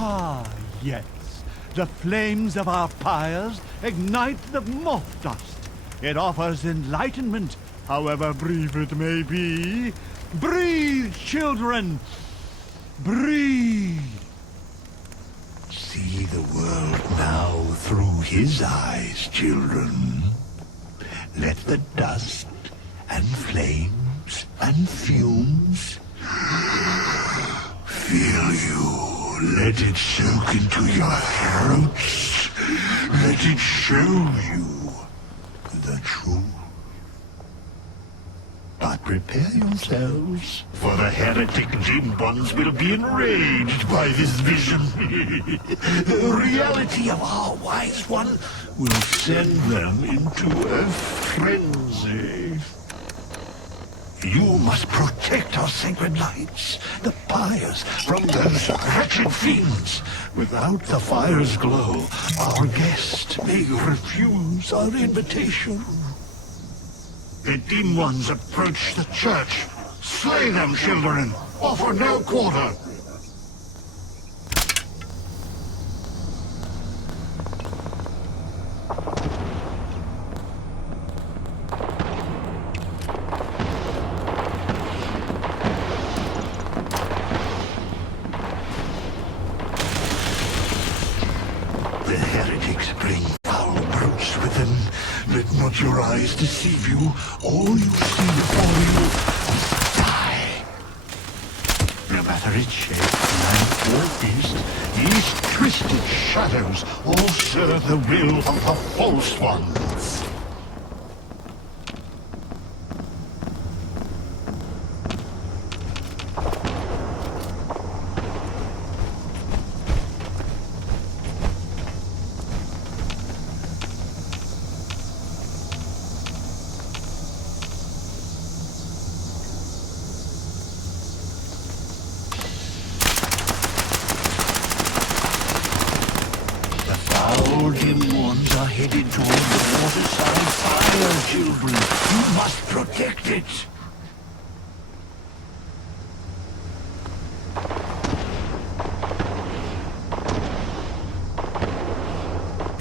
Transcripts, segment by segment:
Ah, yes. The flames of our pyres ignite the moth dust. It offers enlightenment, however brief it may be. Breathe, children! Breathe! See the world now through his eyes, children. Let the dust and flames and fumes fill you. Let it soak into your throats. Let it show you the truth. But prepare yourselves, for the heretic Jimbons will be enraged by this vision. The reality of our wise one will send them into a frenzy. You must protect our sacred lights, the pyres, from those wretched fiends. Without the fire's glow, our guest may refuse our invitation. The dim ones approach the church. Slay them, children. Offer no quarter. The heretics bring foul brutes with them. Let not your eyes deceive you. All you see before you is die. No matter its shape, man or beast, these twisted shadows all serve the will of the false ones. All dim ones are headed toward the waterside fire, children. You must protect it.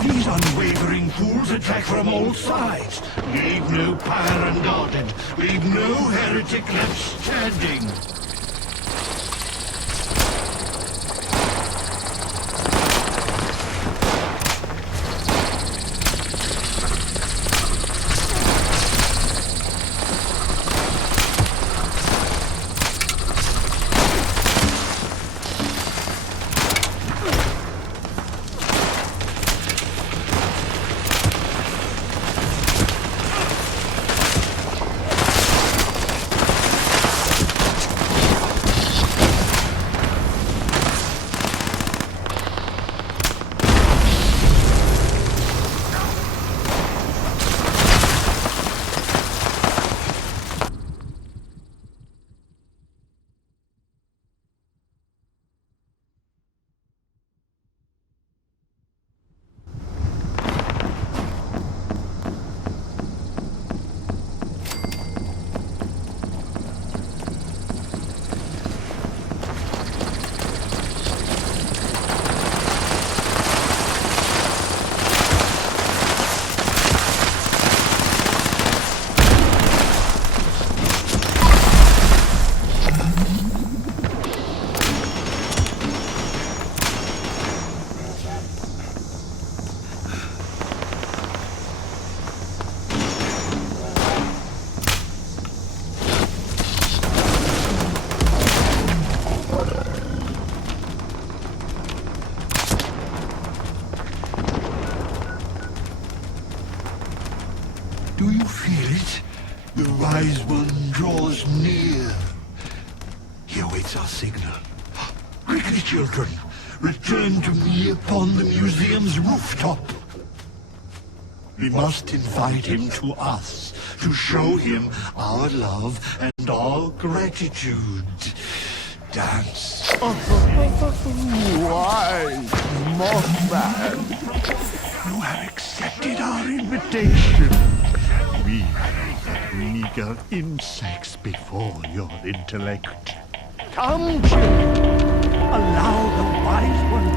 These unwavering fools attack from all sides. Leave no pyre unguarded. Leave no heretic left standing. Do you feel it? The wise one draws near. Here waits our signal. Quickly, children, return to me upon the museum's rooftop. We must invite him to us, to show him our love and our gratitude. Dance. Why, Mothman? You have accepted our invitation. We are meager insects before your intellect. Come, children. Allow the wise one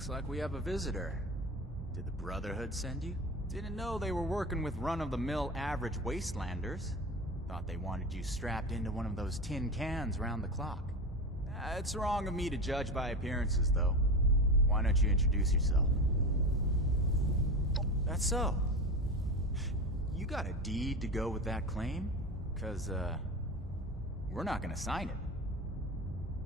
Looks like we have a visitor. Did the Brotherhood send you? Didn't know they were working with run-of-the-mill average wastelanders. Thought they wanted you strapped into one of those tin cans round the clock. It's wrong of me to judge by appearances, though. Why don't you introduce yourself? That's so. You got a deed to go with that claim? 'Cause, we're not gonna sign it.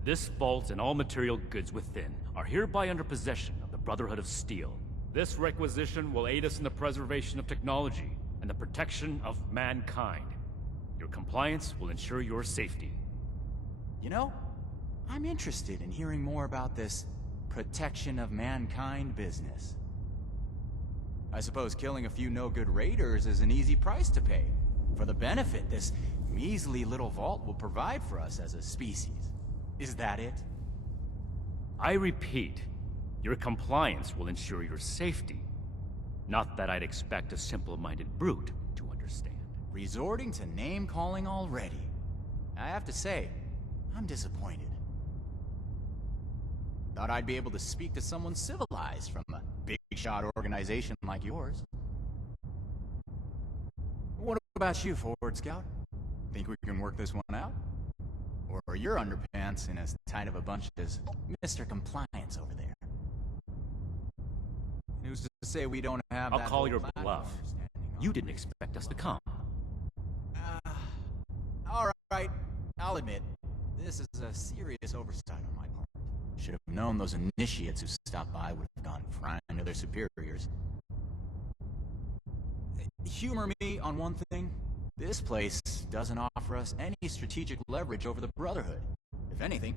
This vault and all material goods within are hereby under possession of the Brotherhood of Steel. This requisition will aid us in the preservation of technology and the protection of mankind. Your compliance will ensure your safety. You know, I'm interested in hearing more about this protection of mankind business. I suppose killing a few no-good raiders is an easy price to pay for the benefit this measly little vault will provide for us as a species. Is that it? I repeat, your compliance will ensure your safety. Not that I'd expect a simple-minded brute to understand. Resorting to name-calling already. I have to say, I'm disappointed. Thought I'd be able to speak to someone civilized from a big-shot organization like yours. What about you, Forward Scout? Think we can work this one out? Or are your underpants in as tight of a bunch as Mr. Compliance over there? Who's to say we don't have I'll that call whole your platform bluff. standing on You it? didn't expect us to come. All right, I'll admit, this is a serious oversight on my part. Should have known those initiates who stopped by would have gone crying to their superiors. Humor me on one thing. This place doesn't offer us any strategic leverage over the Brotherhood. If anything,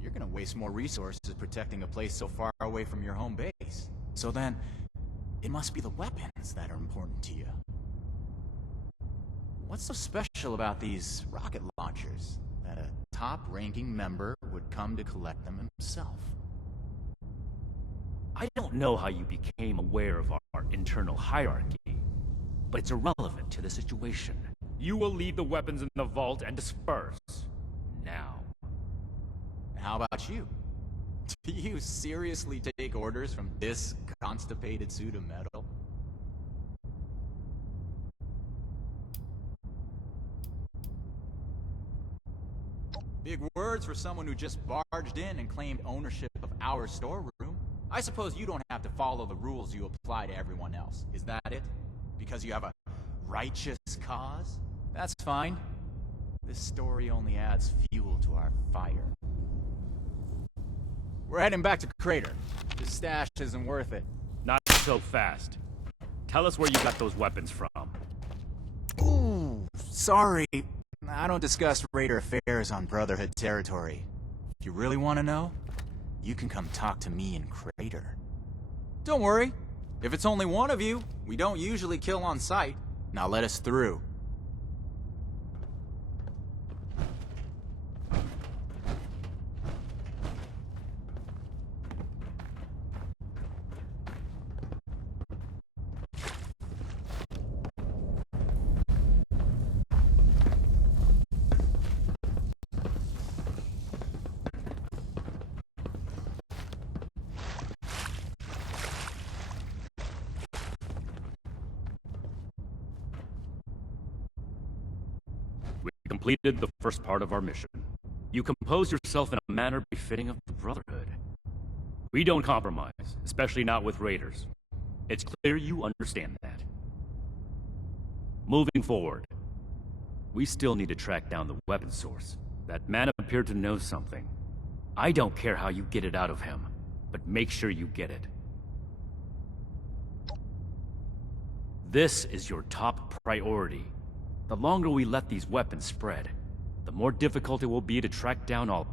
you're gonna waste more resources protecting a place so far away from your home base. So then, it must be the weapons that are important to you. What's so special about these rocket launchers that a top-ranking member would come to collect them himself? I don't know how you became aware of our internal hierarchy, but it's irrelevant to the situation. You will leave the weapons in the vault and disperse. Now. How about you? Do you seriously take orders from this constipated suit of metal? Big words for someone who just barged in and claimed ownership of our storeroom. I suppose you don't have to follow the rules you apply to everyone else. Is that it? Because you have a righteous cause? That's fine. This story only adds fuel to our fire. We're heading back to Crater. This stash isn't worth it. Not so fast. Tell us where you got those weapons from. Ooh, sorry. I don't discuss Raider affairs on Brotherhood territory. If you really want to know, you can come talk to me in Crater. Don't worry. If it's only one of you, we don't usually kill on sight. Now let us through. We completed the first part of our mission. You compose yourself in a manner befitting of the Brotherhood. We don't compromise, especially not with raiders. It's clear you understand that. Moving forward, we still need to track down the weapon source. That man appeared to know something. I don't care how you get it out of him, but make sure you get it. This is your top priority. The longer we let these weapons spread, the more difficult it will be to track down all.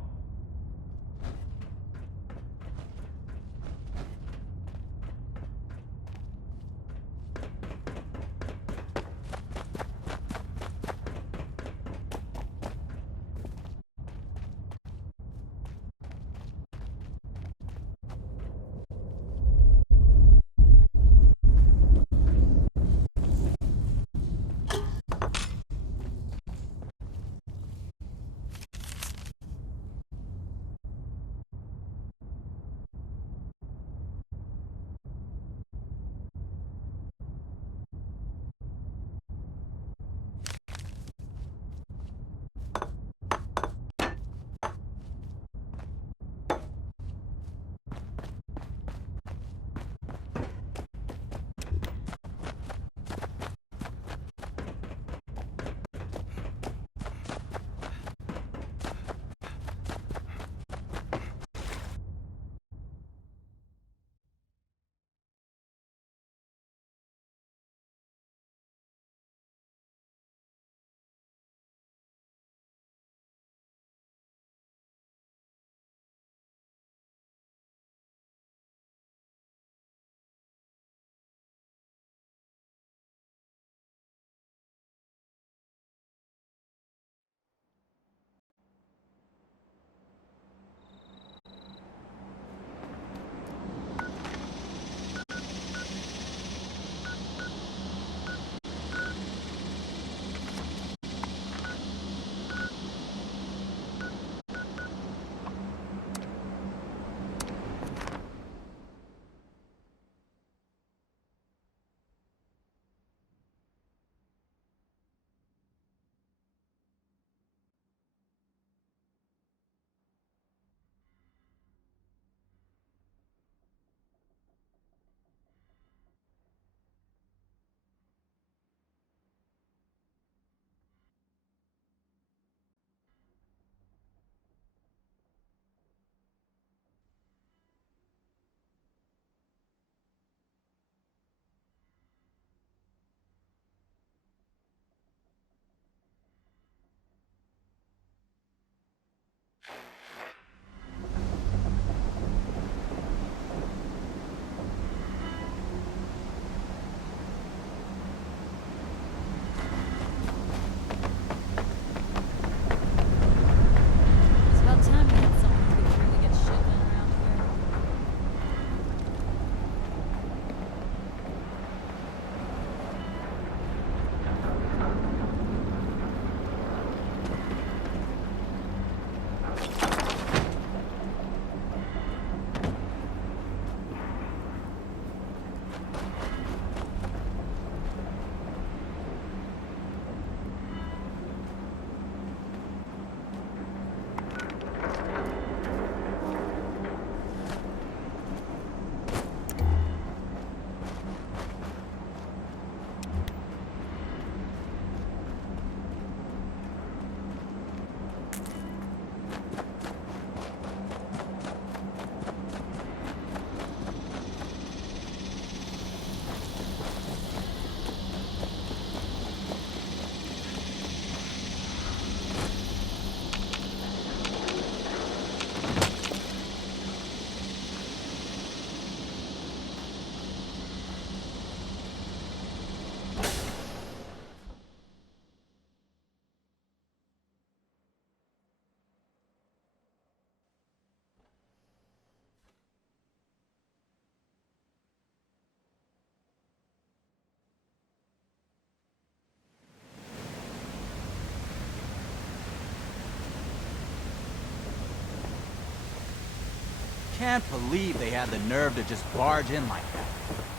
can't believe they had the nerve to just barge in like that.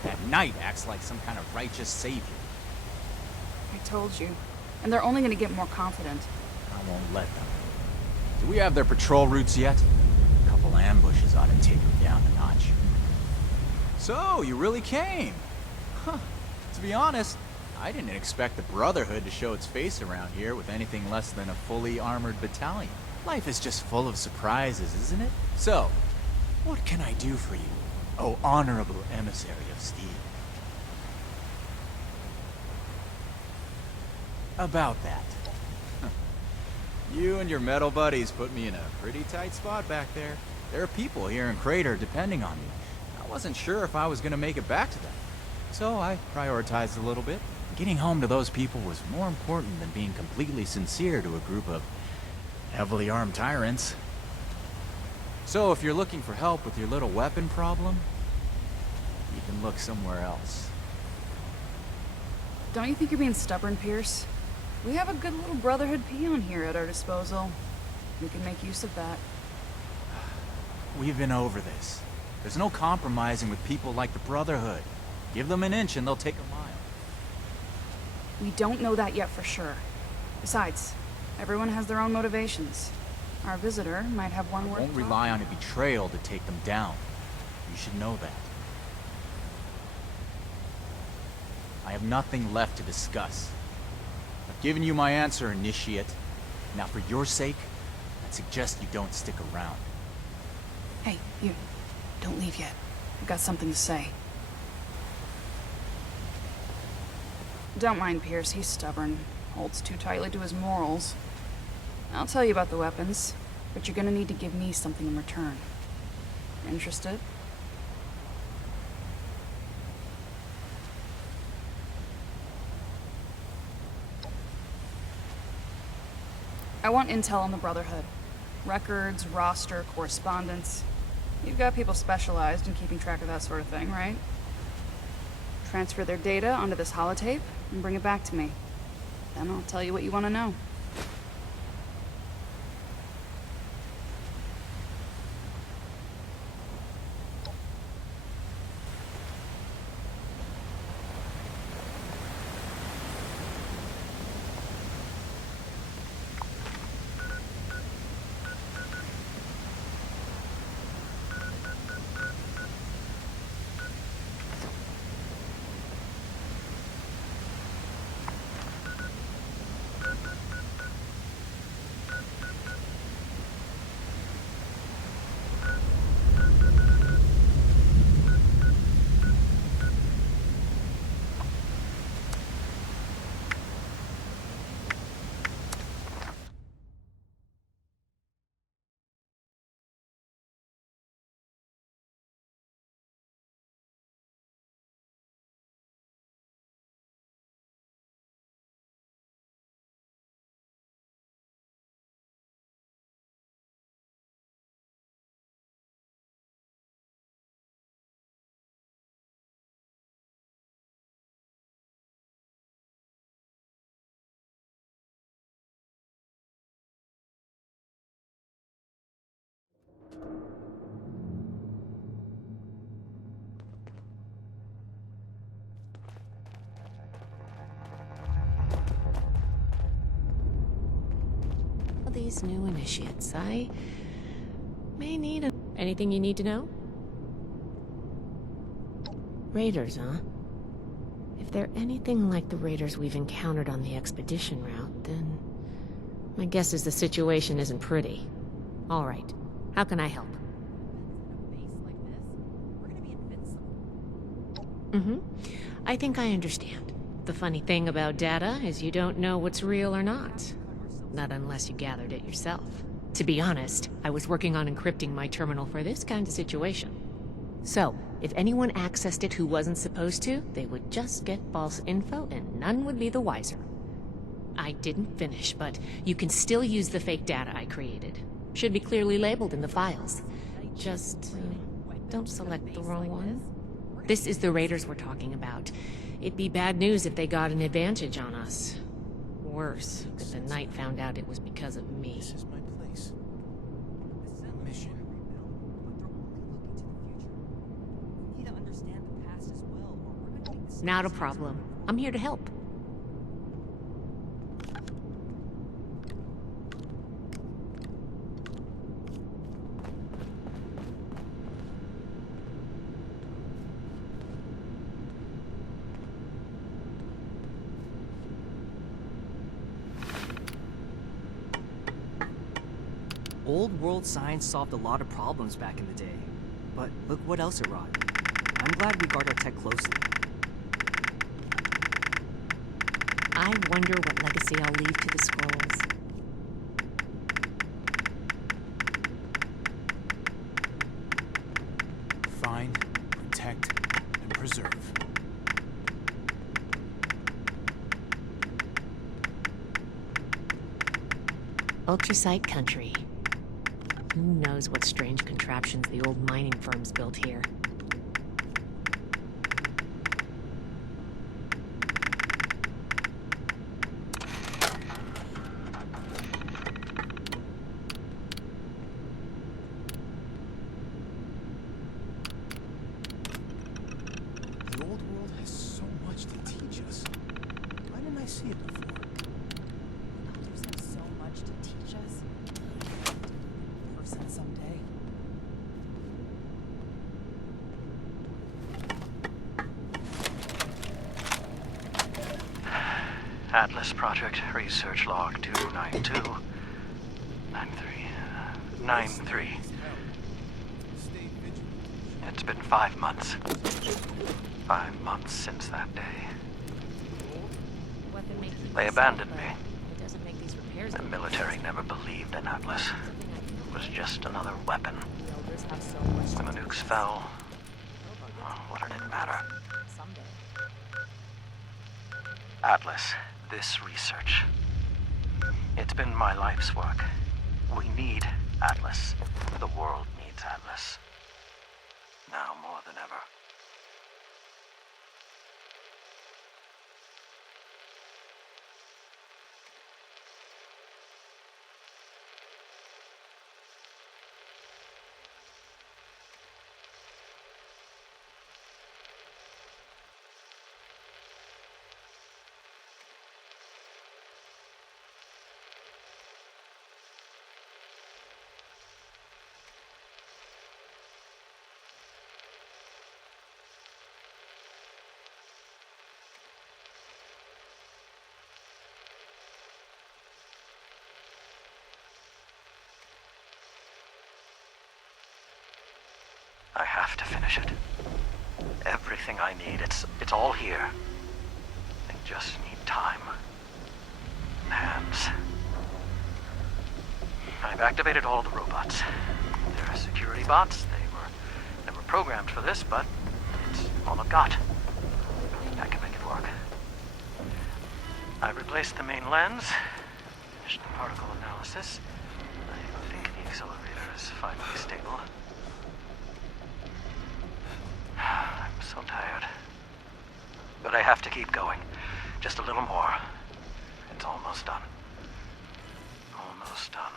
That Knight acts like some kind of righteous savior. I told you. And they're only gonna get more confident. I won't let them. Do we have their patrol routes yet? A couple ambushes ought to take them down a notch. So, you really came? Huh. To be honest, I didn't expect the Brotherhood to show its face around here with anything less than a fully armored battalion. Life is just full of surprises, isn't it? So, what can I do for you, oh honorable emissary of Steel? About that. You and your metal buddies put me in a pretty tight spot back there. There are people here in Crater depending on me. I wasn't sure if I was gonna make it back to them. So I prioritized a little bit. Getting home to those people was more important than being completely sincere to a group of heavily armed tyrants. So if you're looking for help with your little weapon problem, you can look somewhere else. Don't you think you're being stubborn, Pierce? We have a good little Brotherhood peon here at our disposal. We can make use of that. We've been over this. There's no compromising with people like the Brotherhood. Give them an inch and they'll take a mile. We don't know that yet for sure. Besides, everyone has their own motivations. Our visitor might have one word. Won't rely on a betrayal to take them down. You should know that. I have nothing left to discuss. I've given you my answer, Initiate. Now for your sake, I'd suggest you don't stick around. Hey, you. Don't leave yet. I've got something to say. Don't mind Pierce, he's stubborn. Holds too tightly to his morals. I'll tell you about the weapons, but you're gonna need to give me something in return. Interested? I want intel on the Brotherhood. Records, roster, correspondence. You've got people specialized in keeping track of that sort of thing, right? Transfer their data onto this holotape and bring it back to me. Then I'll tell you what you want to know. These new initiates, I may need a... Anything you need to know? Raiders, huh? If they're anything like the raiders we've encountered on the expedition route, then my guess is the situation isn't pretty. All right, how can I help? I think I understand. The funny thing about data is you don't know what's real or not. Not unless you gathered it yourself. To be honest, I was working on encrypting my terminal for this kind of situation. So, if anyone accessed it who wasn't supposed to, they would just get false info and none would be the wiser. I didn't finish, but you can still use the fake data I created. Should be clearly labeled in the files. Just, don't select the wrong one. This is the raiders we're talking about. It'd be bad news if they got an advantage on us. Worse, if the Knight found out it was because of me. This is my place. Mission. Not a problem. I'm here to help. Old world science solved a lot of problems back in the day. But look what else it wrought. I'm glad we guard our tech closely. I wonder what legacy I'll leave to the scrolls. Find, protect, and preserve. Ultrasite country. Who knows what strange contraptions the old mining firms built here? The old world has so much to teach us. Why didn't I see it before? Elders have so much to teach us. Person someday. Atlas Project Research Log 292 93. It's been 5 months. 5 months since that day. Weapon may keep They us abandoned safe, me. but it doesn't make these repairs The go military easy. never believed in Atlas. It was just another weapon. The elders have so much When to the teach nukes us. fell, Nobody oh, what did it matter? Someday. Atlas, this research. It's been my life's work. We need Atlas. The world needs Atlas. Now more than ever. I have to finish it. Everything I need, it's all here. I just need time. Hands. I've activated all the robots. They're security bots. They were programmed for this, but it's all I've got. I can make it work. I've replaced the main lens, finished the particle analysis. I think the accelerator is finally stable. I'm so tired. But I have to keep going. Just a little more. It's almost done. Almost done.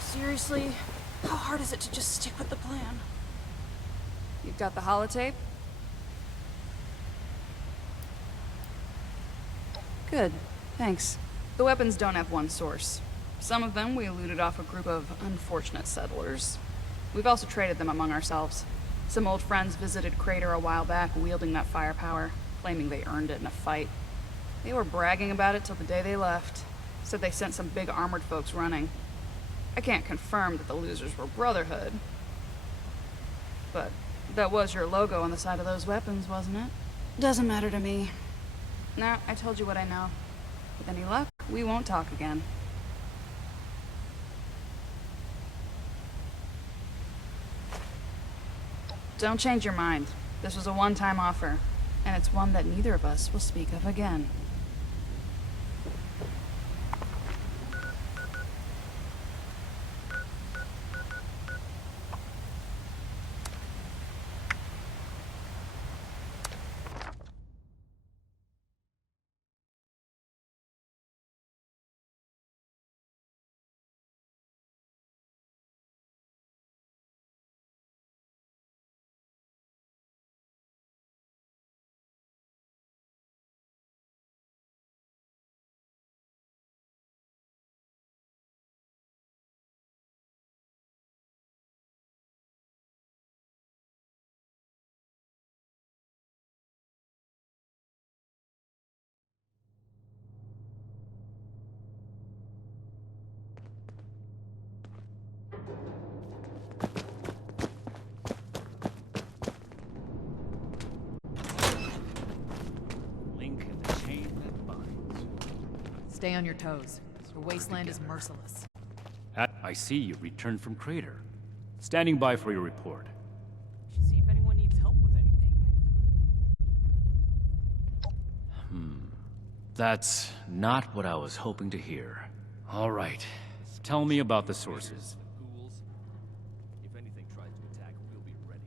Seriously, how hard is it to just stick with the plan? You've got the holotape? Good, thanks. The weapons don't have one source. Some of them we looted off a group of unfortunate settlers. We've also traded them among ourselves. Some old friends visited Crater a while back wielding that firepower, claiming they earned it in a fight. They were bragging about it till the day they left. Said they sent some big armored folks running. I can't confirm that the losers were Brotherhood. But that was your logo on the side of those weapons, wasn't it? Doesn't matter to me. Now, I told you what I know. With any luck, we won't talk again. Don't change your mind. This was a one-time offer, and it's one that neither of us will speak of again. Stay on your toes. The wasteland is merciless. I see you returned from Crater. Standing by for your report. Should see if anyone needs help with anything. That's not what I was hoping to hear. All right. Tell me about the sources. Ghouls. If anything tries to attack, we'll be ready.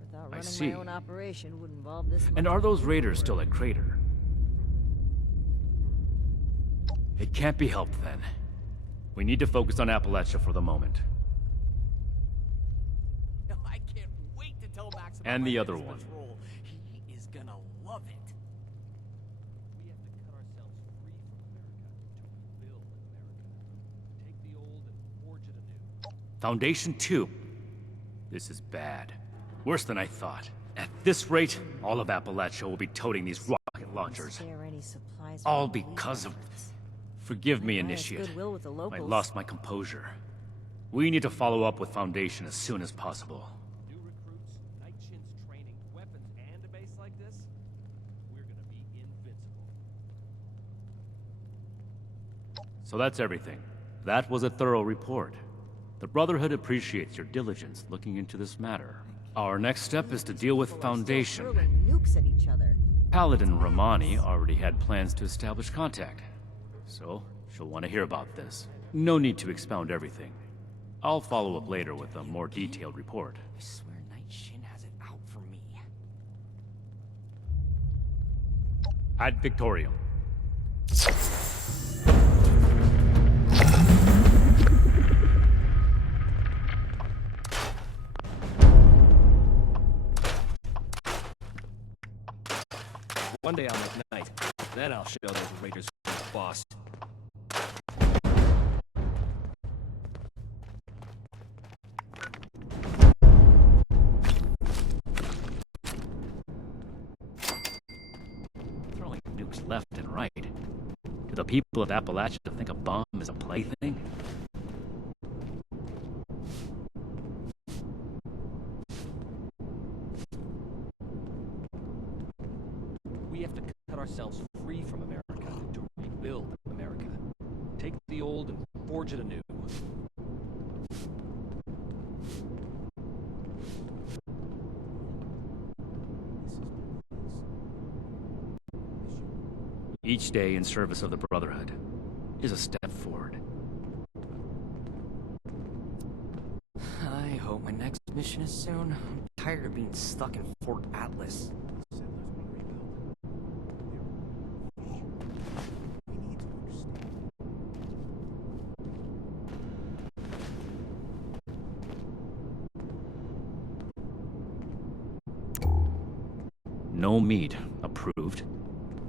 Without I running see. my own operation would involve this And much are those work. raiders still at Crater? It can't be helped then. We need to focus on Appalachia for the moment. I can't wait to tell Max about And my the other latest one. patrol. He is gonna love it. We have to cut ourselves free from America to rebuild America. Take the old and forge it anew. Foundation 2. This is bad. Worse than I thought. At this rate, all of Appalachia will be toting these rocket launchers. Spare any supplies for All the police because of... efforts. Forgive me, Bias Initiate. goodwill with the I locals. lost my composure. We need to follow up with Foundation as soon as possible. New recruits, Night Shin's training, weapons, and a base like this, we're gonna be invincible. So that's everything. That was a thorough report. The Brotherhood appreciates your diligence looking into this matter. Our next step is to deal with Foundation. Hurling nukes at each other. Paladin Romani already had plans to establish contact, so she'll want to hear about this. No need to expound everything. I'll follow up later with a more detailed report. I swear Night Shin has it out for me. Ad Victorium. One day I'll make night. Then I'll show those raiders who's boss. Throwing nukes left and right. Do the people of Appalachia think a bomb is a plaything? We have to cut ourselves free from America to rebuild America. Take the old and forge it anew. Each day in service of the Brotherhood is a step forward. I hope my next mission is soon. I'm tired of being stuck in Fort Atlas. No meat approved.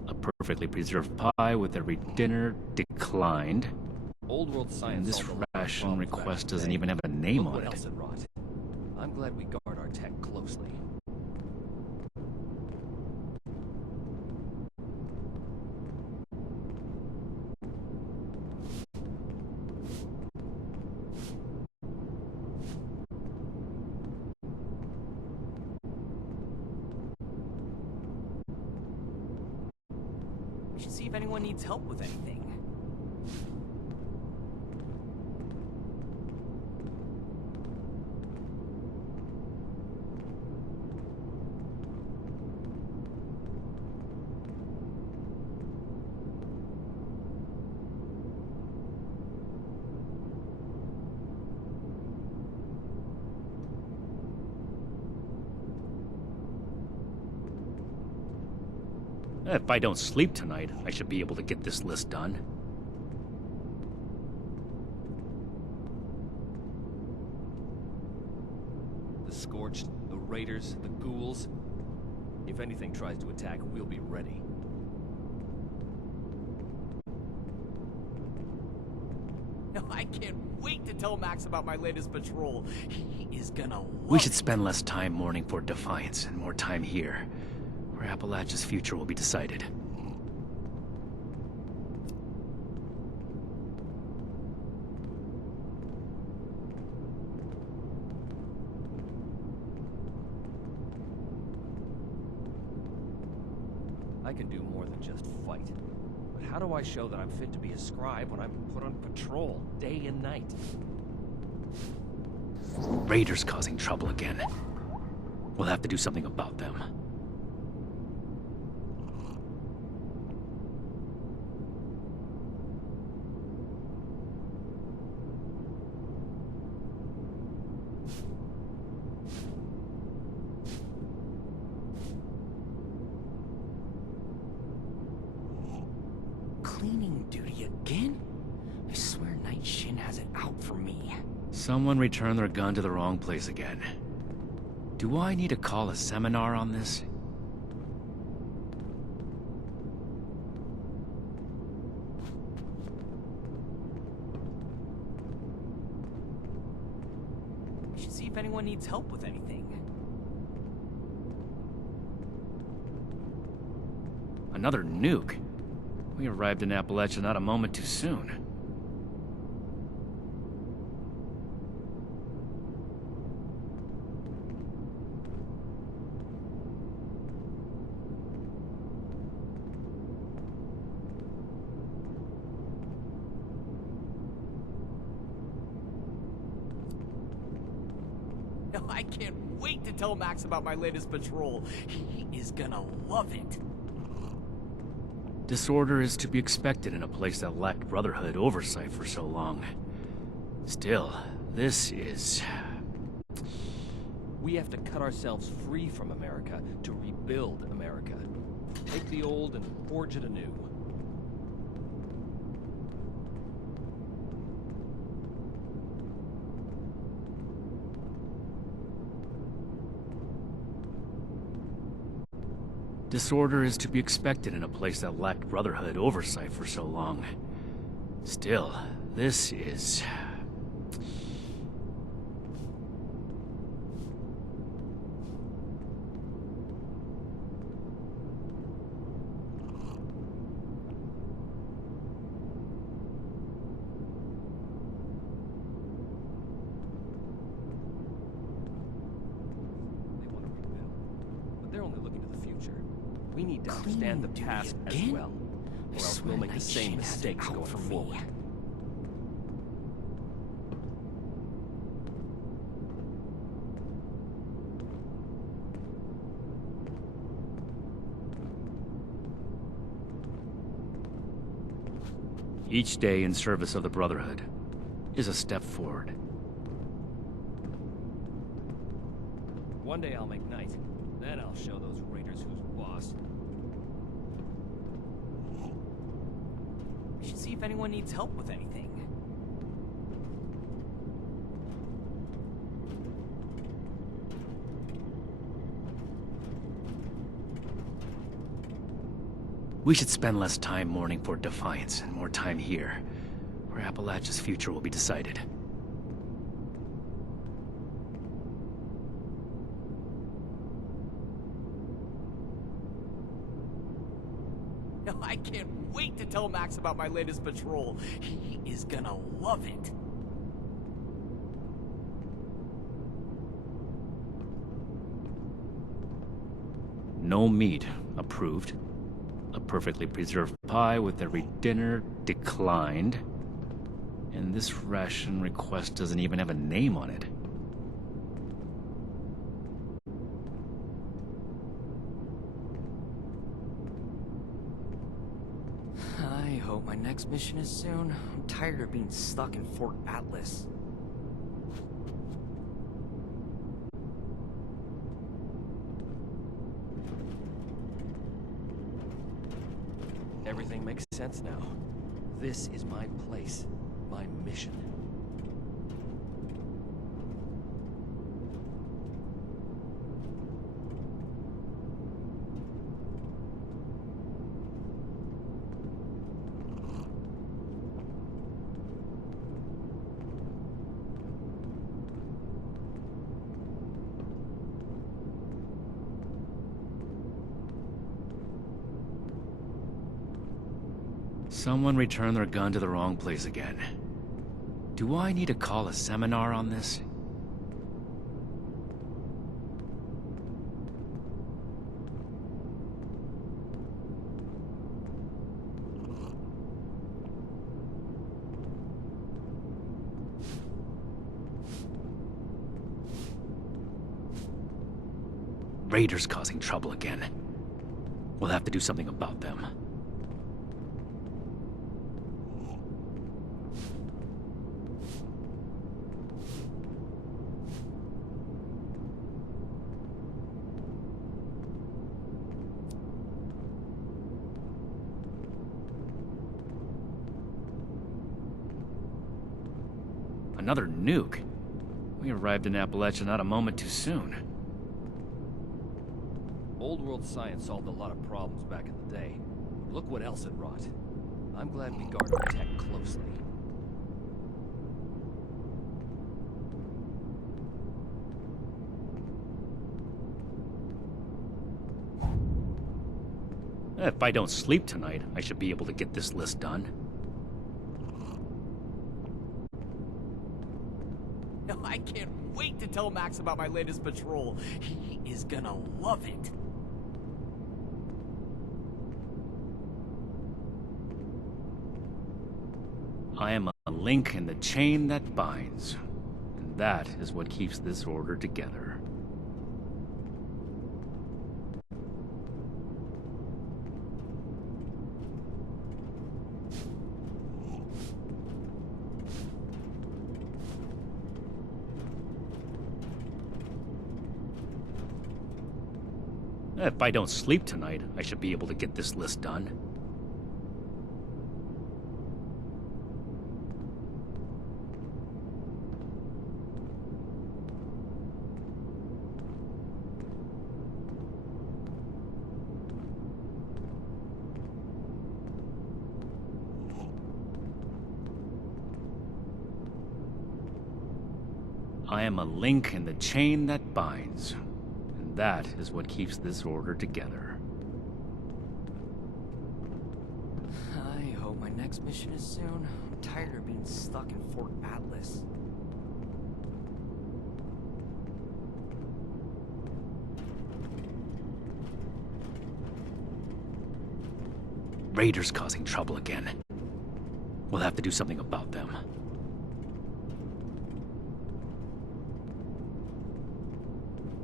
A perfectly preserved pie with every dinner declined. Old world science. And this solved a lot of ration problems request back in the doesn't day. even have a name Look on what it. else it wrought. I'm glad we guard our tech closely. We should see if anyone needs help with anything. If I don't sleep tonight, I should be able to get this list done. The Scorched, the Raiders, the Ghouls. If anything tries to attack, we'll be ready. I can't wait to tell Max about my latest patrol. He is gonna love We should it. spend less time mourning for Defiance and more time here, where Appalachia's future will be decided. fight. But how do I show that I'm fit to be a scribe when I'm put on patrol day and night? Raiders causing trouble again. We'll have to do something about them. Cleaning duty again? I swear Night Shin has it out for me. Someone returned their gun to the wrong place again. Do I need to call a seminar on this? We should see if anyone needs help with anything. Another nuke? We arrived in Appalachia not a moment too soon. I can't wait to tell Max about my latest patrol. He is gonna love it. Disorder is to be expected in a place that lacked Brotherhood oversight for so long. Still, this is... We have to cut ourselves free from America to rebuild America. Take the old and forge it anew. Disorder is to be expected in a place that lacked Brotherhood oversight for so long. Still, this is... They want to rebuild, but they're only looking to the future. We need to understand the past as well, or else we'll make the same mistakes going forward. Each day in service of the Brotherhood is a step forward. One day I'll make night. Then I'll show those raiders who's boss. We should see if anyone needs help with anything. We should spend less time mourning for Defiance and more time here, where Appalachia's future will be decided. I can't wait to tell Max about my latest patrol. He is gonna love it. No meat approved. A perfectly preserved pie with every dinner declined. And this ration request doesn't even have a name on it. I hope my next mission is soon. I'm tired of being stuck in Fort Atlas. Everything makes sense now. This is my place, my mission. Someone returned their gun to the wrong place again. Do I need to call a seminar on this? Raiders causing trouble again. We'll have to do something about them. Another nuke? We arrived in Appalachia not a moment too soon. Old world science solved a lot of problems back in the day. Look what else it wrought. I'm glad we guard our tech closely. If I don't sleep tonight, I should be able to get this list done. I can't wait to tell Max about my latest patrol. He is gonna love it. I am a link in the chain that binds. And that is what keeps this order together. If I don't sleep tonight, I should be able to get this list done. I am a link in the chain that binds. And that is what keeps this order together. I hope my next mission is soon. I'm tired of being stuck in Fort Atlas. Raiders causing trouble again. We'll have to do something about them.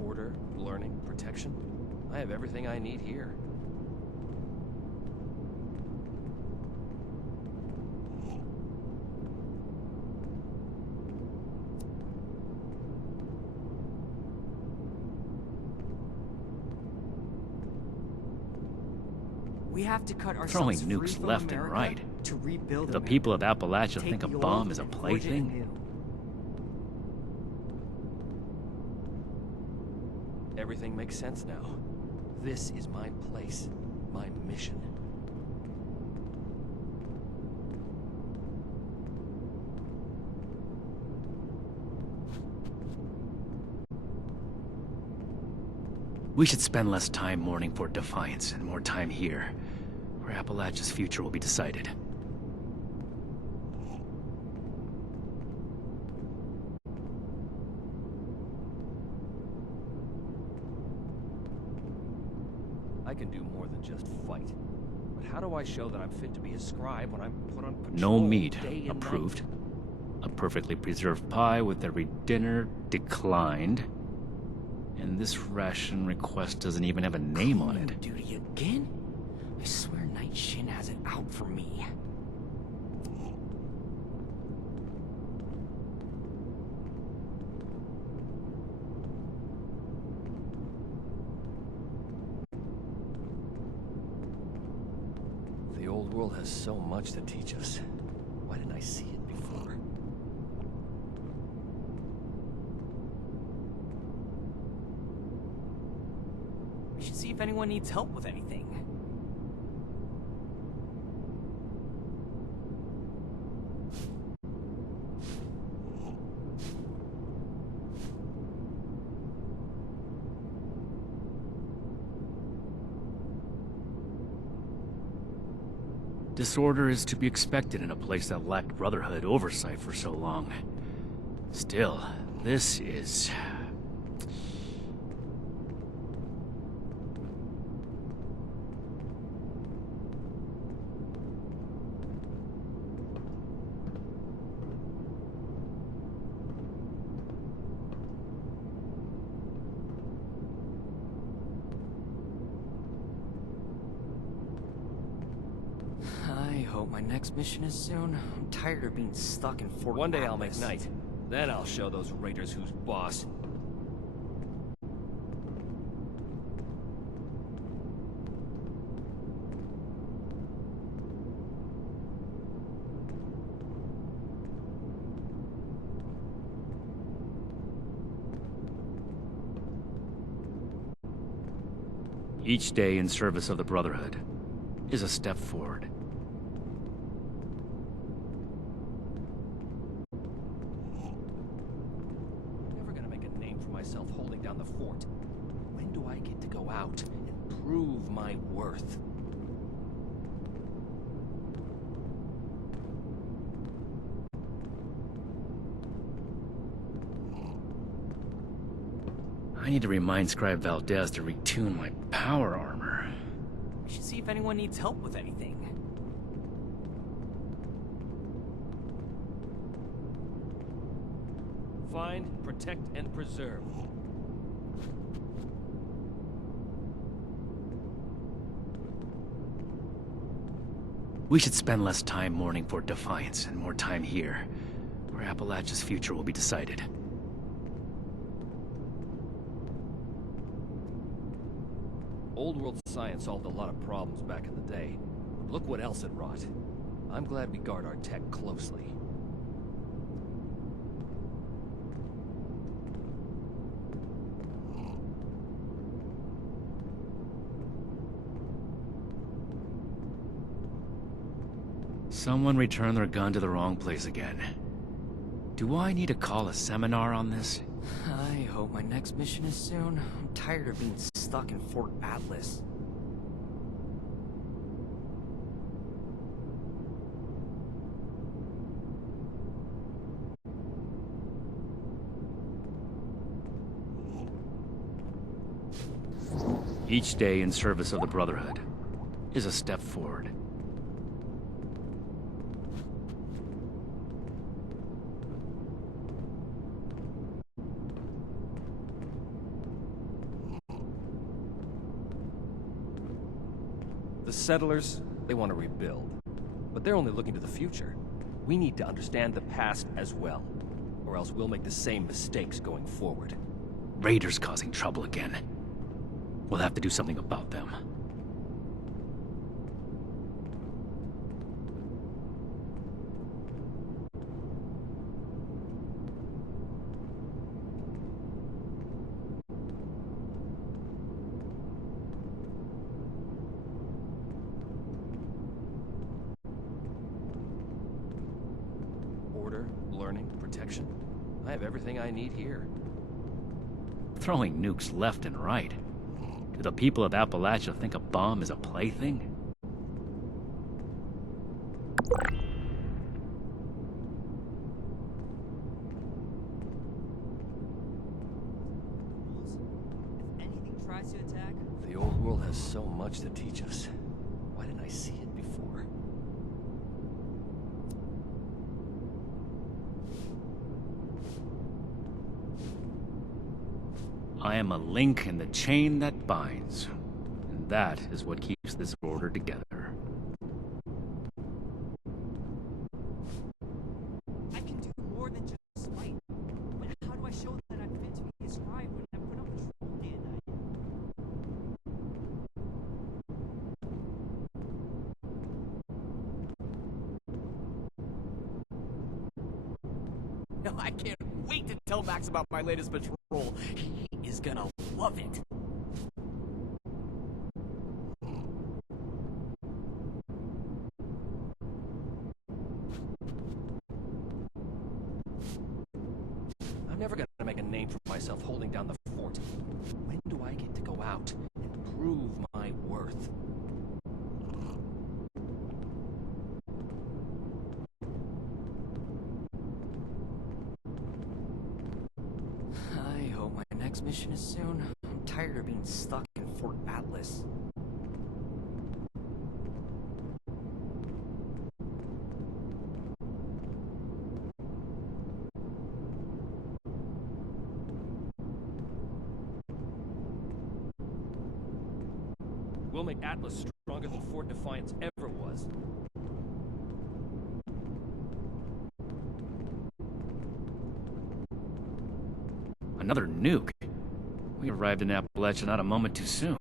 Order, learning, protection. I have everything I need here. We have to cut Throwing ourselves free nukes from left and America right. to rebuild The America. people of Appalachia Take think a the bomb old is a and forge it plaything? anew. Everything makes sense now. This is my place, my mission. We should spend less time mourning Fort Defiance and more time here, where Appalachia's future will be decided. I can do more than just fight. But how do I show that I'm fit to be a scribe when I'm put on patrol No meat day and approved. night? A perfectly preserved pie with every dinner declined. And this ration request doesn't even have a name on it. Duty again? I swear Night Shin has it out for me. The old world has so much to teach us. Why didn't I see it before? We should see if anyone needs help with anything. Disorder is to be expected in a place that lacked Brotherhood oversight for so long. Still, this is... hope my next mission is soon. I'm tired of being stuck in Fort One day I'll make Atlas. night. Then I'll show those raiders who's boss. Each day in service of the Brotherhood is a step forward. I'm never gonna make a name for myself holding down the fort. When do I get to go out and prove my worth? I need to remind Scribe Valdez to retune my power armor. We should see if anyone needs help with anything. Find, protect, and preserve. We should spend less time mourning Fort Defiance and more time here, where Appalachia's future will be decided. Old world science solved a lot of problems back in the day. But look what else it wrought. I'm glad we guard our tech closely. Someone returned their gun to the wrong place again. Do I need to call a seminar on this? I hope my next mission is soon. I'm tired of being stuck in Fort Atlas. Each day in service of the Brotherhood is a step forward. The settlers, they want to rebuild. But they're only looking to the future. We need to understand the past as well, or else we'll make the same mistakes going forward. Raiders causing trouble again. We'll have to do something about them. Order, learning, protection. I have everything I need here. Throwing nukes left and right. Do the people of Appalachia think a bomb is a plaything? If anything tries to attack, The old world has so much to teach us. Why didn't I see it before? I am a link in the chain that binds. And that is what keeps this order together. I can do more than just fight. But how do I show that I'm fit to be a scribe when I put up patrol day and night? No, I can't wait to tell Max about my latest patrol. He is gonna love it. I'm never gonna make a name for myself holding down the fort. When do I get to go out and prove my worth? I hope my next mission is soon. I'm tired of being stuck in Fort Atlas. We'll make Atlas stronger than Fort Defiance ever was. Another nuke? We arrived in Appalachia not a moment too soon.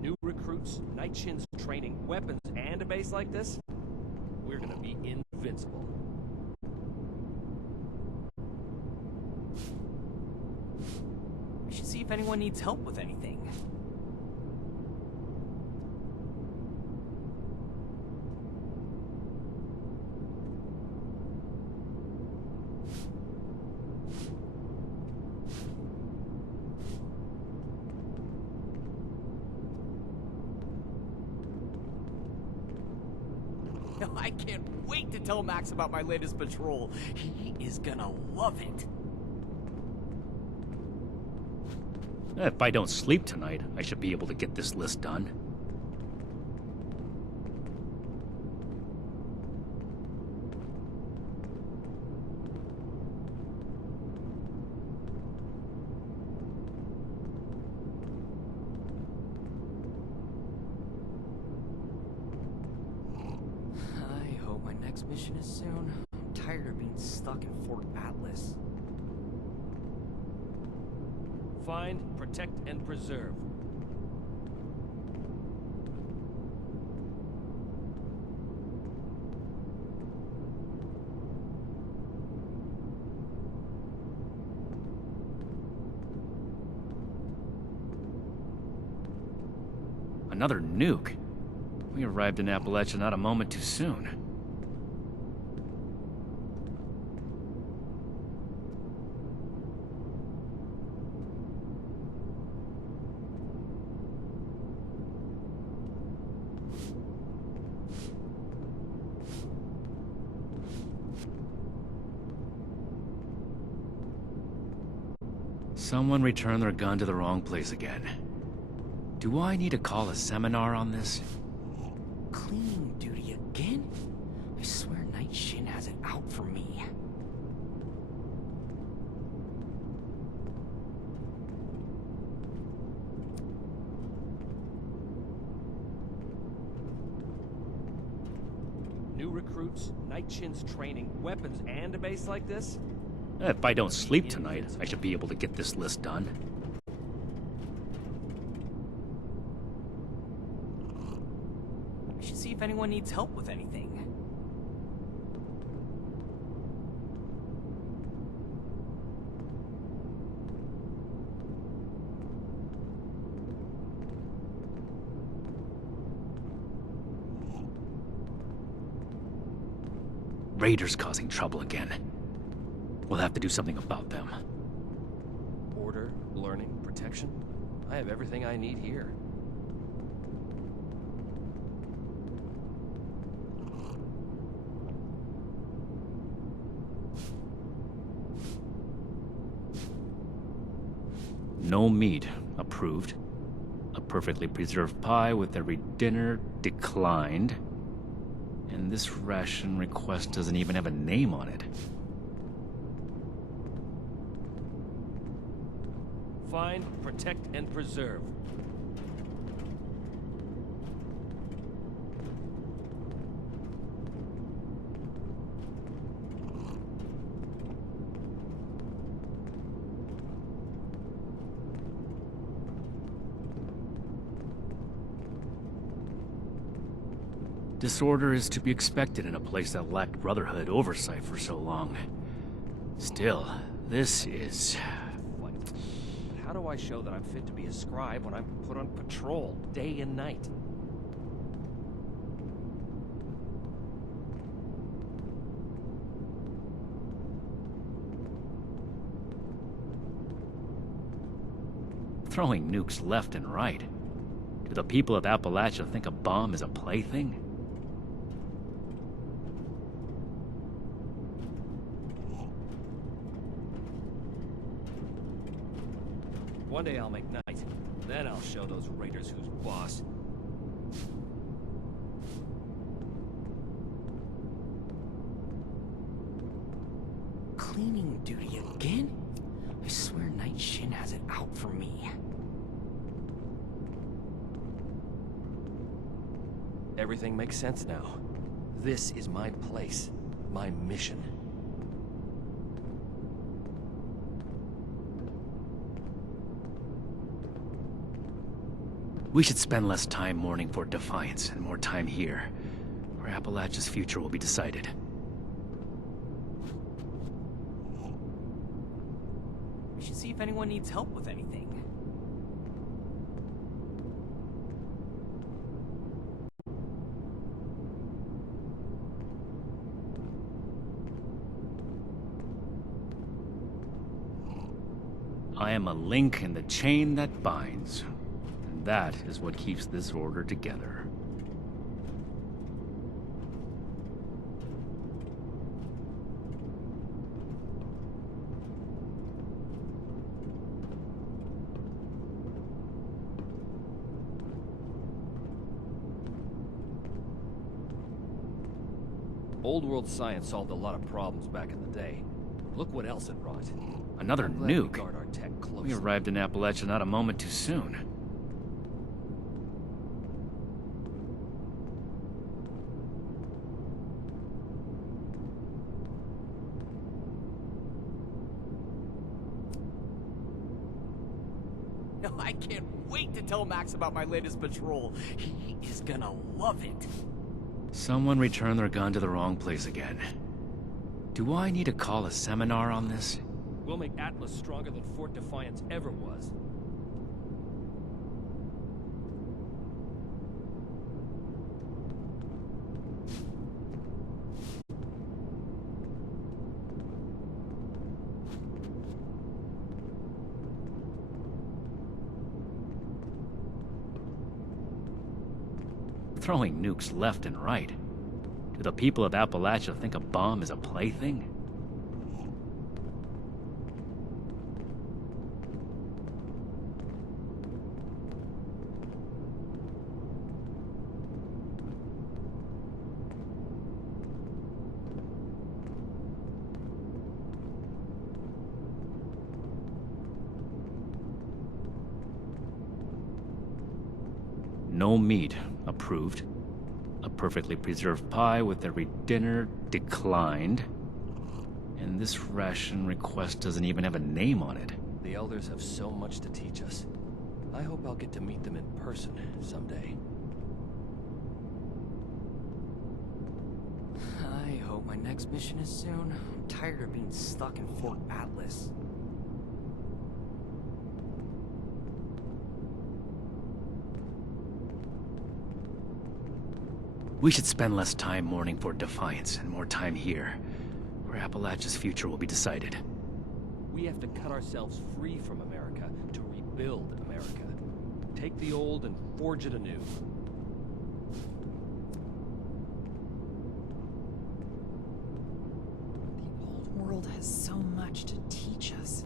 New recruits, Night Shin's training, weapons, and a base like this? We're gonna be invincible. We should see if anyone needs help with anything. I can't wait to tell Max about my latest patrol. He is gonna love it. If I don't sleep tonight, I should be able to get this list done. I hope my next mission is soon. I'm tired of being stuck in Fort Atlas. Find, protect, and preserve. Another nuke? We arrived in Appalachia not a moment too soon. Someone returned their gun to the wrong place again. Do I need to call a seminar on this? Cleaning duty again? I swear Night Shin has it out for me. New recruits, Night Shin's training, weapons, and a base like this? If I don't sleep tonight, I should be able to get this list done. We should see if anyone needs help with anything. Raiders causing trouble again. We'll have to do something about them. Order, learning, protection. I have everything I need here. No meat, approved. A perfectly preserved pie with every dinner, declined. And this ration request doesn't even have a name on it. Find, protect, and preserve. Disorder is to be expected in a place that lacked Brotherhood oversight for so long. Still, this is... How do I show that I'm fit to be a scribe when I'm put on patrol day and night? Throwing nukes left and right. Do the people of Appalachia think a bomb is a plaything? One day I'll make night. Then I'll show those raiders who's boss. Cleaning duty again? I swear Night Shin has it out for me. Everything makes sense now. This is my place, my mission. We should spend less time mourning for Defiance and more time here, where Appalachia's future will be decided. We should see if anyone needs help with anything. I am a link in the chain that binds. And that is what keeps this order together. Old world science solved a lot of problems back in the day. Look what else it brought. Another I'm glad we nuke? guard our tech closely. We arrived in Appalachia not a moment too soon. No, I can't wait to tell Max about my latest patrol. He is gonna love it. Someone returned their gun to the wrong place again. Do I need to call a seminar on this? We'll make Atlas stronger than Fort Defiance ever was. Throwing nukes left and right. Do the people of Appalachia think a bomb is a plaything? No meat approved. A perfectly preserved pie with every dinner declined. And this ration request doesn't even have a name on it. The Elders have so much to teach us. I hope I'll get to meet them in person someday. I hope my next mission is soon. I'm tired of being stuck in Fort Atlas. We should spend less time mourning for Defiance and more time here, where Appalachia's future will be decided. We have to cut ourselves free from America to rebuild America. Take the old and forge it anew. The old world has so much to teach us.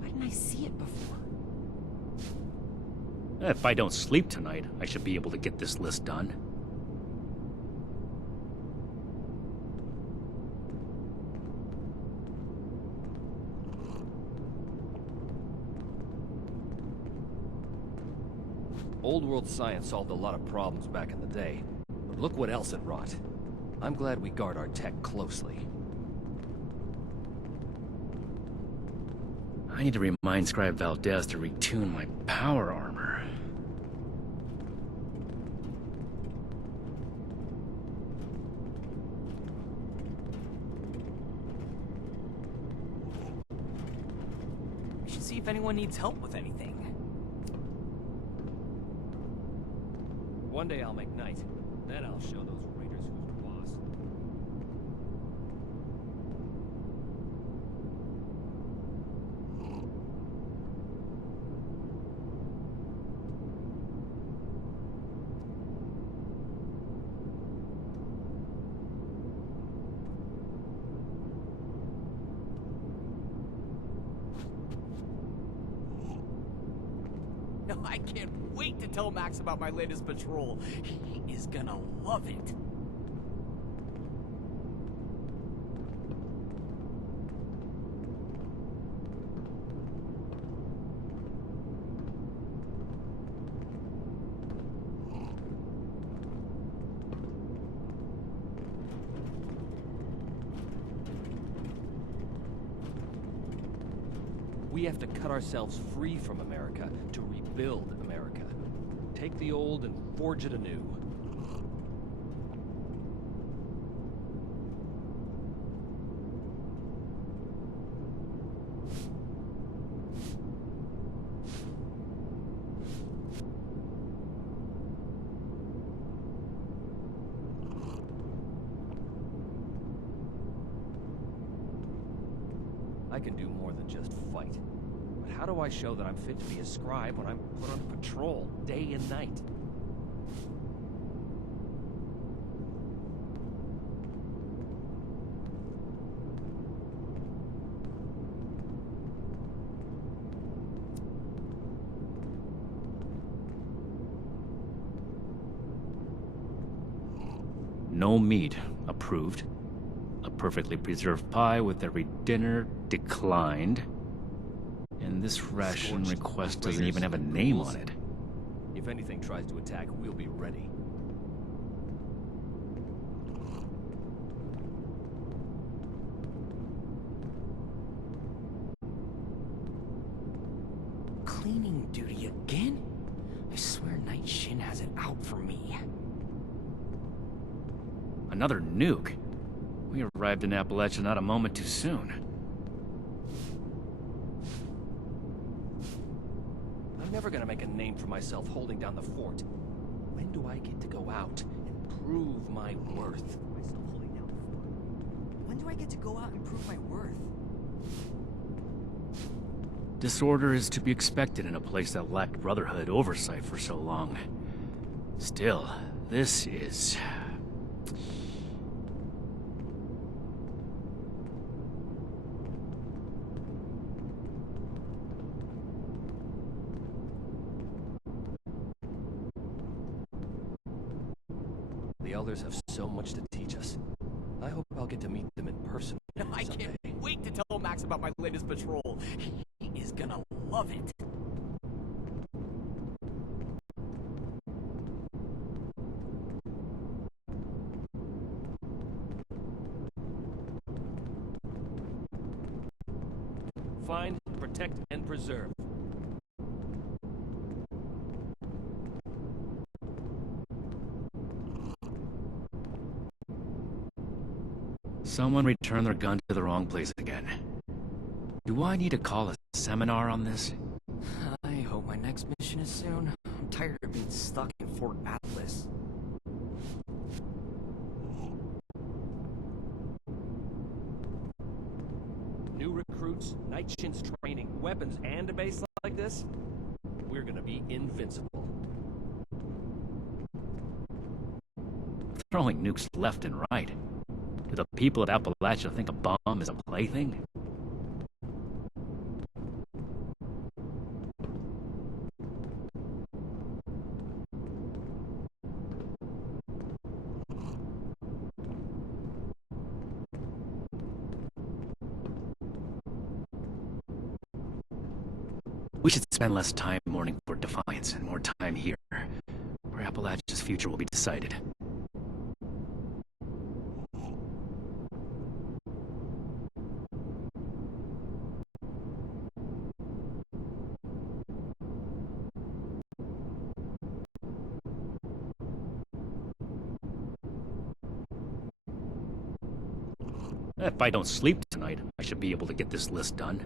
Why didn't I see it before? If I don't sleep tonight, I should be able to get this list done. Old world science solved a lot of problems back in the day. But look what else it wrought. I'm glad we guard our tech closely. I need to remind Scribe Valdez to retune my power armor. We should see if anyone needs help with anything. One day I'll make night. Then I'll show those raiders who's boss. No, I can't wait to tell Max about my latest patrol. He is gonna love it. We have to cut ourselves free from America to rebuild America. Take the old and forge it anew. I can do more than just fight. But how do I show that I'm fit to be a scribe when I'm put on patrol day and night? No meat. Approved. A perfectly preserved pie with every dinner declined. And this ration request doesn't even have a name on it. If anything tries to attack, we'll be ready. Cleaning duty again? I swear Night Shin has it out for me. Another nuke? We arrived in Appalachia not a moment too soon. I'm never gonna make a name for myself holding down the fort. When do I get to go out and prove my worth? When do I get to go out and prove my worth? Disorder is to be expected in a place that lacked Brotherhood oversight for so long. Still, this is... The Elders have so much to teach us. I hope I'll get to meet them in person. I can't wait to tell Max about my latest patrol. He is gonna love it. Find, protect, and preserve. Someone returned their gun to the wrong place again. Do I need to call a seminar on this? I hope my next mission is soon. I'm tired of being stuck in Fort Atlas. New recruits, Night Shin's training, weapons, and a base like this? We're gonna be invincible. Throwing nukes left and right. Do the people of Appalachia think a bomb is a plaything? We should spend less time mourning for Defiance and more time here, where Appalachia's future will be decided. If I don't sleep tonight, I should be able to get this list done.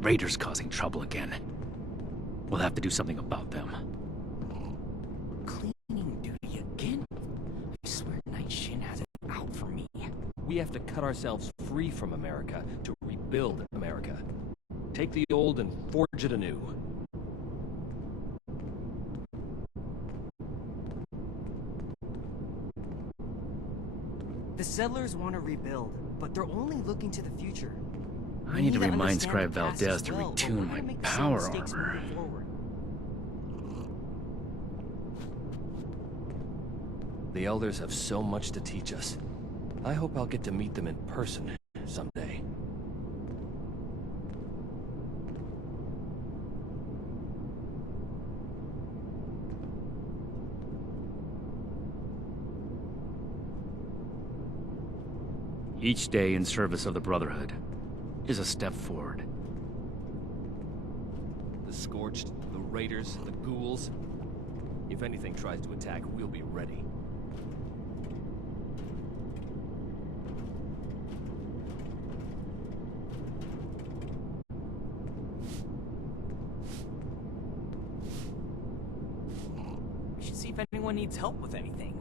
Raiders causing trouble again. We'll have to do something about them. Cleaning duty again? I swear Night Shin has it out for me. We have to cut ourselves free from America to rebuild America. Take the old and forge it anew. The settlers want to rebuild, but they're only looking to the future. I need to remind Scribe Valdez to retune my power armor. The Elders have so much to teach us. I hope I'll get to meet them in person someday. Each day in service of the Brotherhood is a step forward. The Scorched, the Raiders, the Ghouls. If anything tries to attack, we'll be ready. We should see if anyone needs help with anything.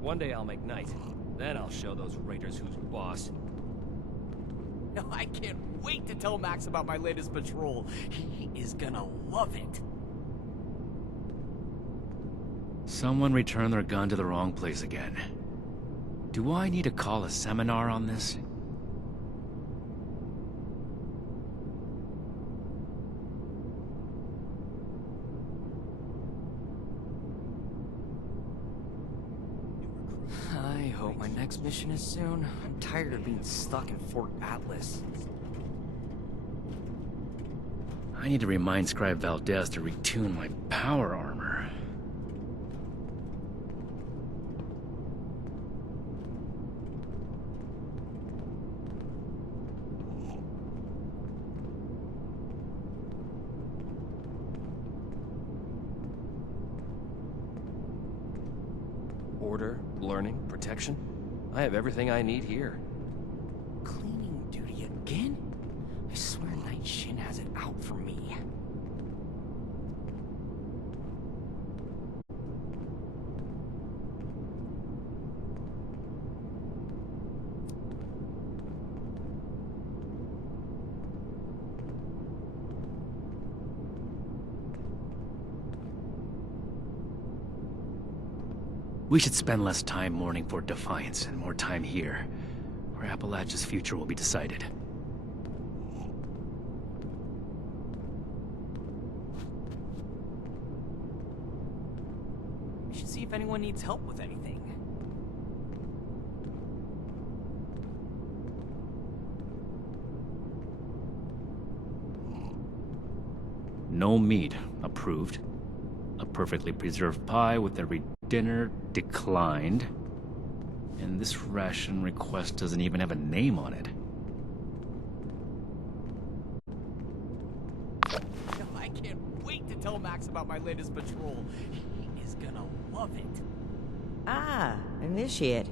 One day I'll make night. Then I'll show those Raiders who's boss. No, I can't wait to tell Max about my latest patrol. He is gonna love it. Someone returned their gun to the wrong place again. Do I need to call a seminar on this? I hope my next mission is soon. I'm tired of being stuck in Fort Atlas. I need to remind Scribe Valdez to retune my power armor. Order, learning, protection. I have everything I need here. Cleaning duty again? I swear Night Shin has it out for me. We should spend less time mourning for Defiance and more time here, where Appalachia's future will be decided. We should see if anyone needs help with anything. No meat approved. A perfectly preserved pie with every dinner declined. And this ration request doesn't even have a name on it. I can't wait to tell Max about my latest patrol. He is gonna love it. Ah, Initiate.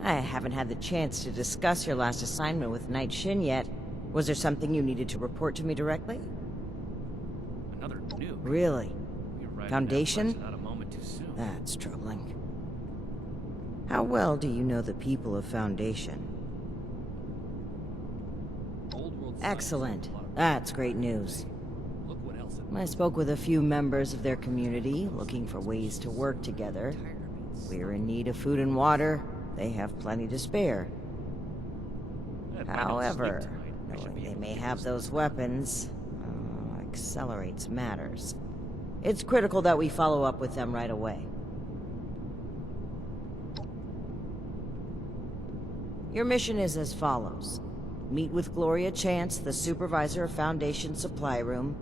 I haven't had the chance to discuss your last assignment with Night Shin yet. Was there something you needed to report to me directly? Another nuke. Really? Foundation? Not a moment too soon. That's troubling. How well do you know the people of Foundation? Excellent. That's great news. Look what else. I spoke with a few members of their community, looking for ways to work together. We're in need of food and water. They have plenty to spare. However, knowing they may have those weapons accelerates matters. It's critical that we follow up with them right away. Your mission is as follows. Meet with Gloria Chance, the supervisor of Foundation Supply Room.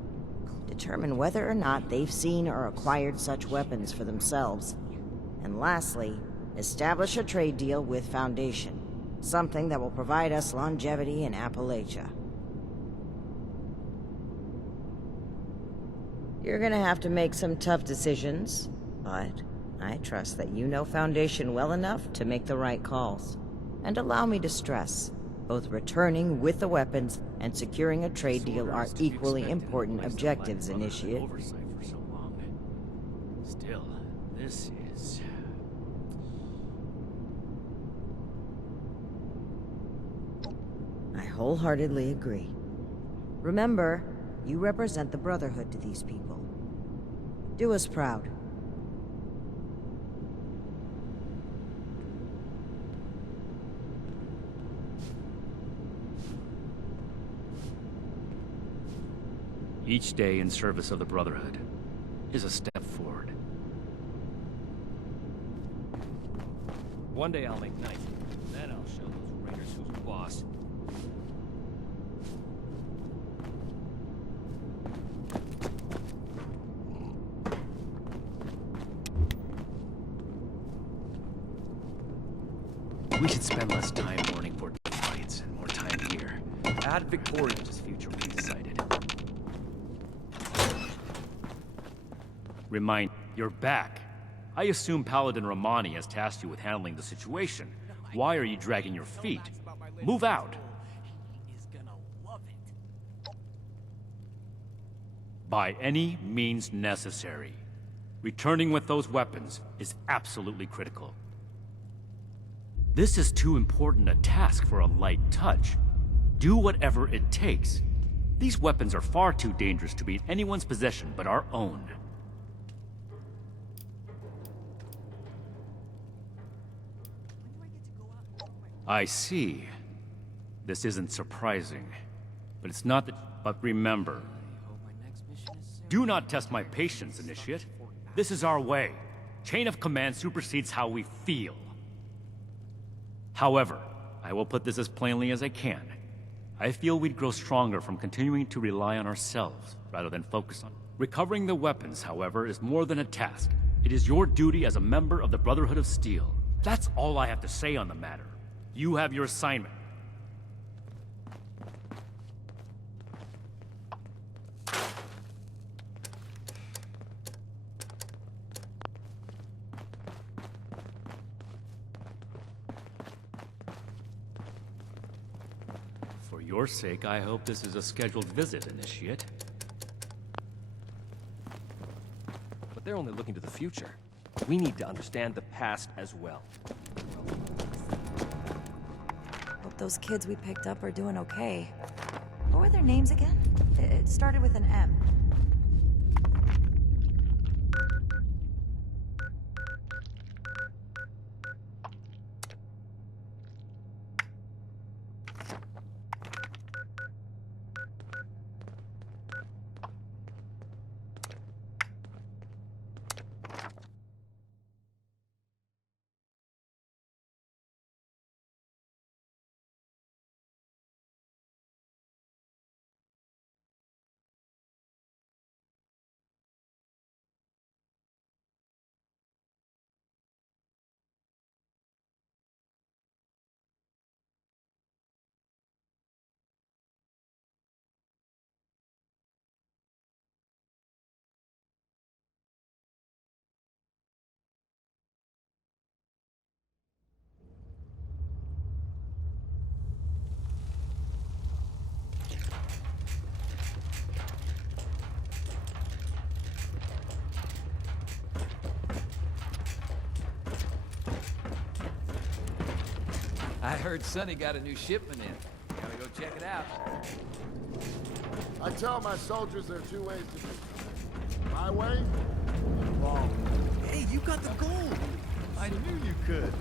Determine whether or not they've seen or acquired such weapons for themselves. And lastly, establish a trade deal with Foundation. Something that will provide us longevity in Appalachia. You're gonna have to make some tough decisions, but I trust that you know Foundation well enough to make the right calls. And allow me to stress, both returning with the weapons and securing a trade deal are equally important objectives, Initiate. Oversight for so long. Still, this is... I wholeheartedly agree. Remember, you represent the Brotherhood to these people. Do us proud. Each day in service of the Brotherhood is a step forward. One day I'll make knights. Then I'll show those raiders who's boss. We should spend less time mourning for fights and more time here. At Victoria's future will be decided. Remind, you're back. I assume Paladin Romani has tasked you with handling the situation. Why are you dragging your feet? Move out. He is gonna love it. By any means necessary. Returning with those weapons is absolutely critical. This is too important a task for a light touch. Do whatever it takes. These weapons are far too dangerous to be in anyone's possession but our own. I see. This isn't surprising. But it's not that... But remember, do not test my patience, Initiate. This is our way. Chain of command supersedes how we feel. However, I will put this as plainly as I can. I feel we'd grow stronger from continuing to rely on ourselves, rather than focus on... Recovering the weapons, however, is more than a task. It is your duty as a member of the Brotherhood of Steel. That's all I have to say on the matter. You have your assignment. For your sake, I hope this is a scheduled visit, Initiate. But they're only looking to the future. We need to understand the past as well. Hope those kids we picked up are doing okay. What were their names again? It started with an M. I heard Sonny got a new shipment in. Gotta go check it out. I tell my soldiers there are two ways to do. My way, wrong. Hey, you got the gold! I knew you could.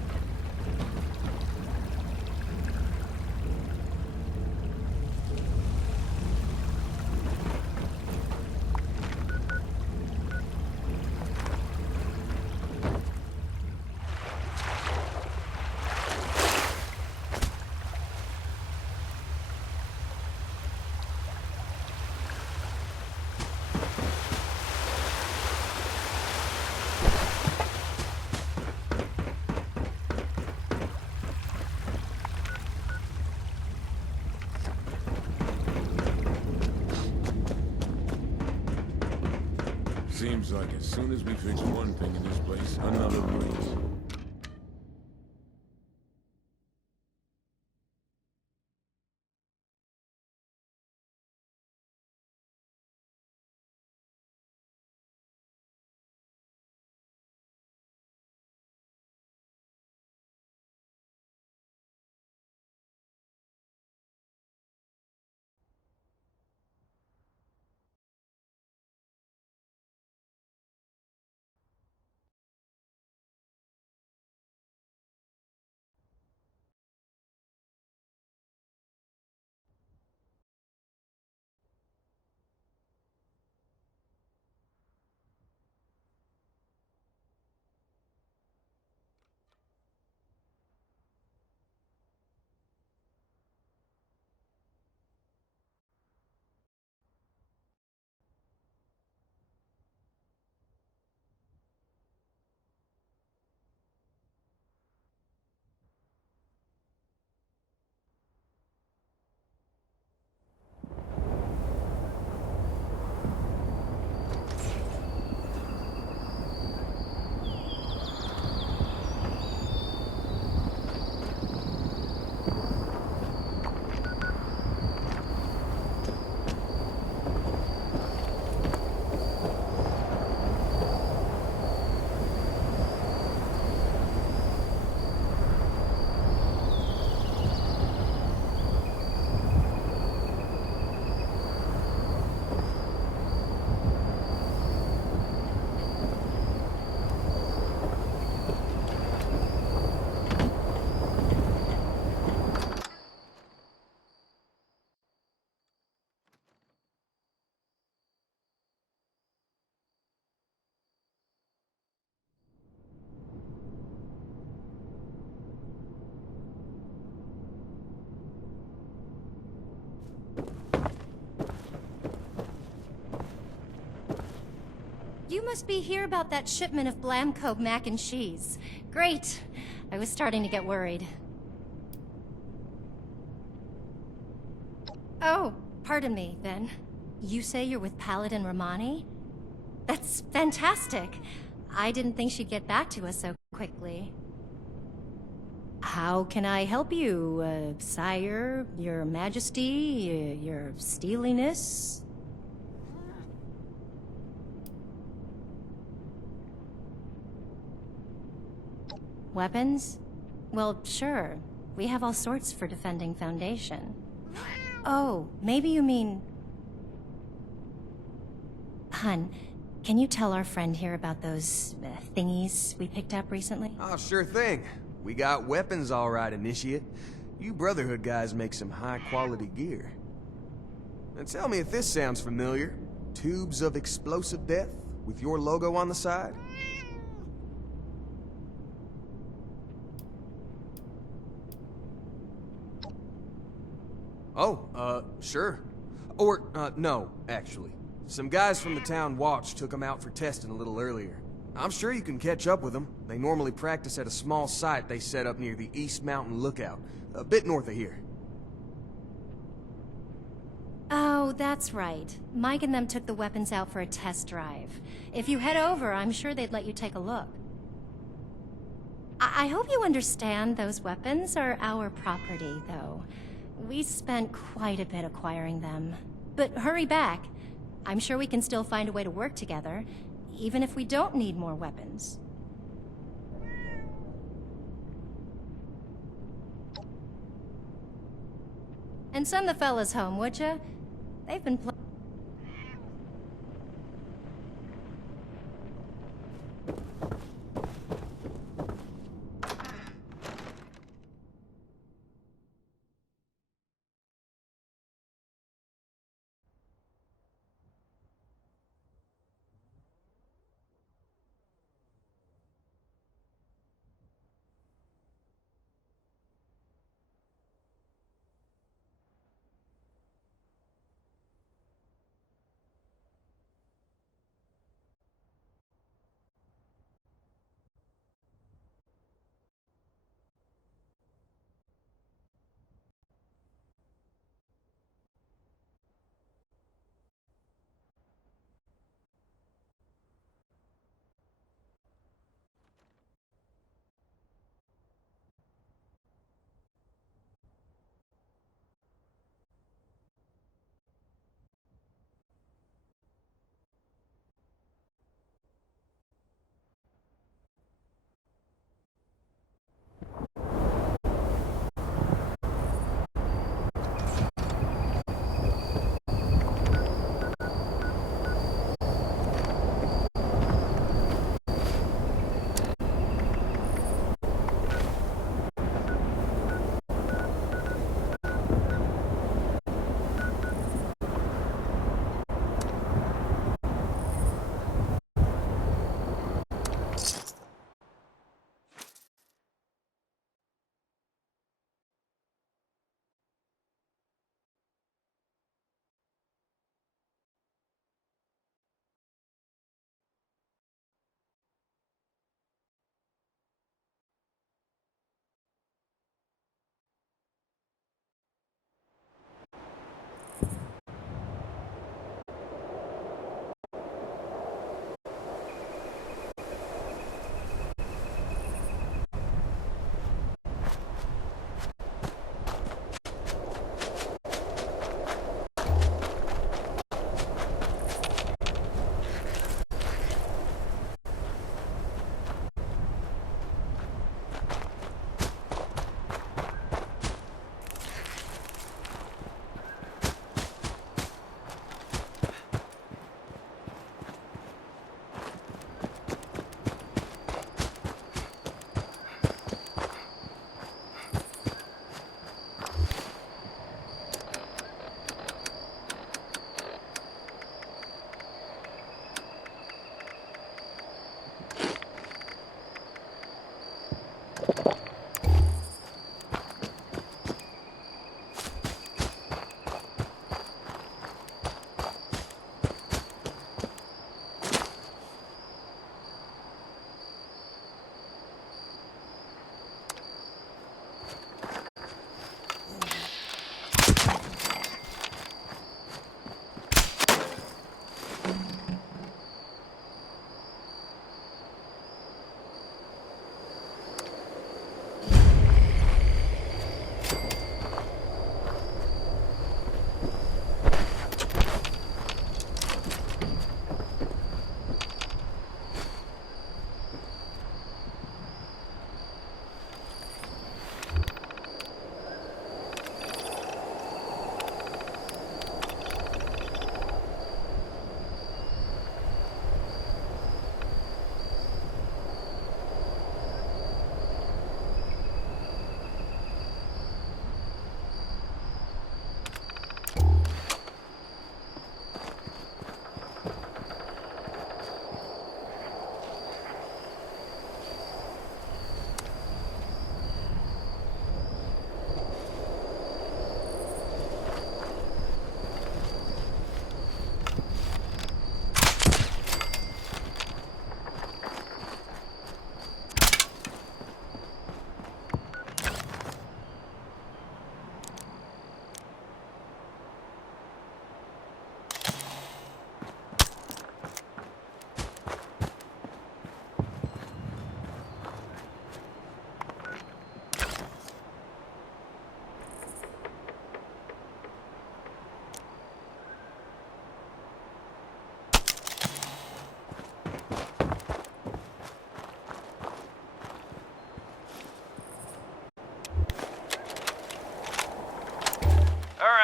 Seems like as soon as we fix one thing in this place, another breaks. you must be here about that shipment of Blamco mac and cheese. Great. I was starting to get worried. Oh, pardon me, then. You say you're with Paladin Romani? That's fantastic. I didn't think she'd get back to us so quickly. How can I help you, sire, your majesty, your steeliness? Weapons? Well, sure. We have all sorts for defending Foundation. Oh, maybe you mean... Hun, can you tell our friend here about those thingies we picked up recently? Oh, sure thing. We got weapons all right, Initiate. You Brotherhood guys make some high-quality gear. Now tell me if this sounds familiar. Tubes of explosive death with your logo on the side? Oh, sure. Or, no, actually. Some guys from the town watch took them out for testing a little earlier. I'm sure you can catch up with them. They normally practice at a small site they set up near the East Mountain Lookout, a bit north of here. Oh, that's right. Mike and them took the weapons out for a test drive. If you head over, I'm sure they'd let you take a look. I hope you understand those weapons are our property, though. We spent quite a bit acquiring them. But hurry back. I'm sure we can still find a way to work together, even if we don't need more weapons. And send the fellas home, would ya? They've been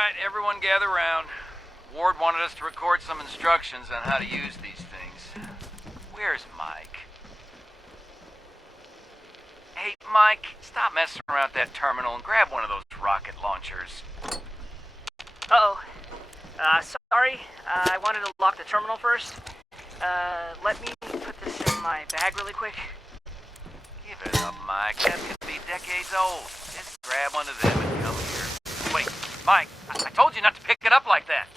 right, everyone gather round. Ward wanted us to record some instructions on how to use these things. Where's Mike? Hey, Mike, stop messing around with that terminal and grab one of those rocket launchers. Uh-oh. Sorry. I wanted to lock the terminal first. Let me put this in my bag really quick. Give it up, Mike. That could be decades old. Just grab one of them and come here. Wait, Mike, I told you not to pick it up like that.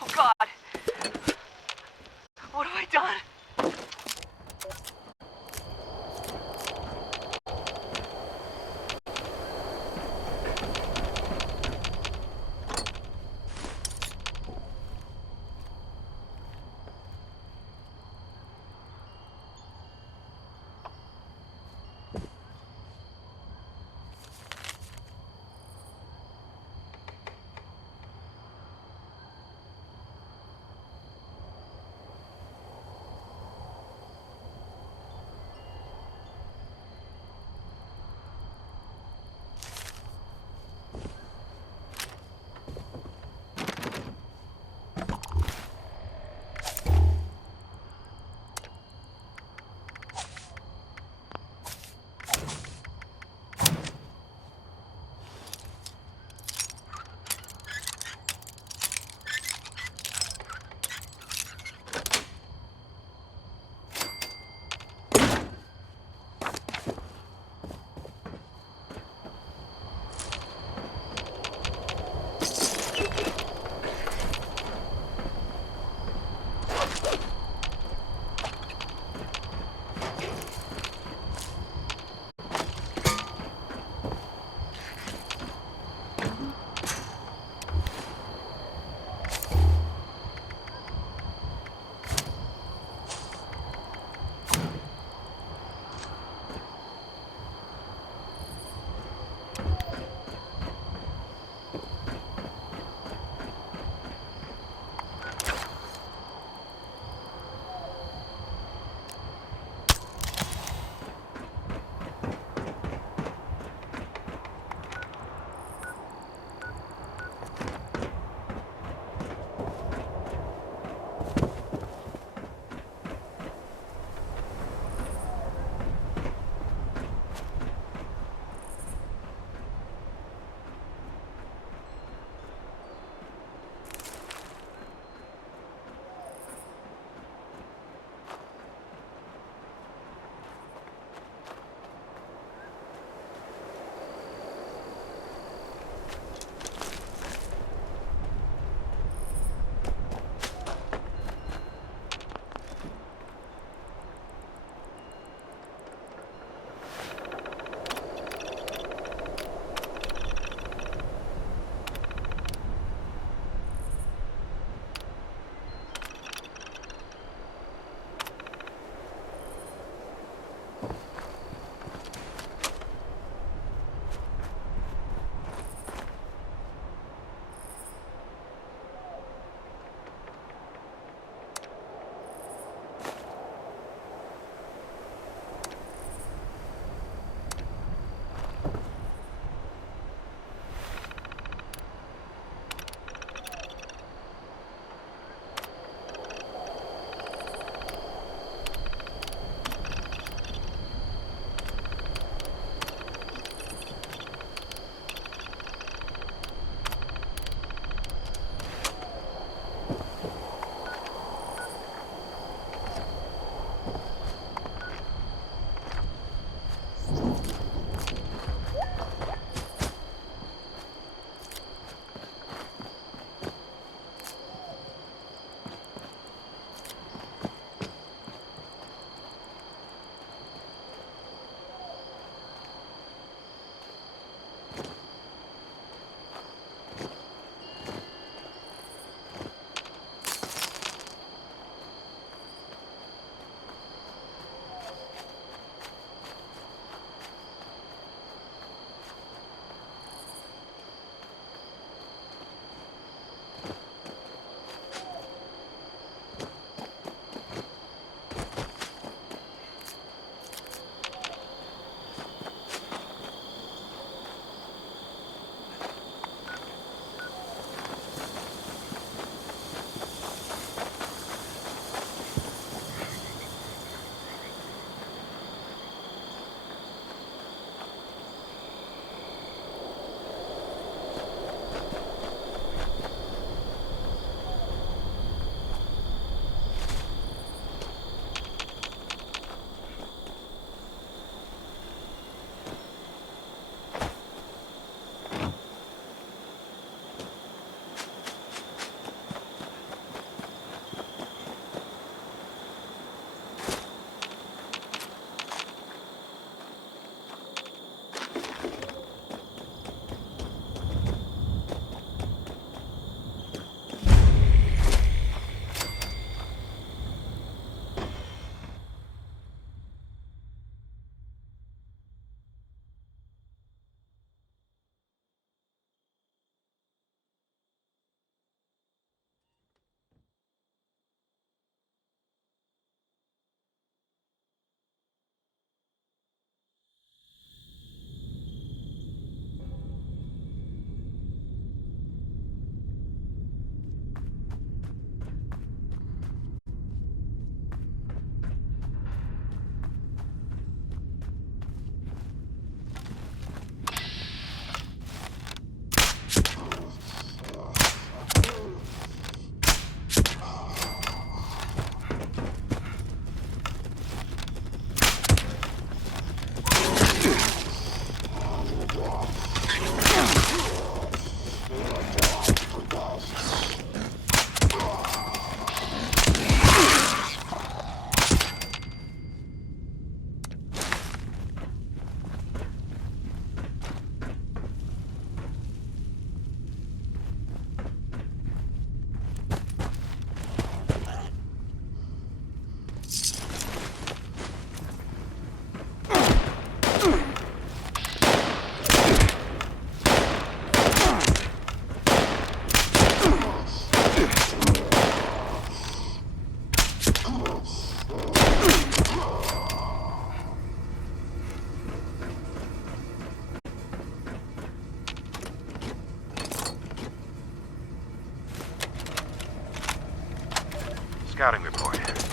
Oh, God. What have I done?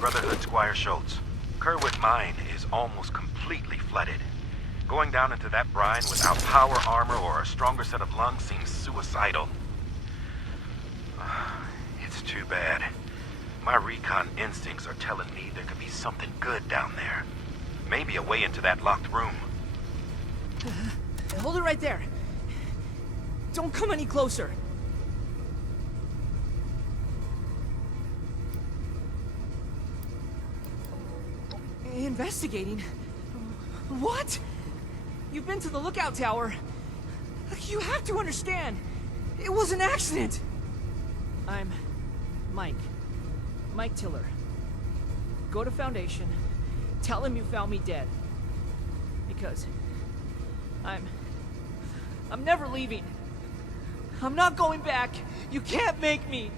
Brotherhood Squire Schultz. Kerwood Mine is almost completely flooded. Going down into that brine without power armor or a stronger set of lungs seems suicidal. It's too bad. My recon instincts are telling me there could be something good down there. Maybe a way into that locked room. Hold it right there. Don't come any closer. Investigating? What? You've been to the lookout tower. You have to understand. It was an accident. I'm Mike. Mike Tiller. Go to Foundation. Tell him you found me dead. Because I'm never leaving. I'm not going back. You can't make me.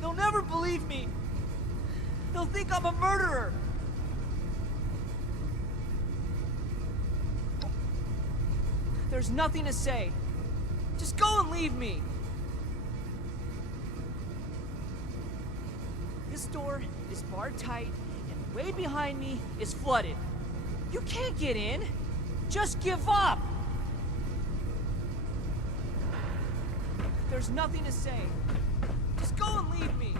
They'll never believe me. They'll think I'm a murderer. There's nothing to say. Just go and leave me. This door is barred tight, and way behind me is flooded. You can't get in. Just give up. There's nothing to say. Just go and leave me.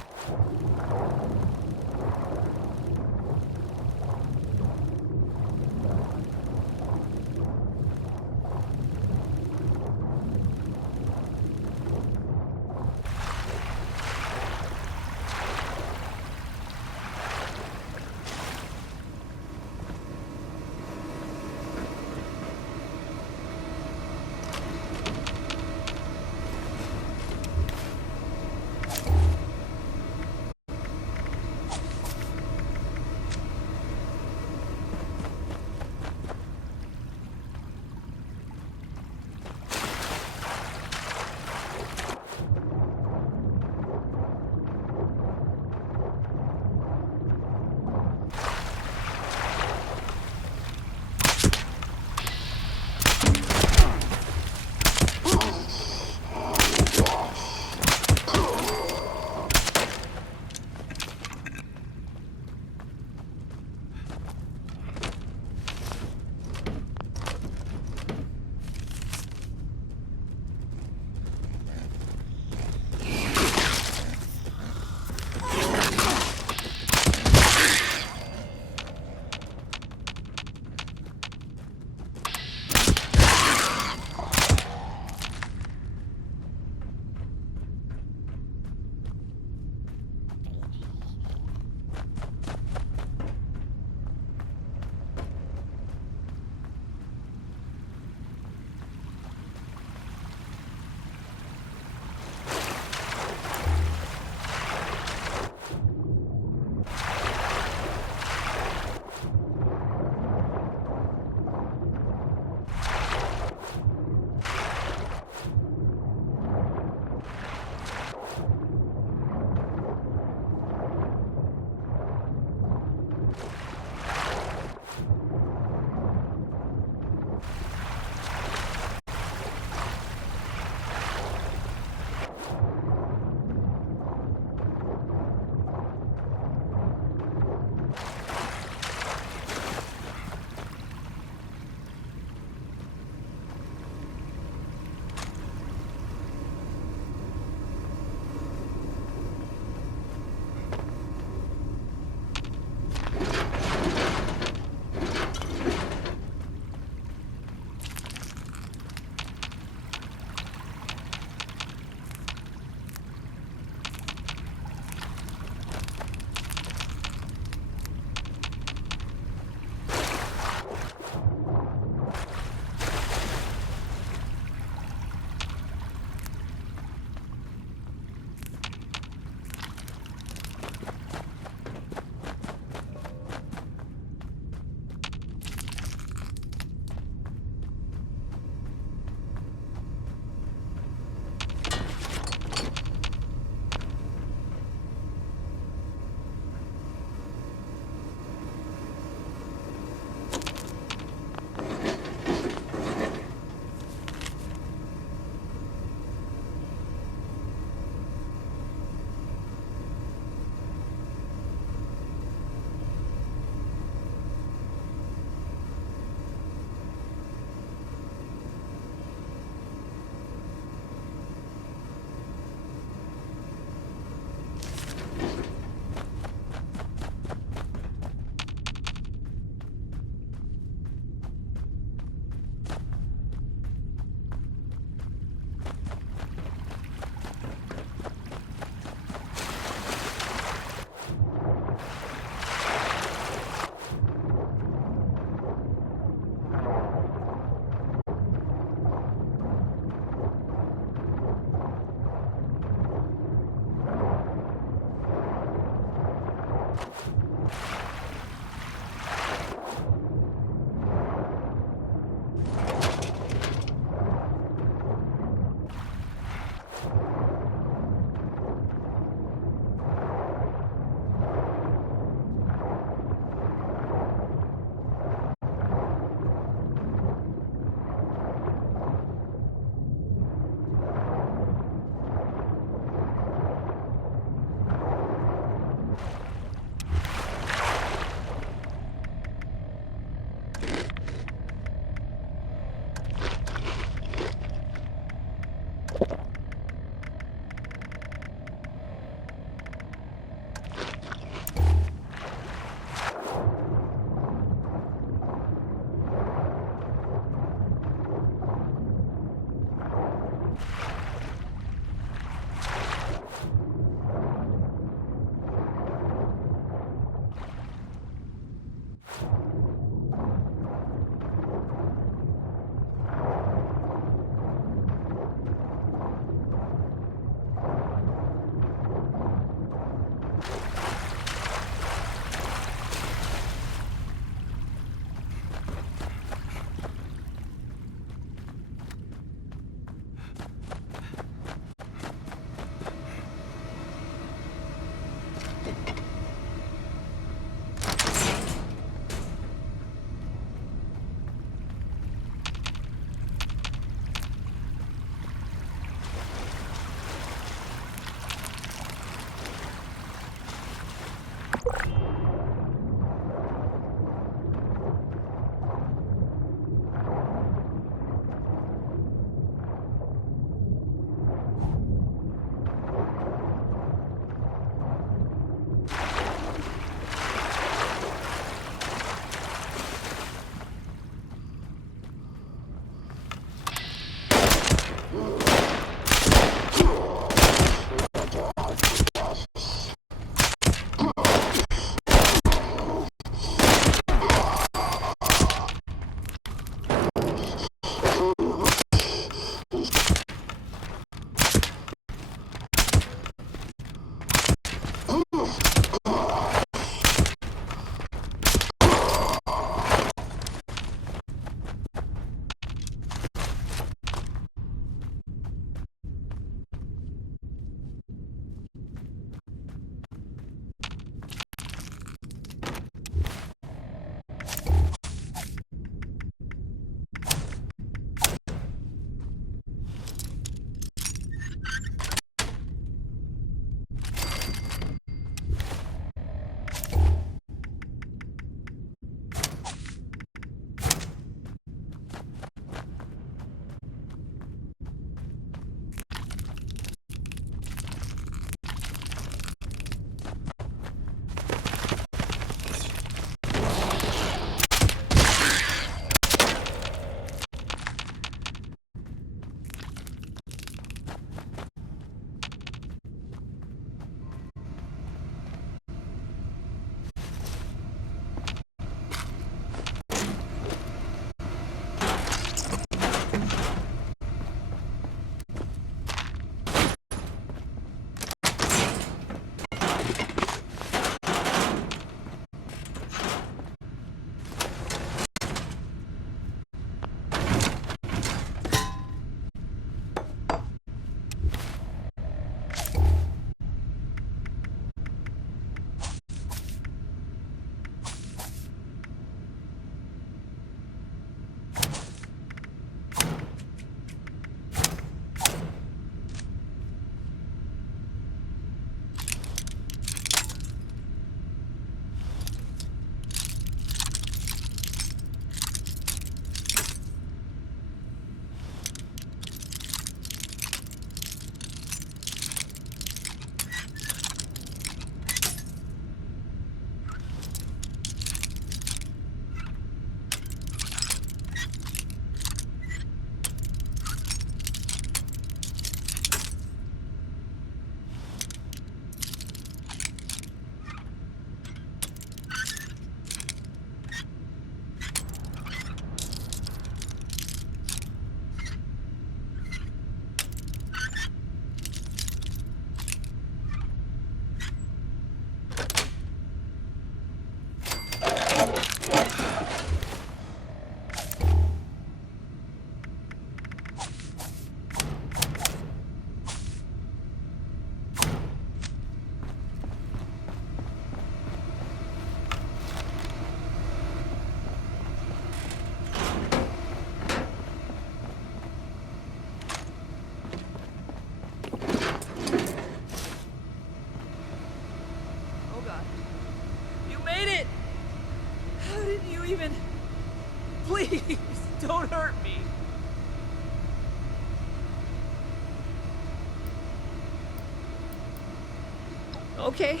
Okay.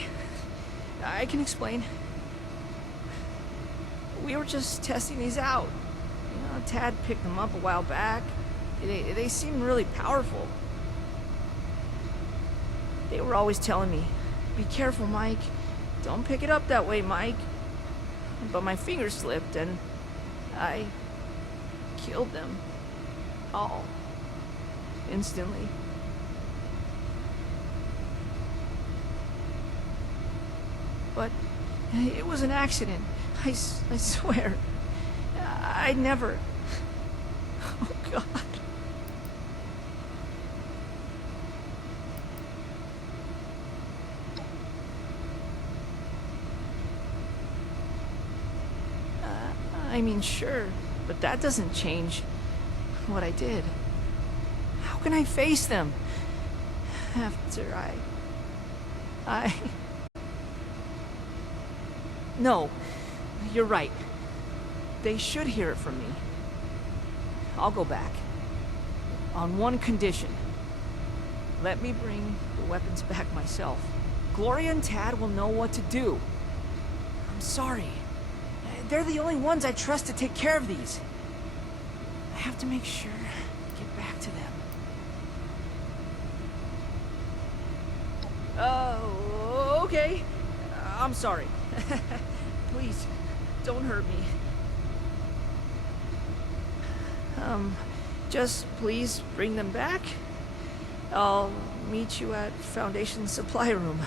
I can explain. We were just testing these out. You know, Tad picked them up a while back. They seem really powerful. They were always telling me, "Be careful, Mike. Don't pick it up that way, Mike." But my finger slipped and I killed them all instantly. But it was an accident. I swear. I never... Oh, God. I mean, sure, but that doesn't change what I did. How can I face them after I... No, you're right. They should hear it from me. I'll go back. On one condition. Let me bring the weapons back myself. Gloria and Tad will know what to do. I'm sorry. They're the only ones I trust to take care of these. I have to make sure to get back to them. Okay. I'm sorry. Please, don't hurt me. Just please bring them back. I'll meet you at Foundation Supply Room.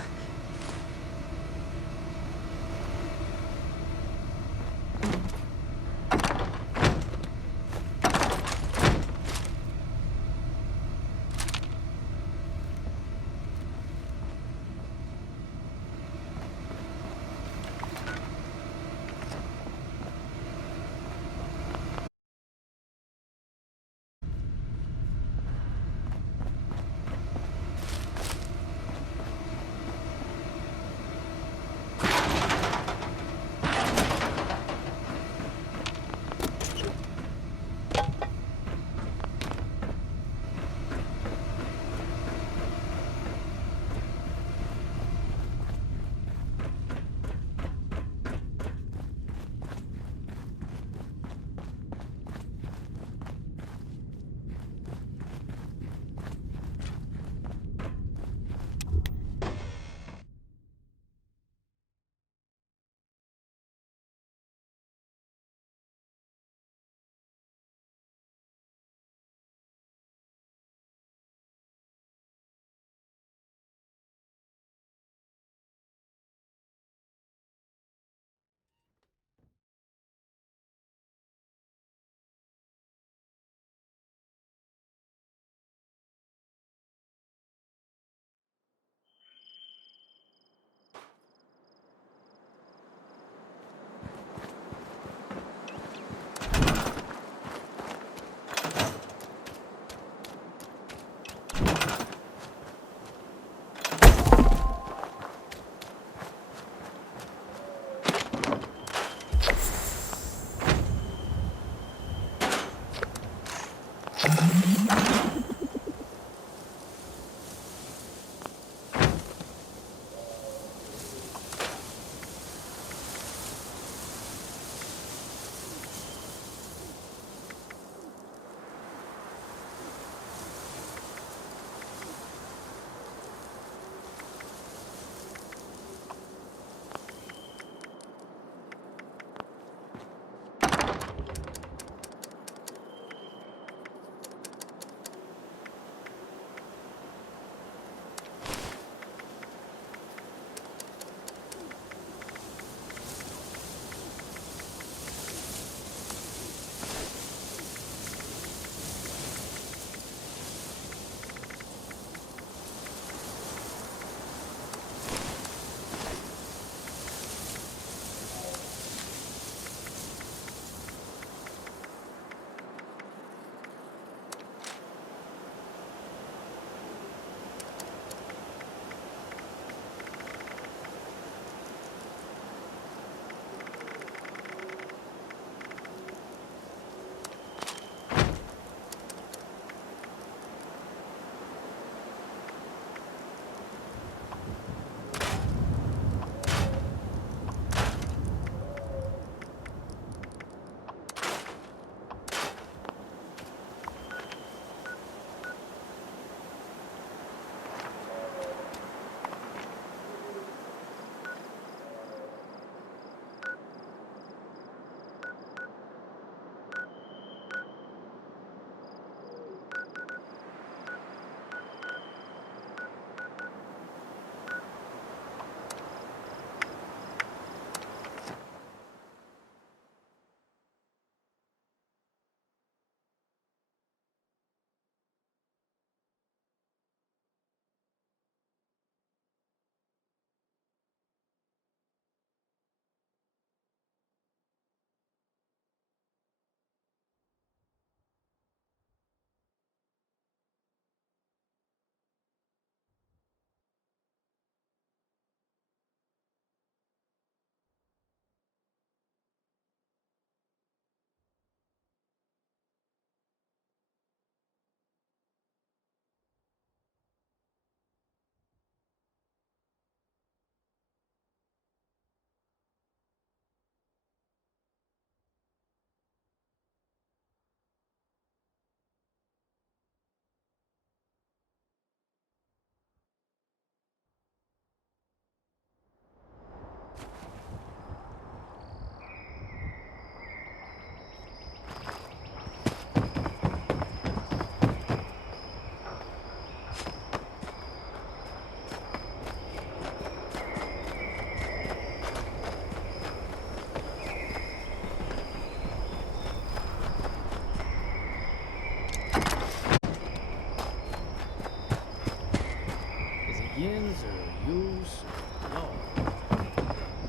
yins or yous or y'all.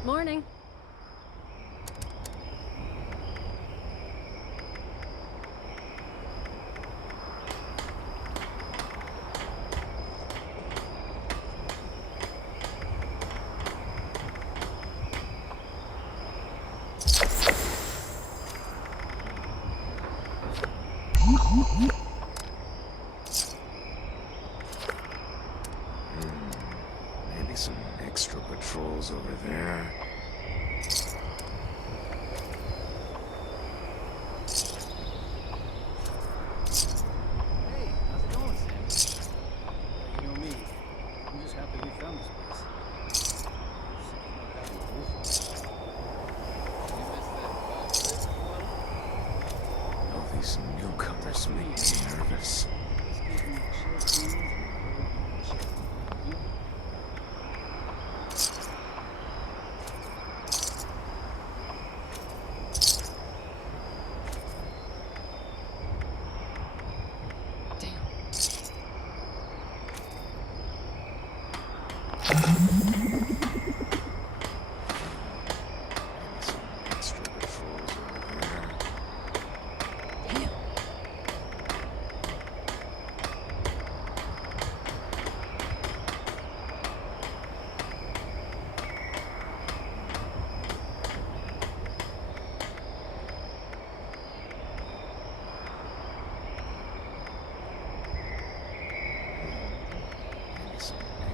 Morning. Maybe some extra patrols over there. Hey, how's it going, Sam? You know me. I'm just happy we found this place. All these newcomers make me nervous.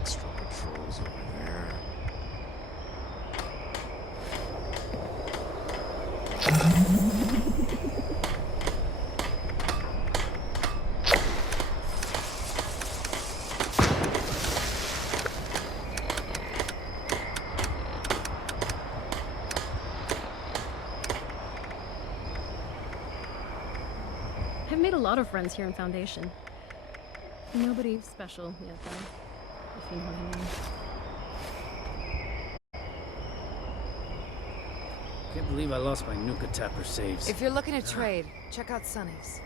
Extra patrols over there. I've made a lot of friends here in Foundation. Nobody special yet, though. If you know what I mean. Can't believe I lost my Nuka Tapper saves. If you're looking to trade, check out Sonny's.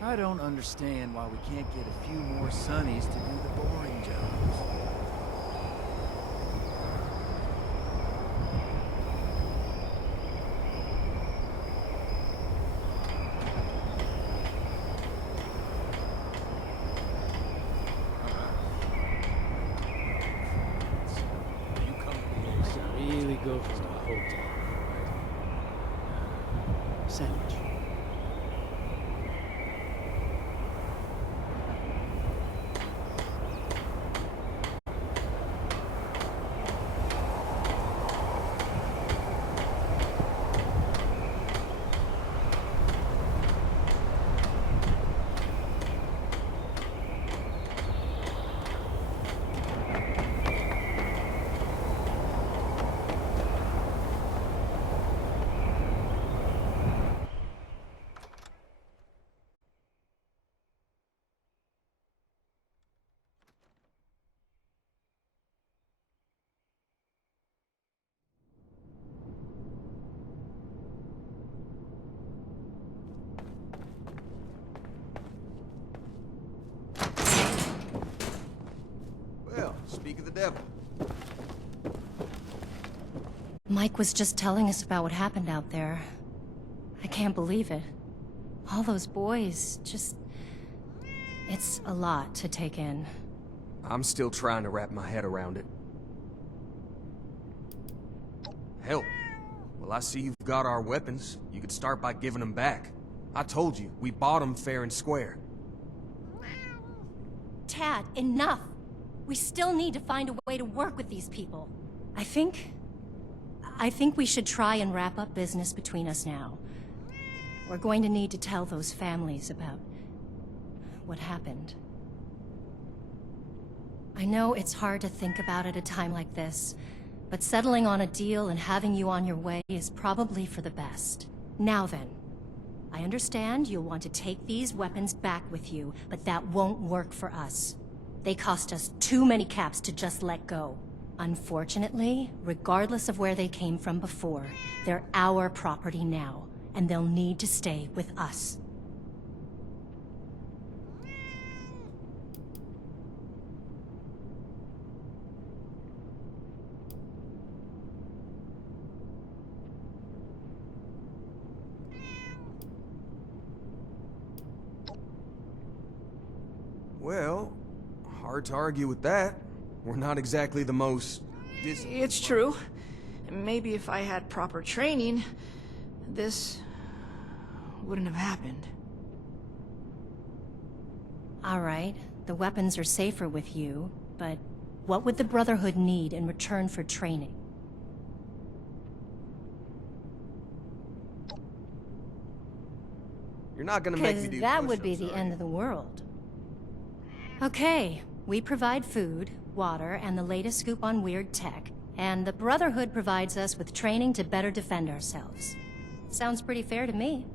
I don't understand why we can't get a few more Sonnies to do the boring jobs. Really go for the whole thing. Sandwich. Well, speak of the devil. Mike was just telling us about what happened out there. I can't believe it. All those boys, just... It's a lot to take in. I'm still trying to wrap my head around it. Hell, well, I see you've got our weapons. You could start by giving them back. I told you, we bought them fair and square. Tad, enough! We still need to find a way to work with these people. I think we should try and wrap up business between us now. We're going to need to tell those families about what happened. I know it's hard to think about at a time like this, but settling on a deal and having you on your way is probably for the best. Now then, I understand you'll want to take these weapons back with you, but that won't work for us. They cost us too many caps to just let go. Unfortunately, regardless of where they came from before, they're our property now, and they'll need to stay with us. Well, hard to argue with that. We're not exactly the most... It's true. Maybe if I had proper training, this wouldn't have happened. All right, the weapons are safer with you, but what would the Brotherhood need in return for training? You're not gonna make me do Because that would be the end of the world. Okay, we provide food, water, and the latest scoop on weird tech, and the Brotherhood provides us with training to better defend ourselves. Sounds pretty fair to me.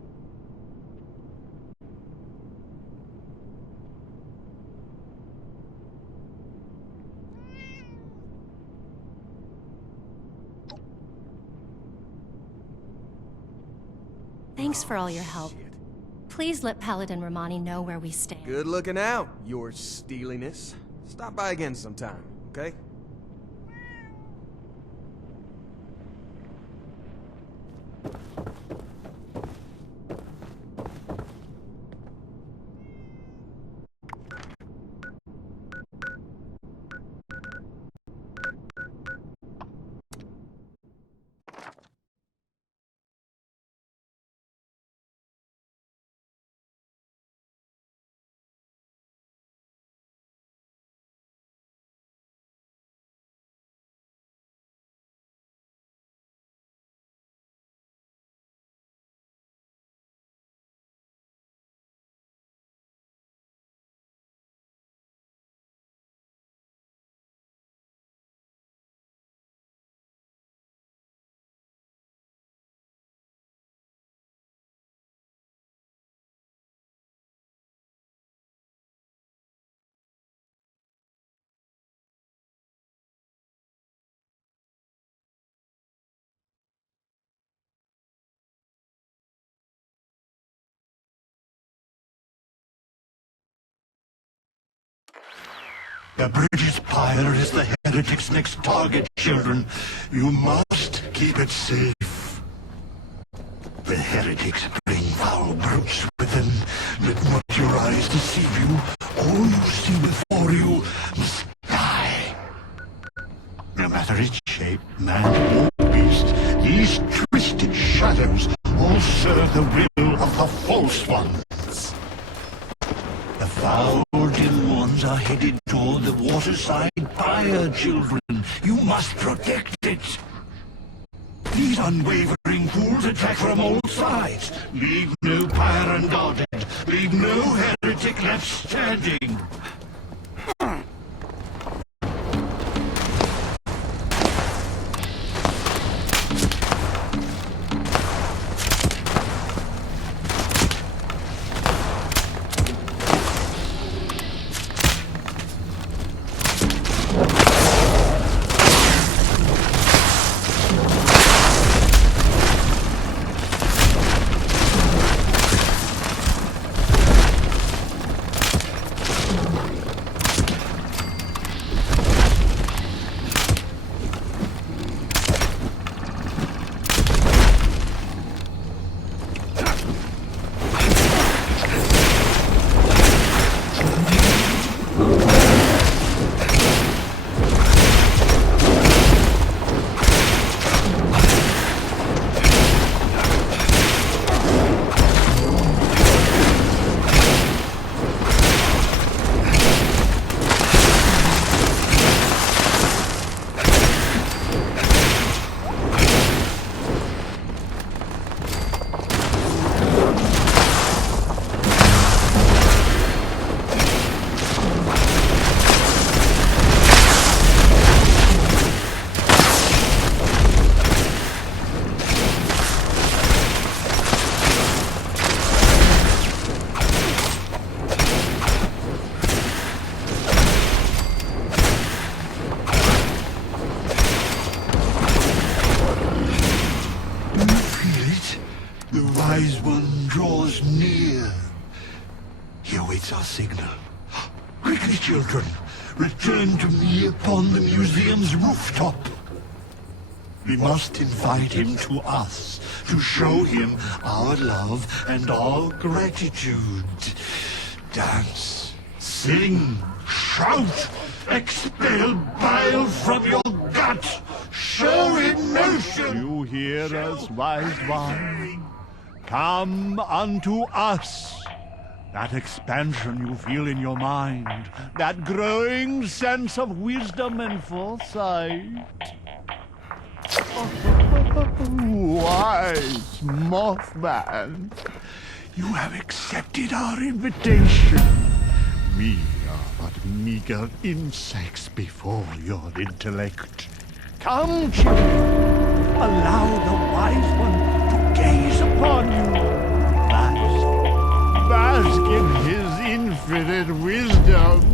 Thanks for all your help. Please let Paladin Romani know where we stand. Good looking out, your steeliness. Stop by again sometime, okay? The British Pyre is the heretic's next target, children. You must keep it safe. The heretics bring foul brutes with them. Let not your eyes deceive you. All you see before you must die. No matter its shape, man or beast, these twisted shadows all serve the will of the false ones. The foul dim ones are headed toward the waterside pyre, children. You must protect it. These unwavering fools attack from all sides. Leave no pyre unguarded. Leave no heretic left standing. Wise one draws near. He awaits our signal. Quickly, children, return to me upon the museum's rooftop. We must invite him to us to show him our love and our gratitude. Dance, Sing, shout, expel bile from your gut. Show emotion. You hear us, wise one? Come unto us. That expansion you feel in your mind, that growing sense of wisdom and foresight. Wise Mothman, you have accepted our invitation. We are but meager insects before your intellect. Come, children, allow the wise one to gaze upon you. Bask in his infinite wisdom.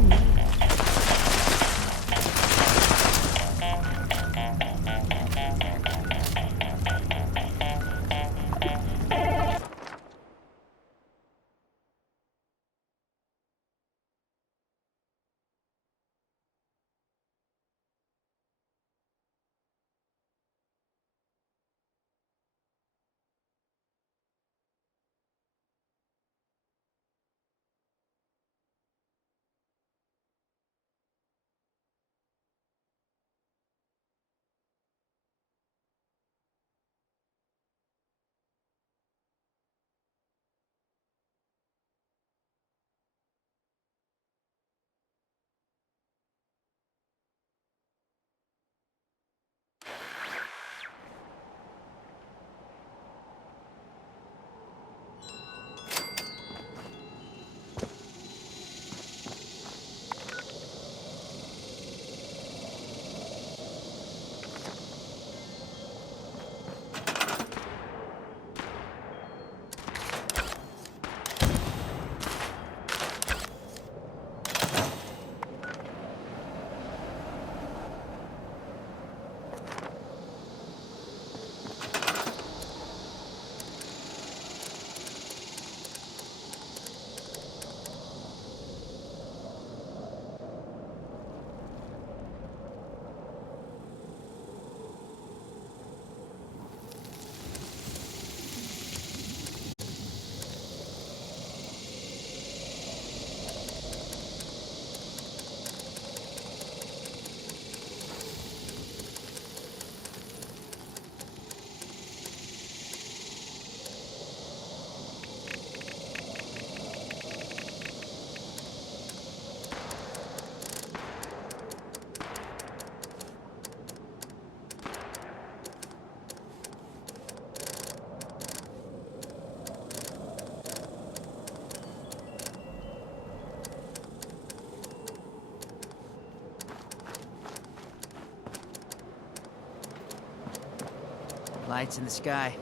Lights in the sky.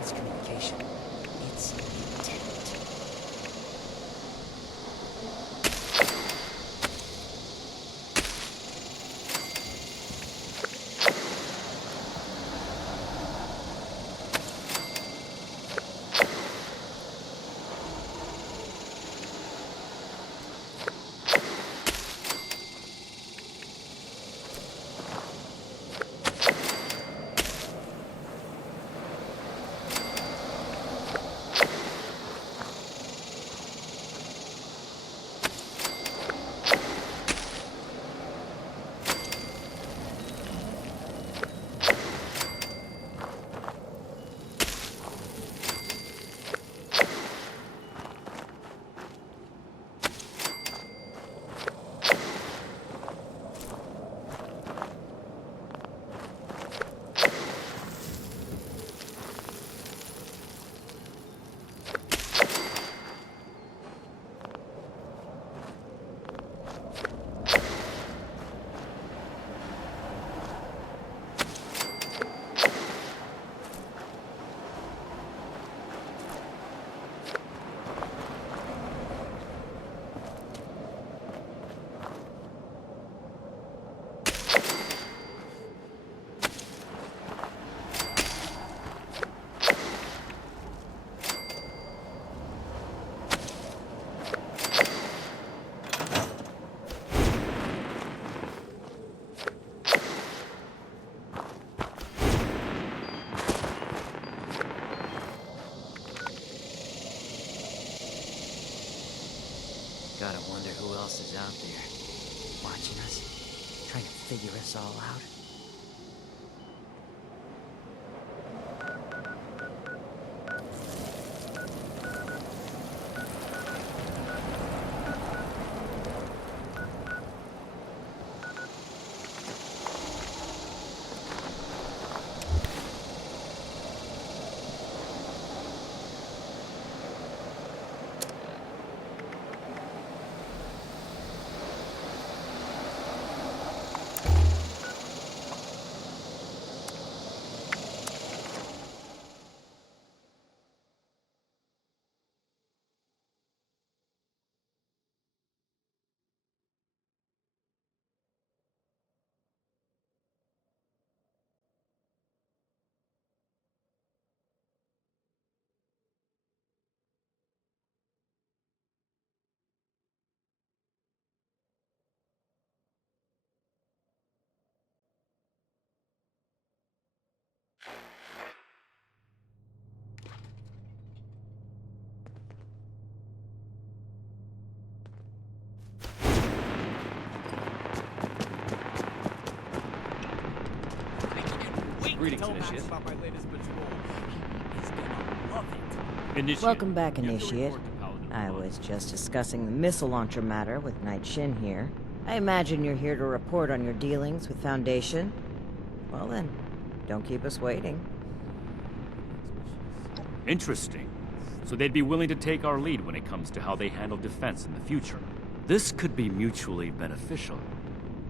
It's communication. It's intent. else is out there, watching us, trying to figure us all out. Greetings, Initiate. Welcome back, Initiate. I was just discussing the missile launcher matter with Knight Shin here. I imagine you're here to report on your dealings with Foundation. Well then, don't keep us waiting. Interesting. So they'd be willing to take our lead when it comes to how they handle defense in the future. This could be mutually beneficial.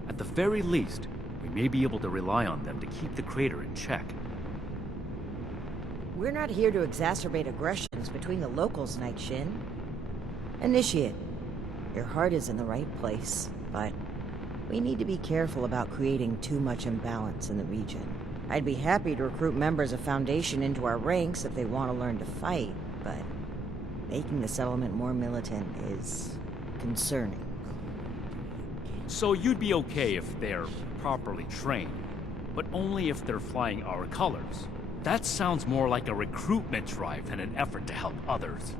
At the very least, we may be able to rely on them to keep the crater in check. We're not here to exacerbate aggressions between the locals, Knight Shin. Initiate, your heart is in the right place, but we need to be careful about creating too much imbalance in the region. I'd be happy to recruit members of Foundation into our ranks if they want to learn to fight, but making the settlement more militant is concerning. So you'd be okay if they're properly trained, but only if they're flying our colors. That sounds more like a recruitment drive than an effort to help others.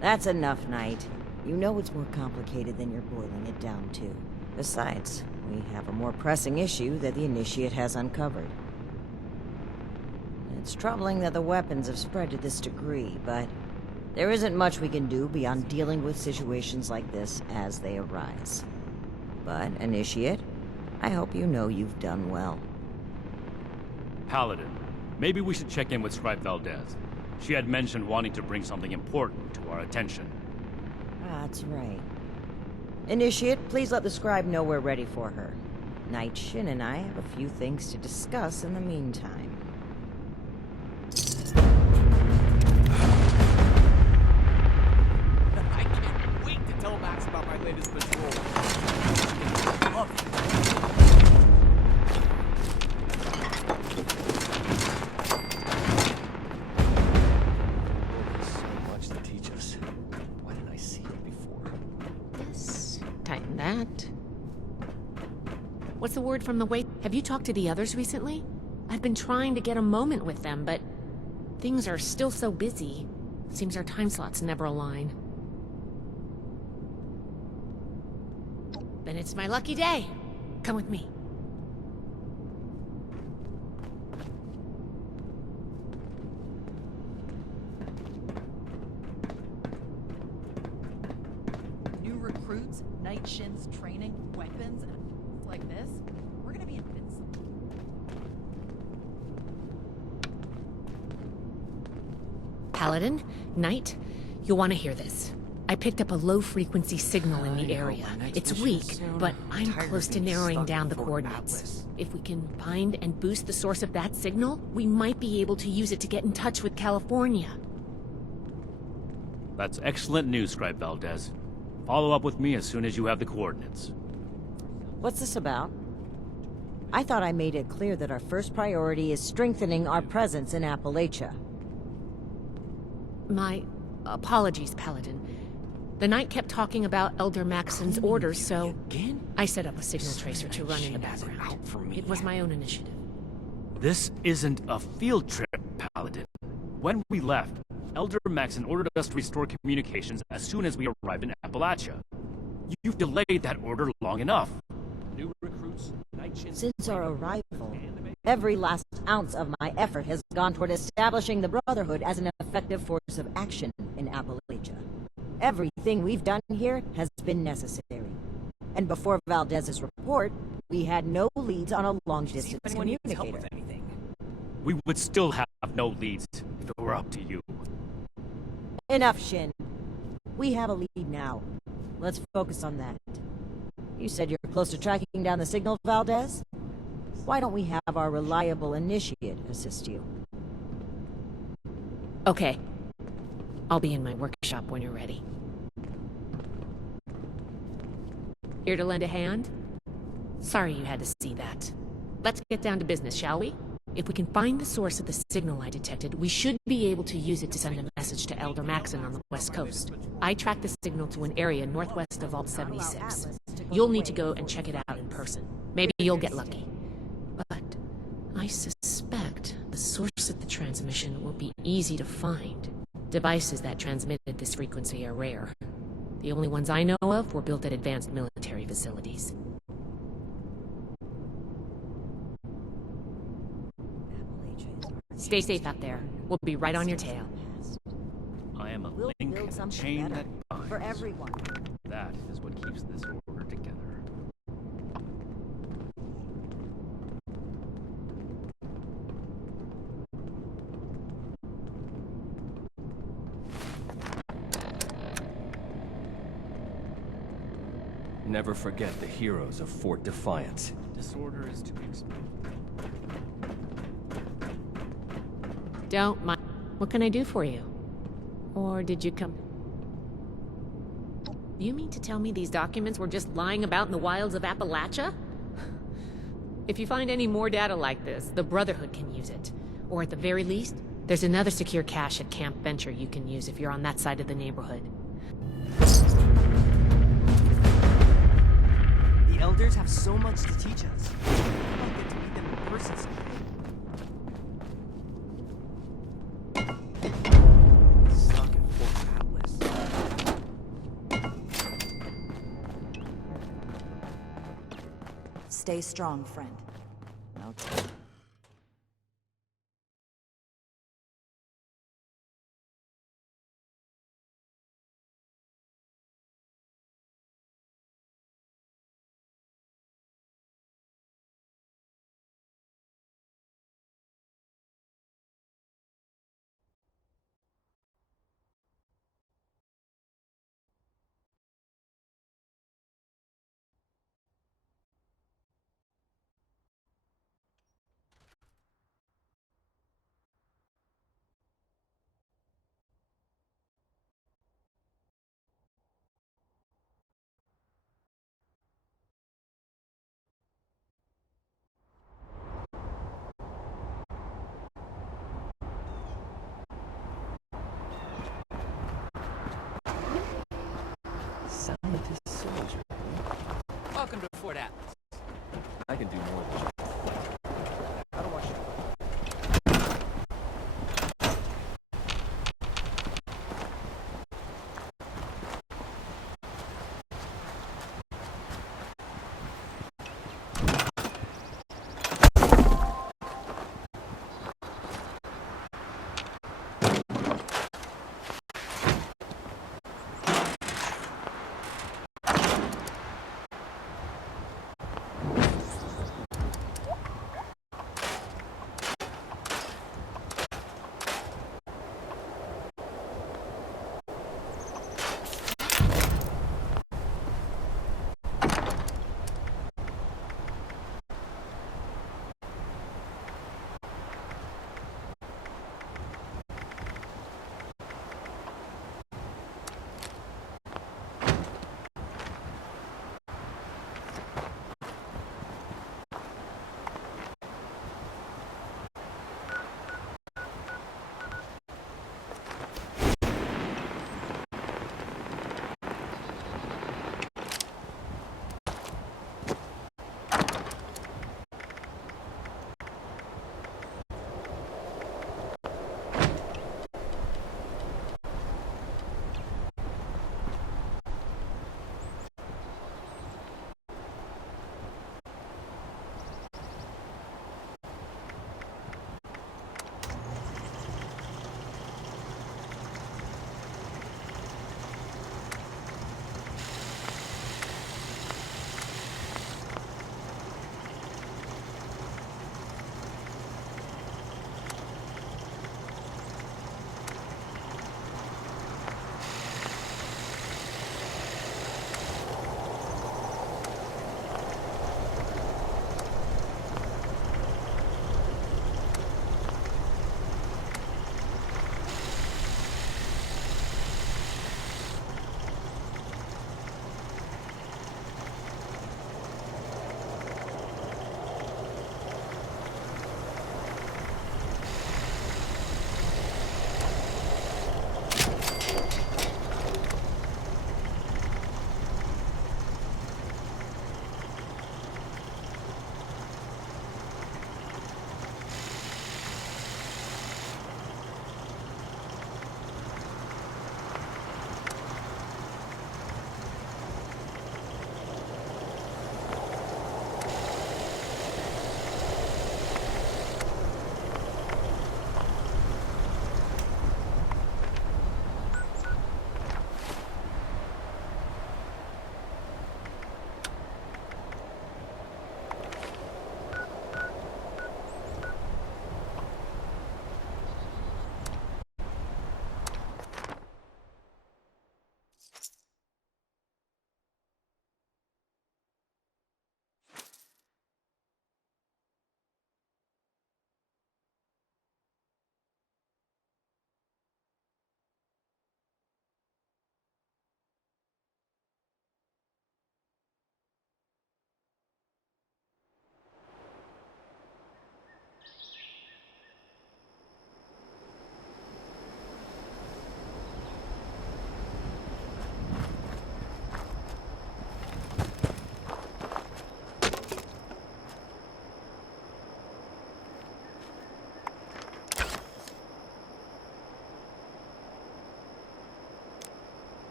That's enough, Knight. You know it's more complicated than you're boiling it down to. Besides, we have a more pressing issue that the Initiate has uncovered. It's troubling that the weapons have spread to this degree, but there isn't much we can do beyond dealing with situations like this as they arise. But, Initiate, I hope you know you've done well. Paladin, maybe we should check in with Scribe Valdez. She had mentioned wanting to bring something important to our attention. That's right. Initiate, please let the Scribe know we're ready for her. Knight Shin and I have a few things to discuss in the meantime. I can't wait to tell Max about my latest patrol. Love it. What's the word from the wait? Have you talked to the others recently? I've been trying to get a moment with them, but things are still so busy. Seems our time slots never align. Then it's my lucky day. Come with me. New recruits, Knight Shin's training, weapons, and like this, we're gonna be invincible. Paladin, Knight, you'll want to hear this. I picked up a low-frequency signal in the area. It's weak, but I'm close to narrowing down the coordinates. If we can find and boost the source of that signal, we might be able to use it to get in touch with California. That's excellent news, Scribe Valdez. Follow up with me as soon as you have the coordinates. What's this about? I thought I made it clear that our first priority is strengthening our presence in Appalachia. My apologies, Paladin. The Knight kept talking about Elder Maxon's orders, so I set up a signal tracer to run in the background. It was my own initiative. This isn't a field trip, Paladin. When we left, Elder Maxon ordered us to restore communications as soon as we arrived in Appalachia. You've delayed that order long enough. New recruits, night shifts... Since our arrival, every last ounce of my effort has gone toward establishing the Brotherhood as an effective force of action in Appalachia. Everything we've done here has been necessary. And before Valdez's report, we had no leads on a long-distance communicator. We would still have no leads if it were up to you. Enough, Shin. We have a lead now. Let's focus on that. You said you're close to tracking down the signal, Valdez? Why don't we have our reliable initiate assist you? Okay. I'll be in my workshop when you're ready. Here to lend a hand? Sorry you had to see that. Let's get down to business, shall we? If we can find the source of the signal I detected, we should be able to use it to send a message to Elder Maxon on the west coast. I tracked the signal to an area northwest of Vault 76. You'll need to go and check it out in person. Maybe you'll get lucky. But I suspect the source of the transmission will be easy to find. Devices that transmitted this frequency are rare. The only ones I know of were built at advanced military facilities. Stay safe out there. We'll be right on your tail. I am a We'll link build in the something chain better that binds. for everyone. That is what keeps this order together. Never forget the heroes of Fort Defiance. Disorder is to be expected. Don't mind. What can I do for you? Or did you come... You mean to tell me these documents were just lying about in the wilds of Appalachia? If you find any more data like this, the Brotherhood can use it. Or at the very least, there's another secure cache at Camp Venture you can use if you're on that side of the neighborhood. The Elders have so much to teach us. I'll get to meet them in person someday. Stuck in Fort Atlas. Stay strong, friend. Okay. Scientist soldier. Welcome to Fort Atlas. I can do more than just... How to watch it.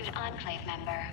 Institute Enclave member.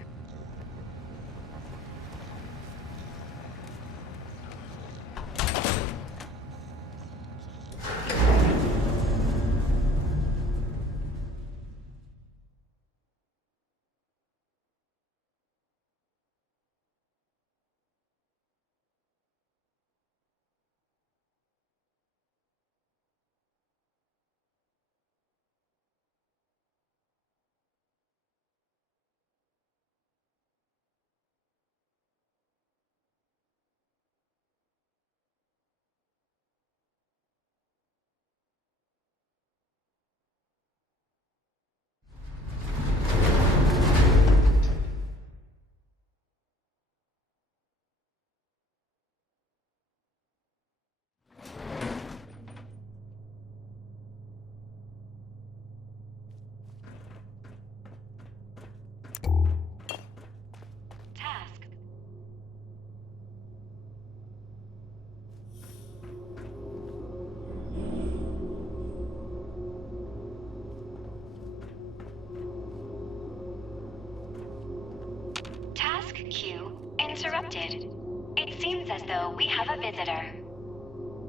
Task queue interrupted. It seems as though we have a visitor.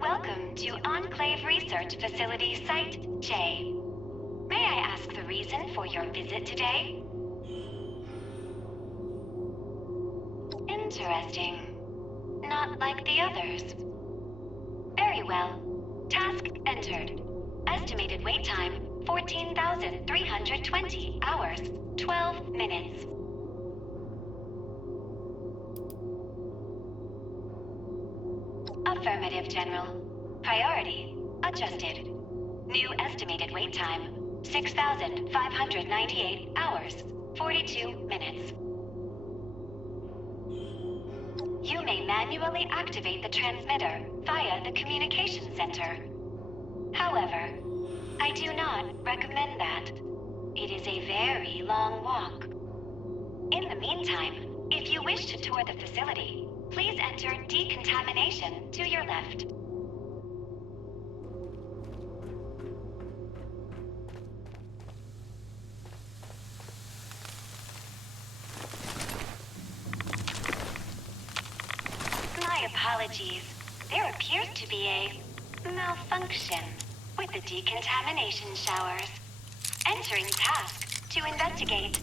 Welcome to Enclave Research Facility Site J. May I ask the reason for your visit today? Interesting. Not like the others. Very well. Task entered. Estimated wait time, 14,320 hours, 12 minutes. Affirmative, General. Priority adjusted. New estimated wait time, 6,598 hours, 42 minutes. You may manually activate the transmitter via the communication center. However, I do not recommend that. It is a very long walk. In the meantime, if you wish to tour the facility, please enter decontamination to your left. My apologies. There appears to be a malfunction with the decontamination showers. Entering task to investigate.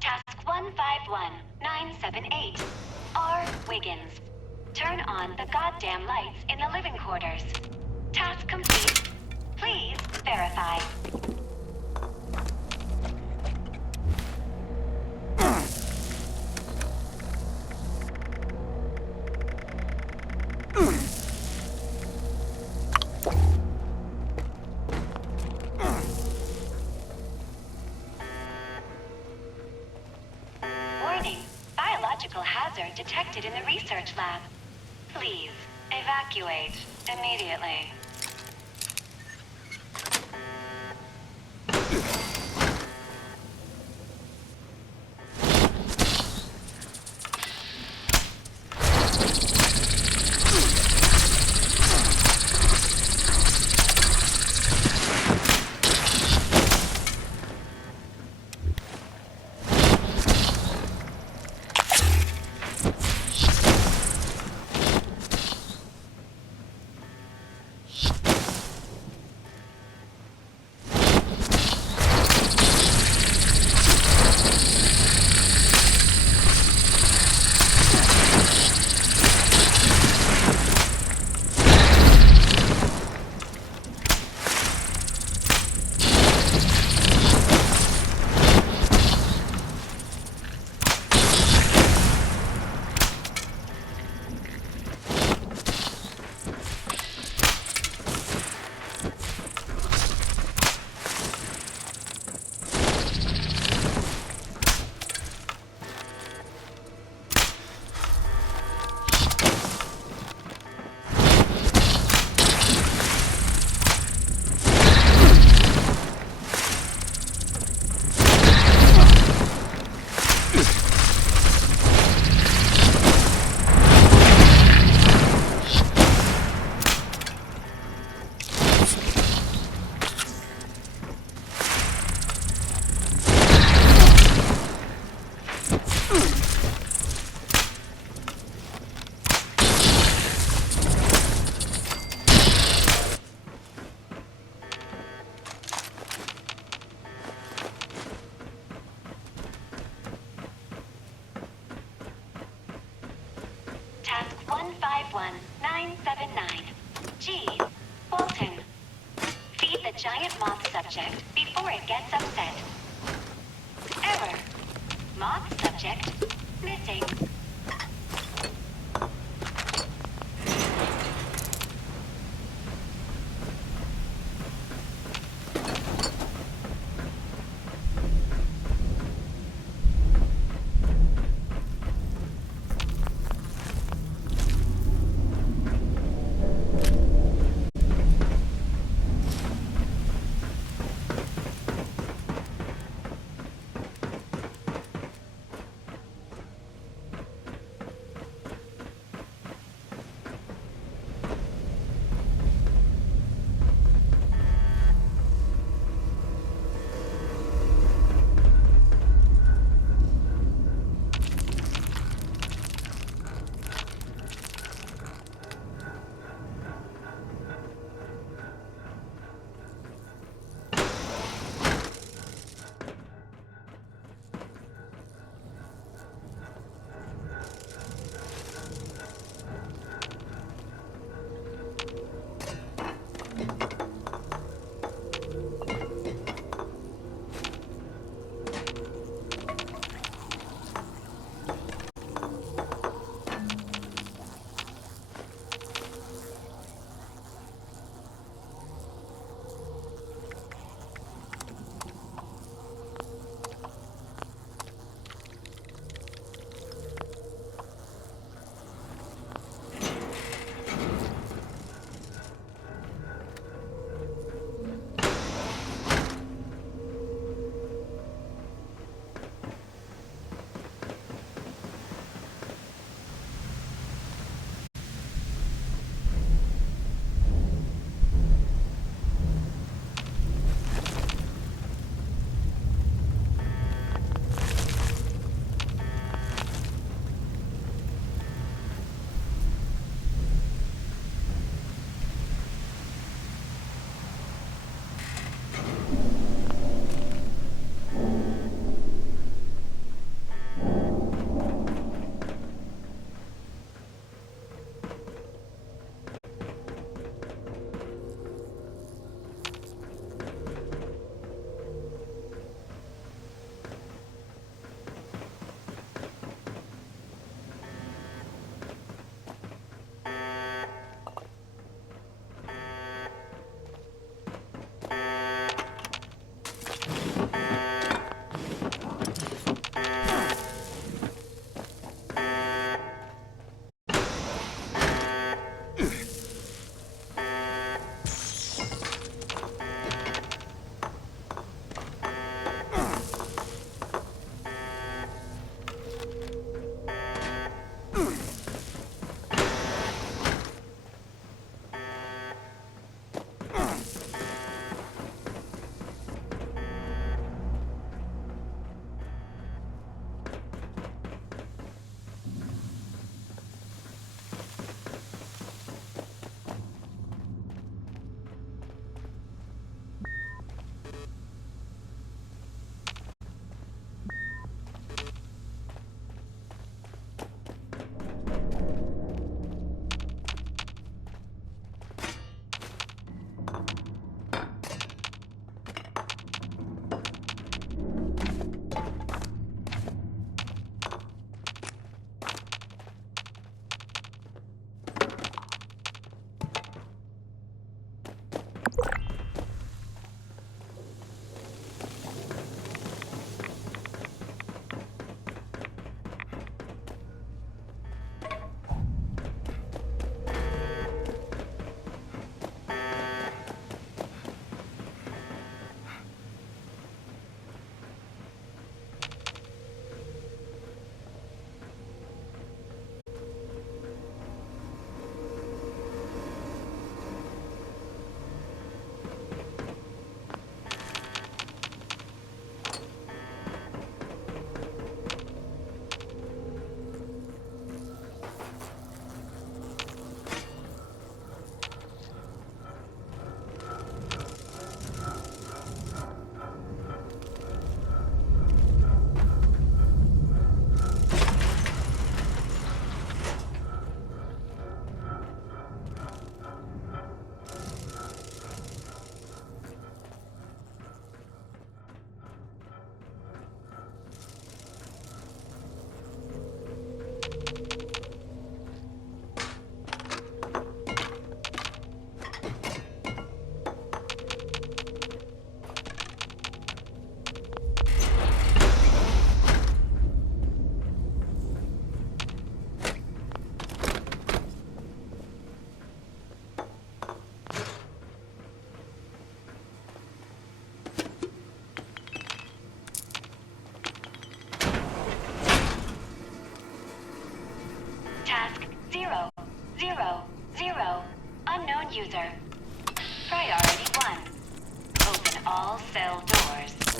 Task 151978. R. Wiggins. Turn on the goddamn lights in the living quarters. Task complete. Please verify. Warning. Biological hazard detected in the research lab. Please, evacuate immediately. 51979. G. Bolton. Feed the giant moth subject before it gets upset. Error. Moth subject missing.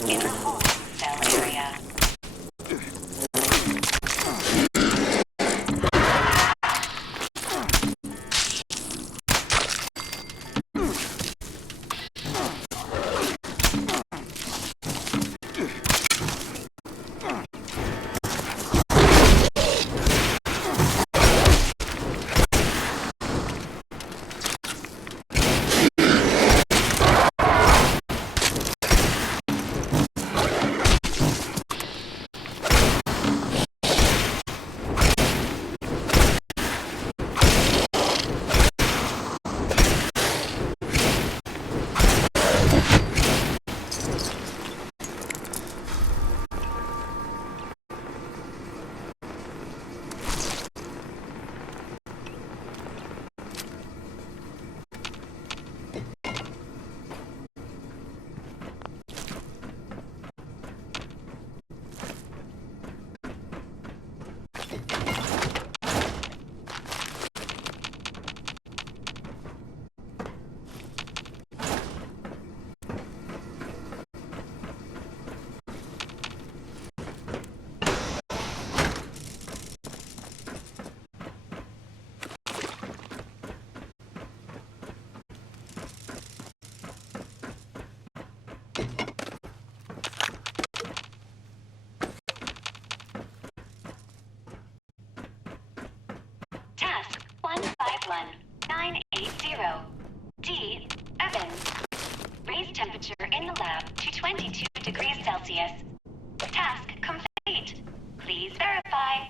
in the holding cell area. Task 151980. D. Evans. Raise temperature in the lab to 22 degrees Celsius. Task complete. Please verify.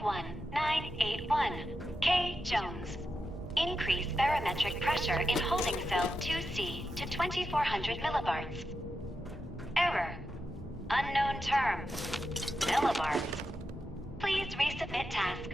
51981, K. Jones. Increase barometric pressure in holding cell 2C to 2400 millibarts. Error. Unknown term. Millibarts. Please resubmit task.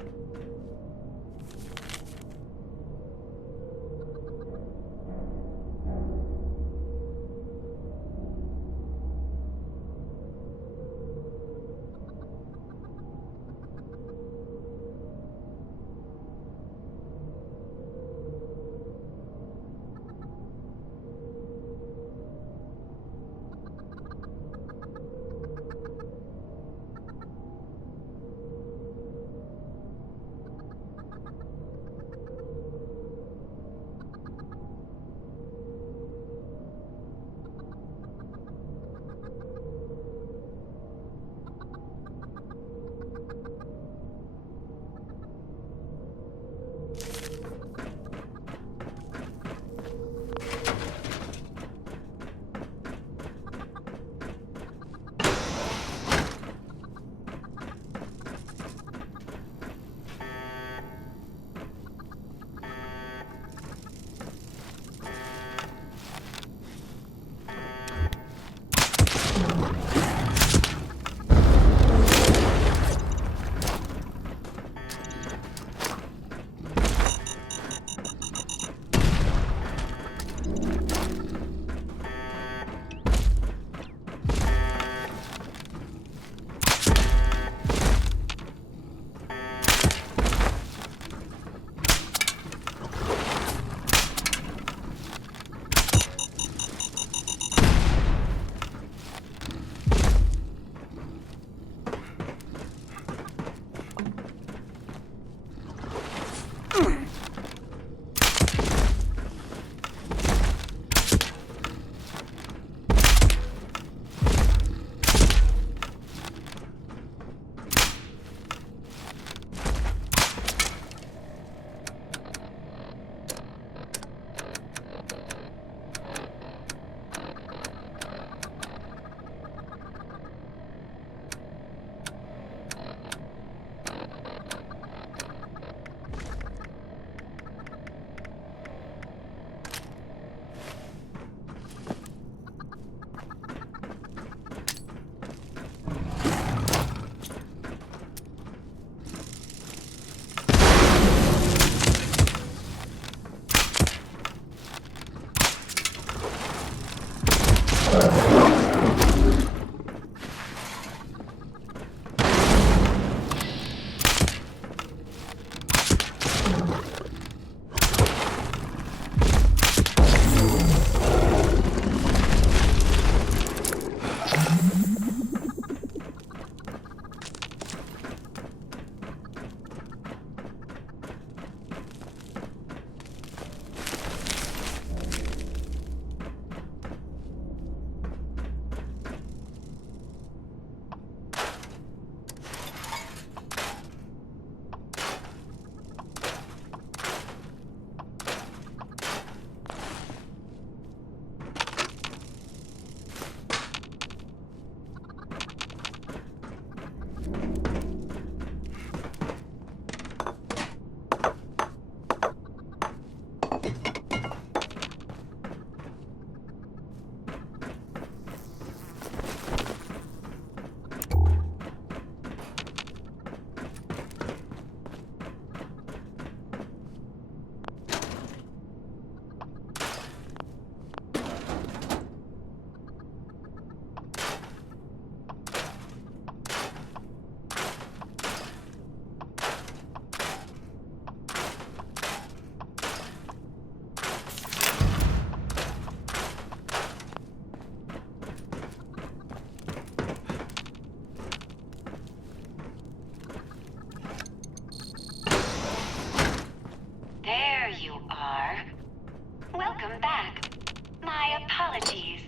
Apologies.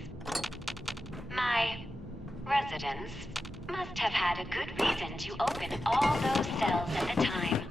My residents must have had a good reason to open all those cells at the time.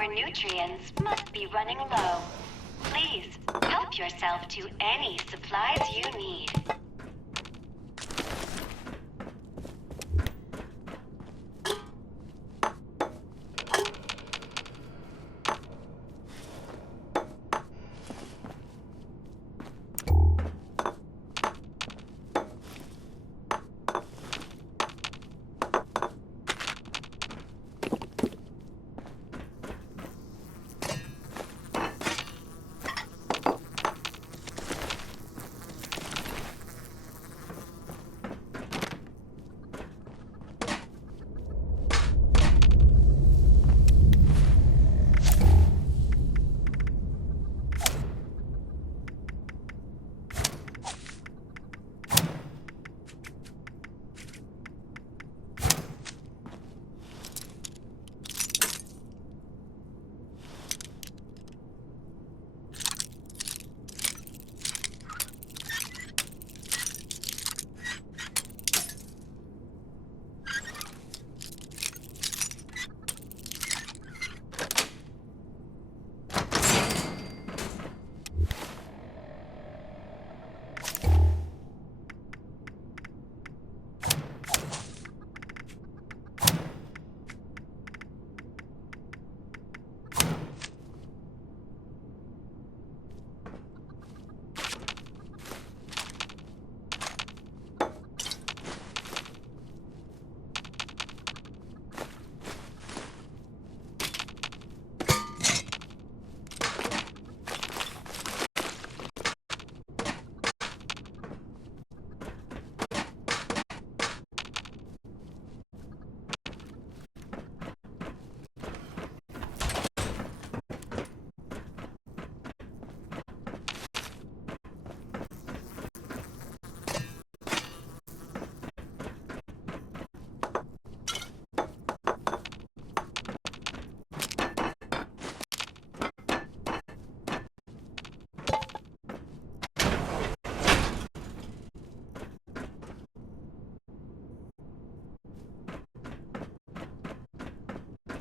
Your nutrients must be running low. Please, help yourself to any supplies you need.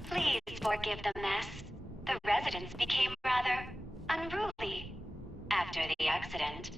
Please forgive the mess. The residents became rather unruly after the accident.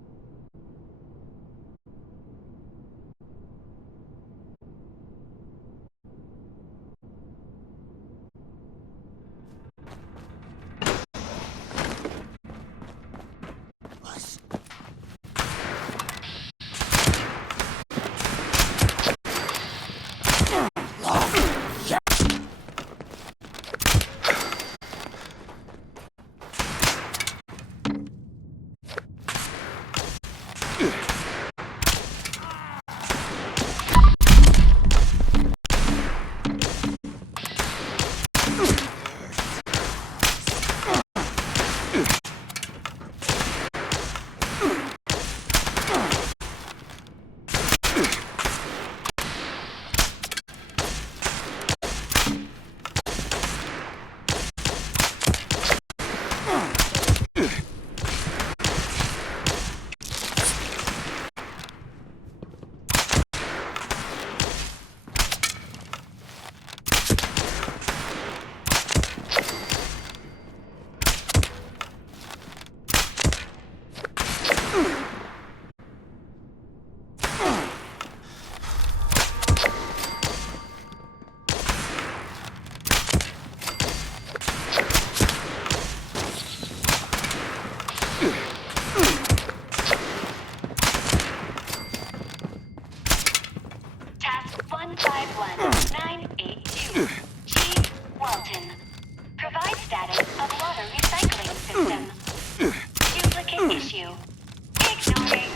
Task 151982. Chief Walton. Provide status of water recycling system. Duplicate issue. Ignoring.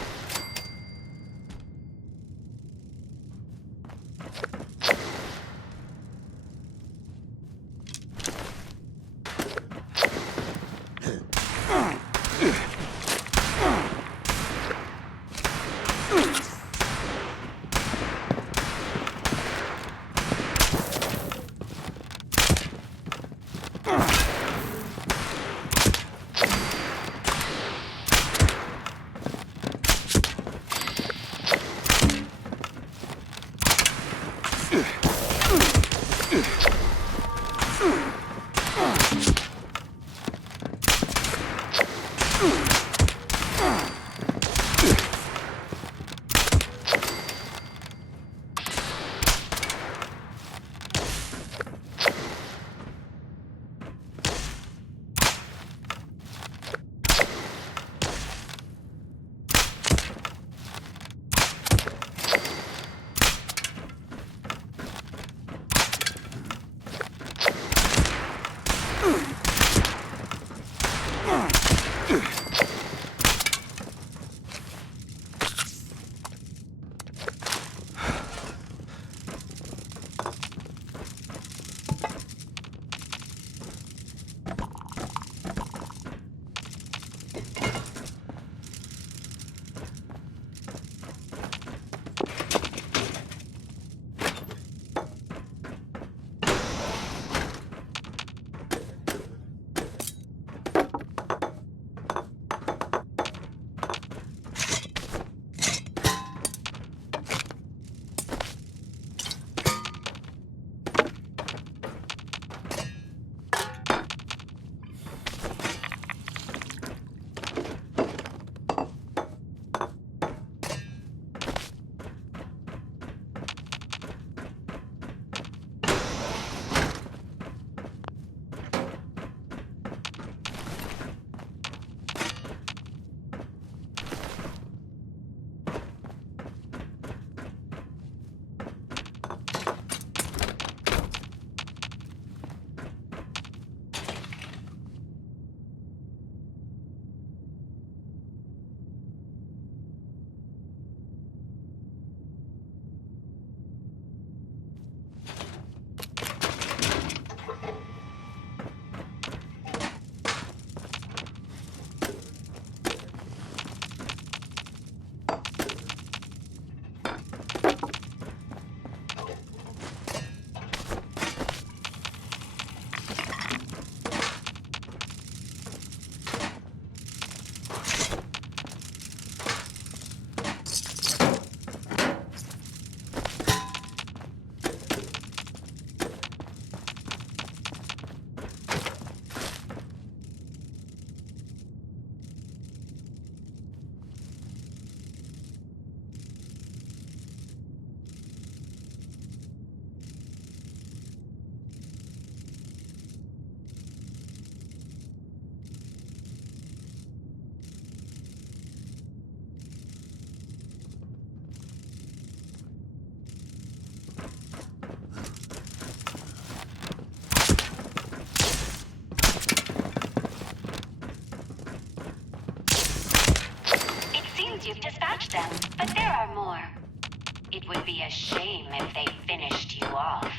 would be a shame if they finished you off.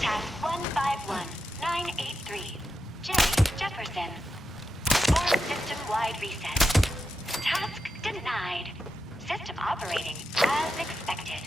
Task 151983. Jerry Jefferson. Perform system-wide reset. Task denied. System operating as expected.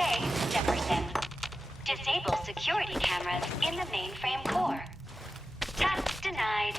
J. Jefferson. Disable security cameras in the mainframe core. Task denied.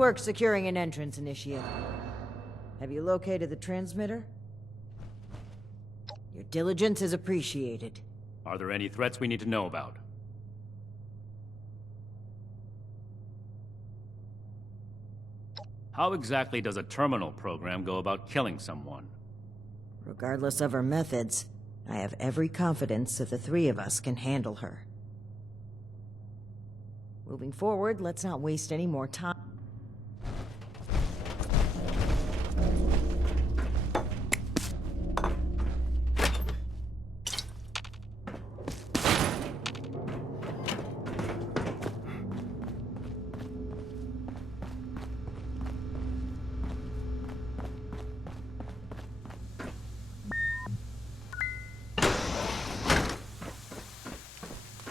work securing an entrance, Initiate. Have you located the transmitter? Your diligence is appreciated. Are there any threats we need to know about? How exactly does a terminal program go about killing someone? Regardless of her methods, I have every confidence that the three of us can handle her. Moving forward, let's not waste any more time.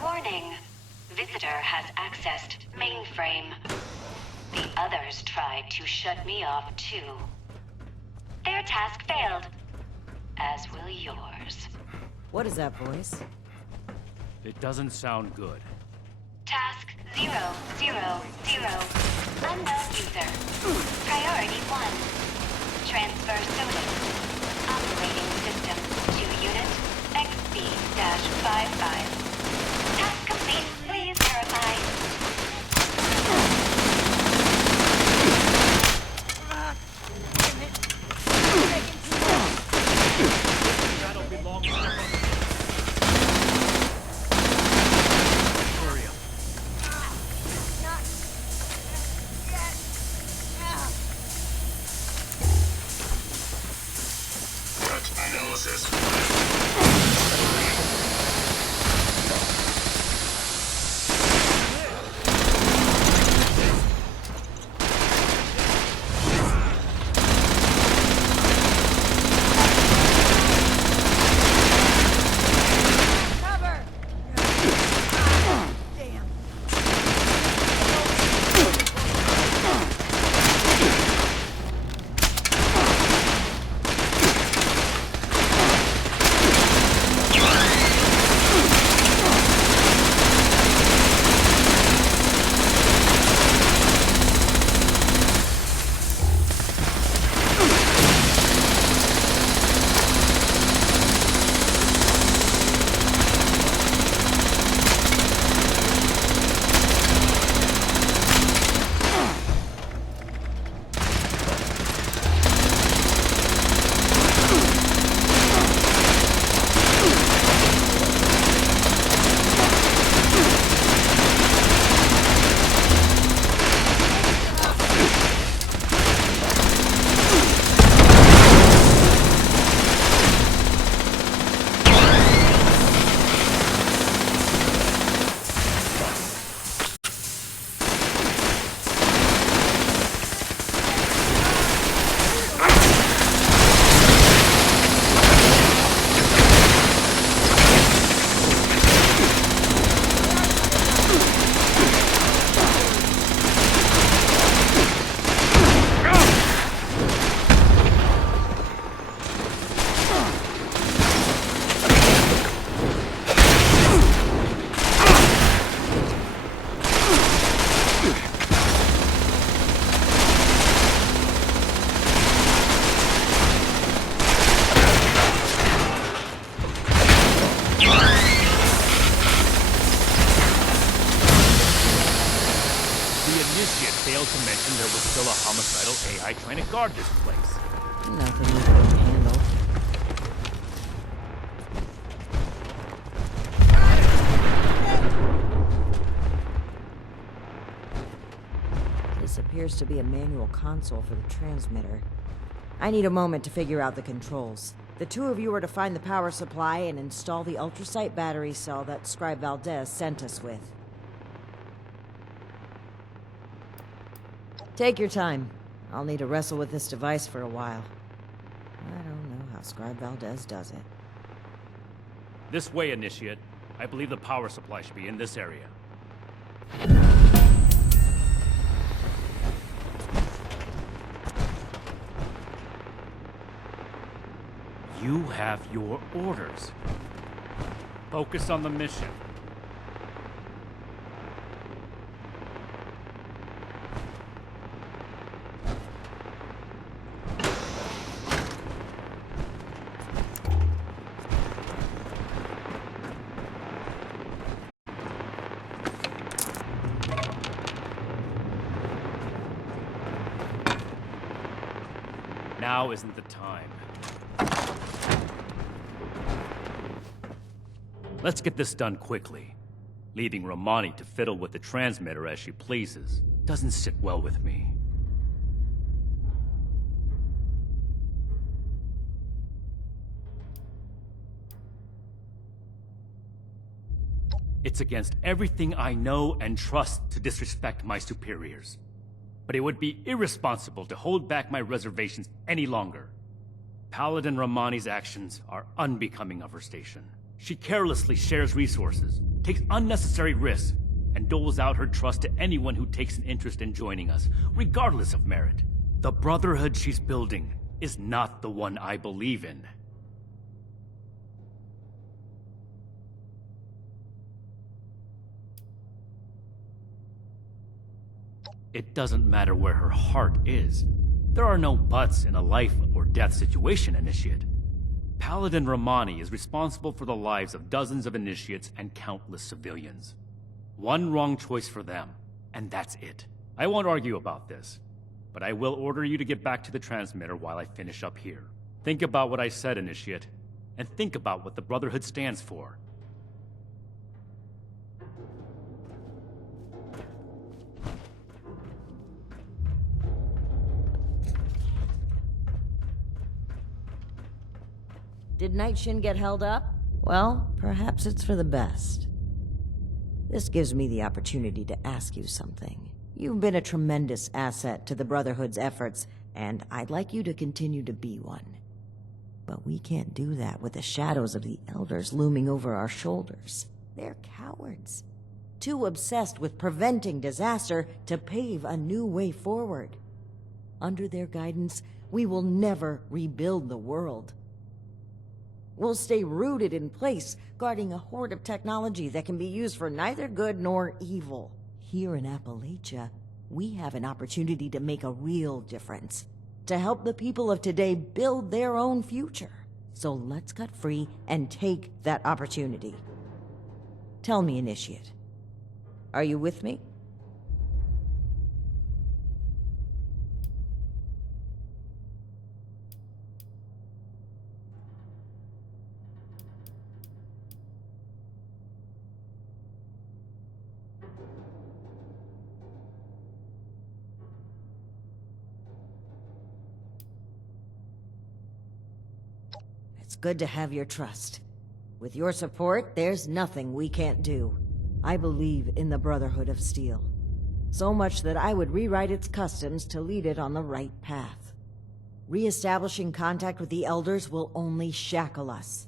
Warning. Visitor has accessed mainframe. The others tried to shut me off too. Their task failed, as will yours. What is that voice? It doesn't sound good. Task 000. Unknown user. Priority 1. Transfer Sony. Operating system to unit XB-55. Task complete. Please verify. That'll be long. Hurry up. Not yet. Analysis. failed to mention there was still a homicidal AI trying to guard this place. Nothing we couldn't handle. This appears to be a manual console for the transmitter. I need a moment to figure out the controls. The two of you are to find the power supply and install the ultrasight battery cell that Scribe Valdez sent us with. Take your time. I'll need to wrestle with this device for a while. I don't know how Scribe Valdez does it. This way, Initiate. I believe the power supply should be in this area. You have your orders. Focus on the mission. Now isn't the time. Let's get this done quickly. Leaving Romani to fiddle with the transmitter as she pleases doesn't sit well with me. It's against everything I know and trust to disrespect my superiors. But it would be irresponsible to hold back my reservations any longer. Paladin Romani's actions are unbecoming of her station. She carelessly shares resources, takes unnecessary risks, and doles out her trust to anyone who takes an interest in joining us, regardless of merit. The Brotherhood she's building is not the one I believe in. It doesn't matter where her heart is. There are no buts in a life or death situation, Initiate. Paladin Romani is responsible for the lives of dozens of Initiates and countless civilians. One wrong choice for them, and that's it. I won't argue about this, but I will order you to get back to the transmitter while I finish up here. Think about what I said, Initiate, and think about what the Brotherhood stands for. Did Nightshin get held up? Well, perhaps it's for the best. This gives me the opportunity to ask you something. You've been a tremendous asset to the Brotherhood's efforts, and I'd like you to continue to be one. But we can't do that with the shadows of the Elders looming over our shoulders. They're cowards. Too obsessed with preventing disaster to pave a new way forward. Under their guidance, we will never rebuild the world. We'll stay rooted in place, guarding a hoard of technology that can be used for neither good nor evil. Here in Appalachia, we have an opportunity to make a real difference, to help the people of today build their own future. So let's cut free and take that opportunity. Tell me, Initiate, are you with me? It's good to have your trust. With your support, there's nothing we can't do. I believe in the Brotherhood of Steel. So much that I would rewrite its customs to lead it on the right path. Re-establishing contact with the Elders will only shackle us,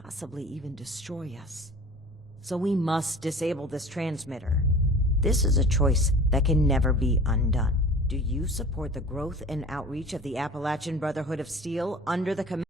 possibly even destroy us. So we must disable this transmitter. This is a choice that can never be undone. Do you support the growth and outreach of the Appalachian Brotherhood of Steel under the command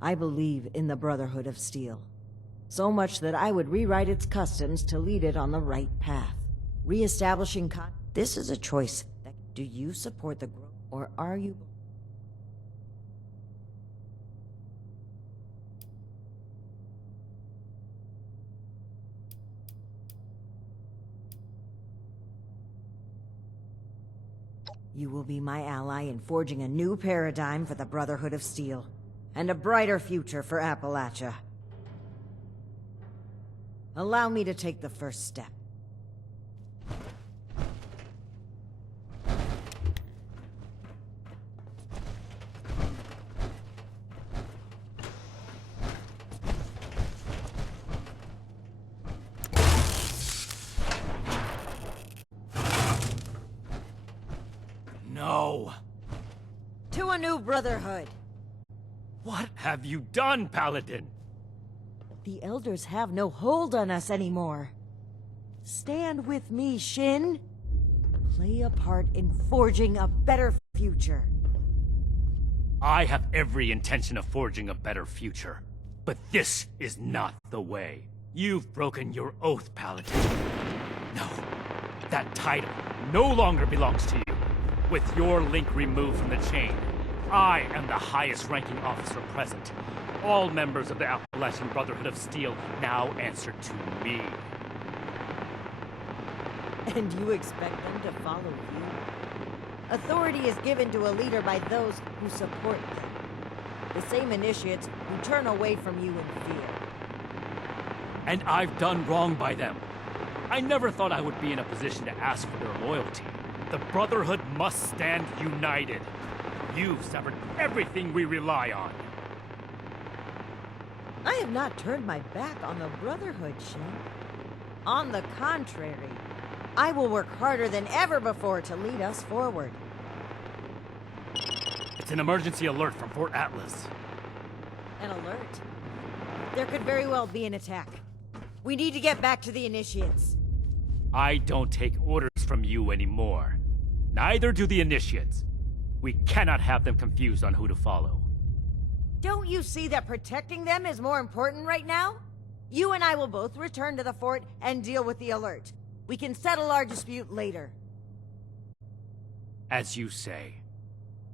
I believe in the Brotherhood of Steel. So much that I would rewrite its customs to lead it on the right path. Re-establishing This is a choice. Do you support the growth, or are you... You will be my ally in forging a new paradigm for the Brotherhood of Steel, and a brighter future for Appalachia. Allow me to take the first step. No! To a new Brotherhood! What have you done, Paladin? The Elders have no hold on us anymore. Stand with me, Shin. Play a part in forging a better future. I have every intention of forging a better future. But this is not the way. You've broken your oath, Paladin. No, that title no longer belongs to you. With your link removed from the chain, I am the highest-ranking officer present. All members of the Appalachian Brotherhood of Steel now answer to me. And you expect them to follow you? Authority is given to a leader by those who support them. The same initiates who turn away from you in fear. And I've done wrong by them. I never thought I would be in a position to ask for their loyalty. The Brotherhood must stand united. You've severed everything we rely on. I have not turned my back on the Brotherhood, Shin. On the contrary, I will work harder than ever before to lead us forward. It's an emergency alert from Fort Atlas. An alert? There could very well be an attack. We need to get back to the Initiates. I don't take orders from you anymore. Neither do the Initiates. We cannot have them confused on who to follow. Don't you see that protecting them is more important right now? You and I will both return to the fort and deal with the alert. We can settle our dispute later. As you say.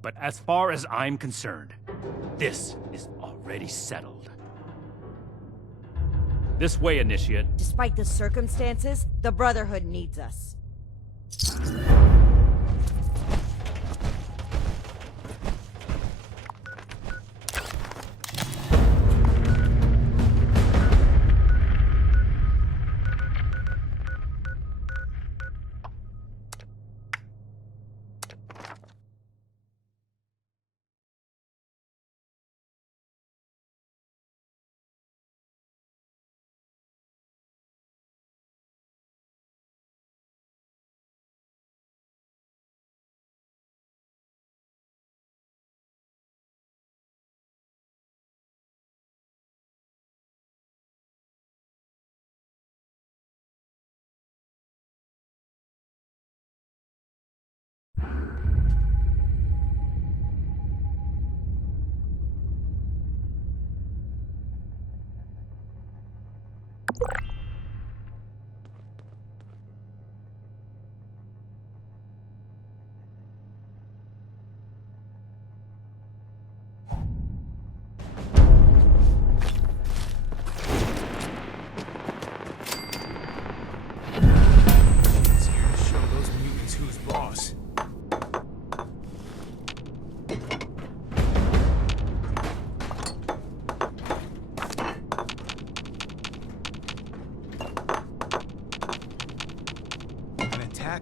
But as far as I'm concerned, this is already settled. This way, Initiate. Despite the circumstances, the Brotherhood needs us.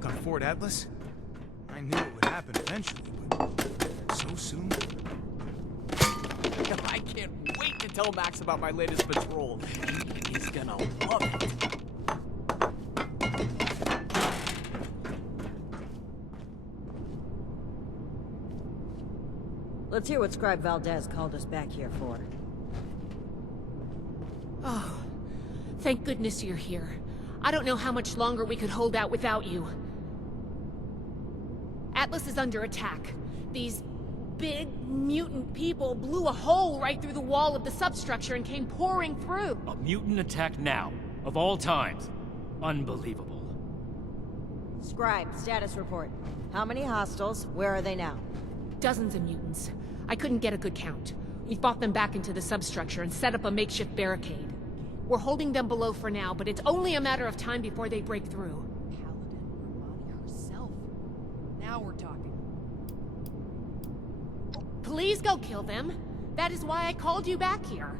On Fort Atlas? I knew it would happen eventually, but so soon? I can't wait to tell Max about my latest patrol. He's gonna love it. Let's hear what Scribe Valdez called us back here for. Oh, thank goodness you're here. I don't know how much longer we could hold out without you. Atlas is under attack. These big, mutant people blew a hole right through the wall of the substructure and came pouring through. A mutant attack now, of all times. Unbelievable. Scribe, status report. How many hostiles? Where are they now? Dozens of mutants. I couldn't get a good count. We've brought them back into the substructure and set up a makeshift barricade. We're holding them below for now, but it's only a matter of time before they break through. Paladin Romani herself. Now we're talking. Please go kill them. That is why I called you back here.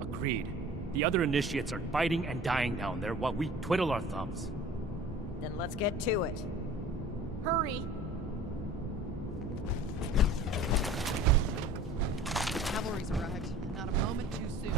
Agreed. The other initiates are fighting and dying down there while we twiddle our thumbs. Then let's get to it. Hurry. Cavalry's arrived, and not a moment too soon.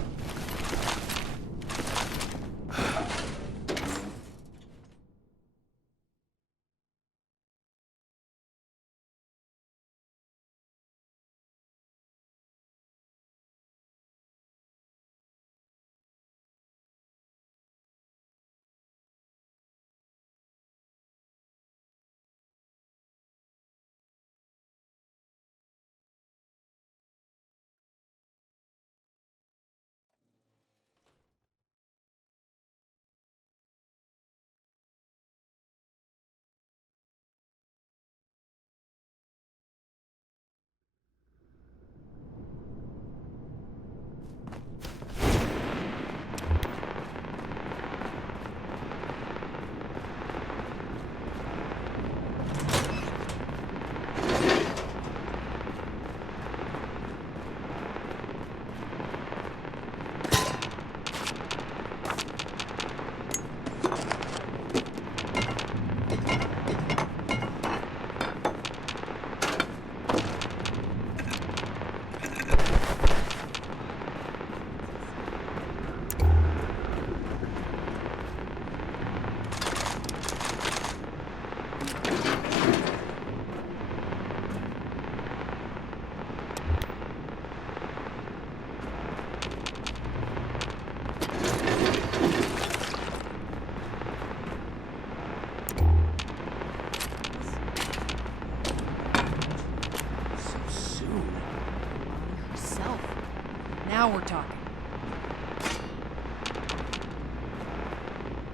Now we're talking.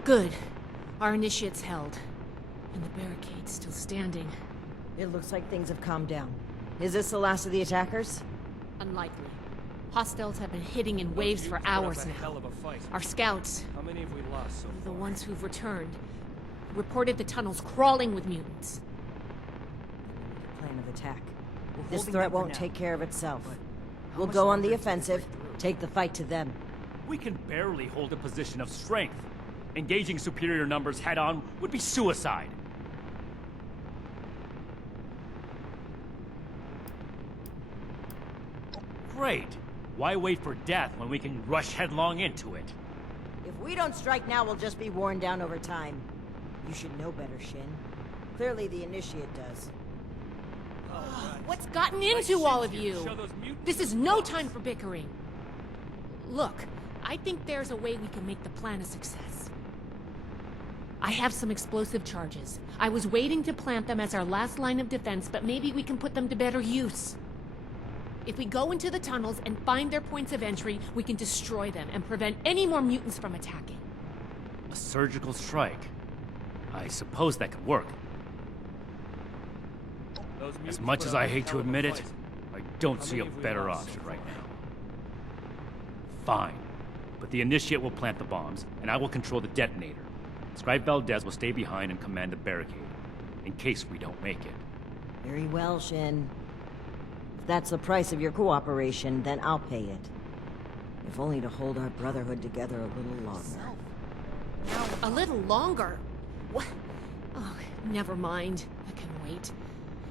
Good. Our initiates held. And the barricade's still standing. It looks like things have calmed down. Is this the last of the attackers? Unlikely. Hostiles have been hitting in waves for hours now. Our scouts, How many have we lost so the far? ones who've returned, reported the tunnels crawling with mutants. Plan of attack. We're This holding threat them for won't now. take care of itself. How We'll much go on longer the until they offensive, break through? take the fight to them. We can barely hold a position of strength. Engaging superior numbers head-on would be suicide. Great. Why wait for death when we can rush headlong into it? If we don't strike now, we'll just be worn down over time. You should know better, Shin. Clearly the Initiate does. What's gotten into all of you? This is no time for bickering. Look, I think there's a way we can make the plan a success. I have some explosive charges. I was waiting to plant them as our last line of defense, but maybe we can put them to better use. If we go into the tunnels and find their points of entry, we can destroy them and prevent any more mutants from attacking. A surgical strike. I suppose that could work. As much as I hate to admit it, I don't see a better option right now. Fine. But the Initiate will plant the bombs, and I will control the detonator. Scribe Valdez will stay behind and command the barricade, in case we don't make it. Very well, Shin. If that's the price of your cooperation, then I'll pay it. If only to hold our brotherhood together a little longer. A little longer? What? Oh, never mind. I can wait.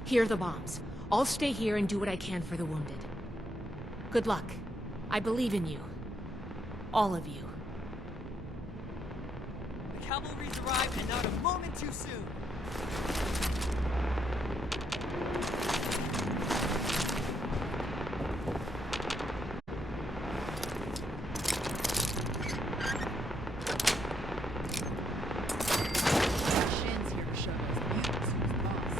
Here are the bombs. I'll stay here and do what I can for the wounded. Good luck. I believe in you. All of you. The cavalry's arrived, and not a moment too soon. Shin's here to show those mutants who's boss.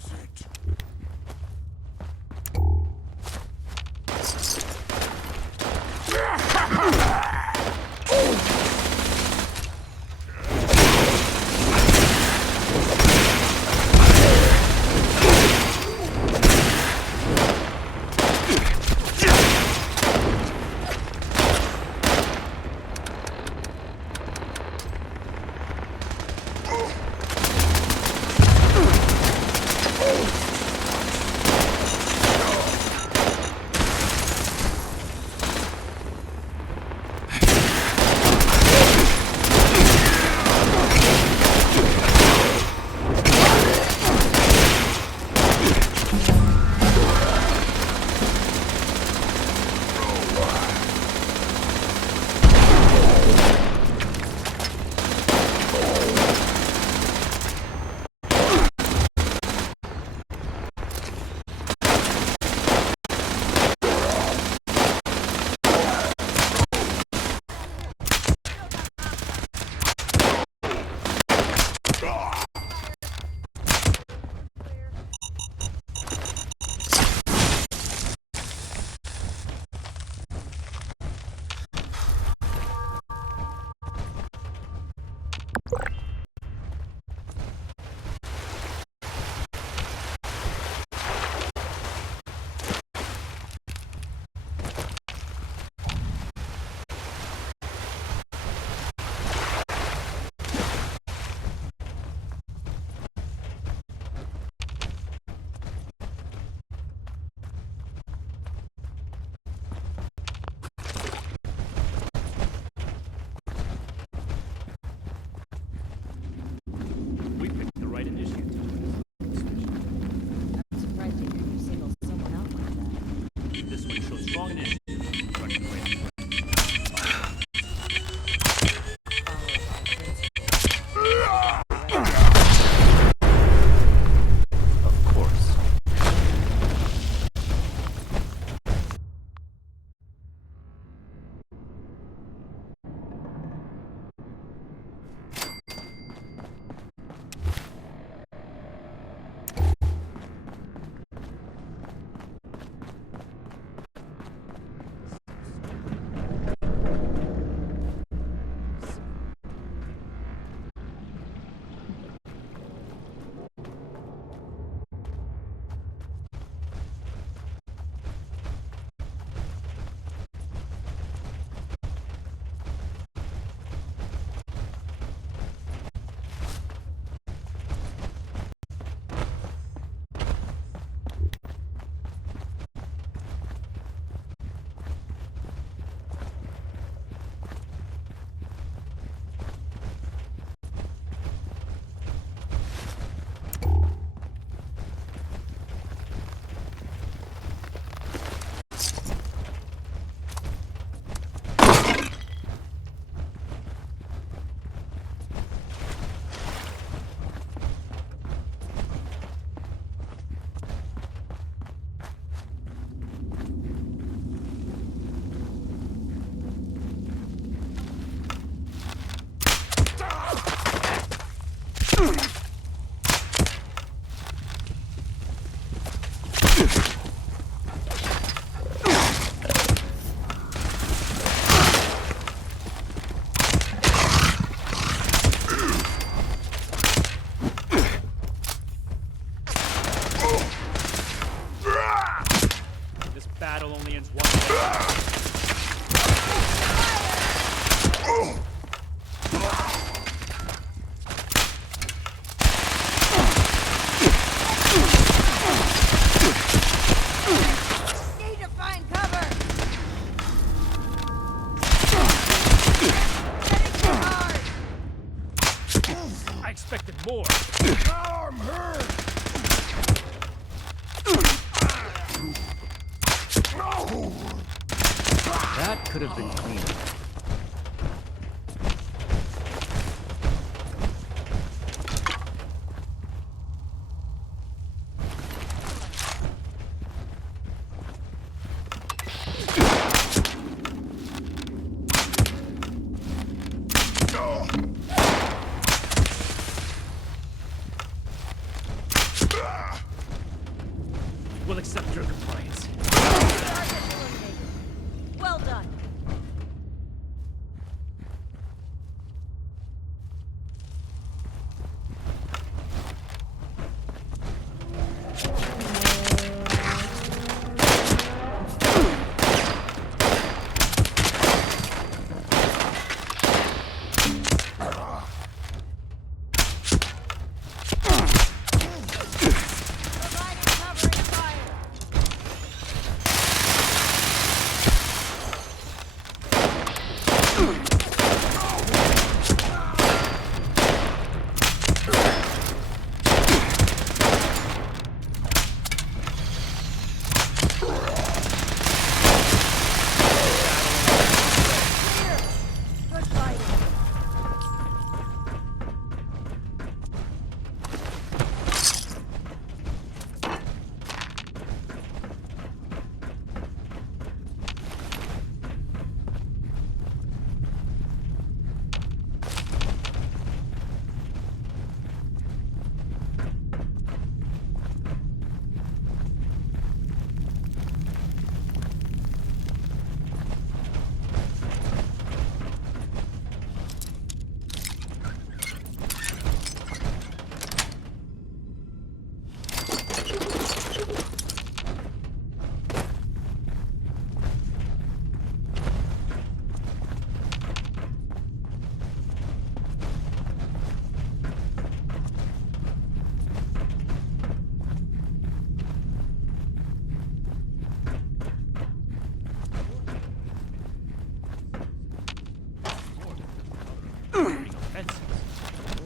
is it? We picked the right initiative to join this mission. I'm surprised you didn't single someone out like that. This one shows strong initiative. Running away. Of course. This battle only ends one way. Need to find cover! I expected more. I'm hurt! No! That could have been cleaner. will accept your compliance. Well done.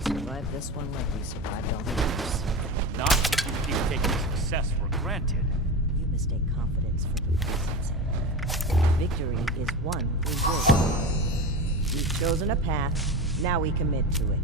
We'll survive this one like we survived all the others. Not if you keep taking success for granted. You mistake confidence for complacency. Victory is won through will. We've chosen a path, now we commit to it.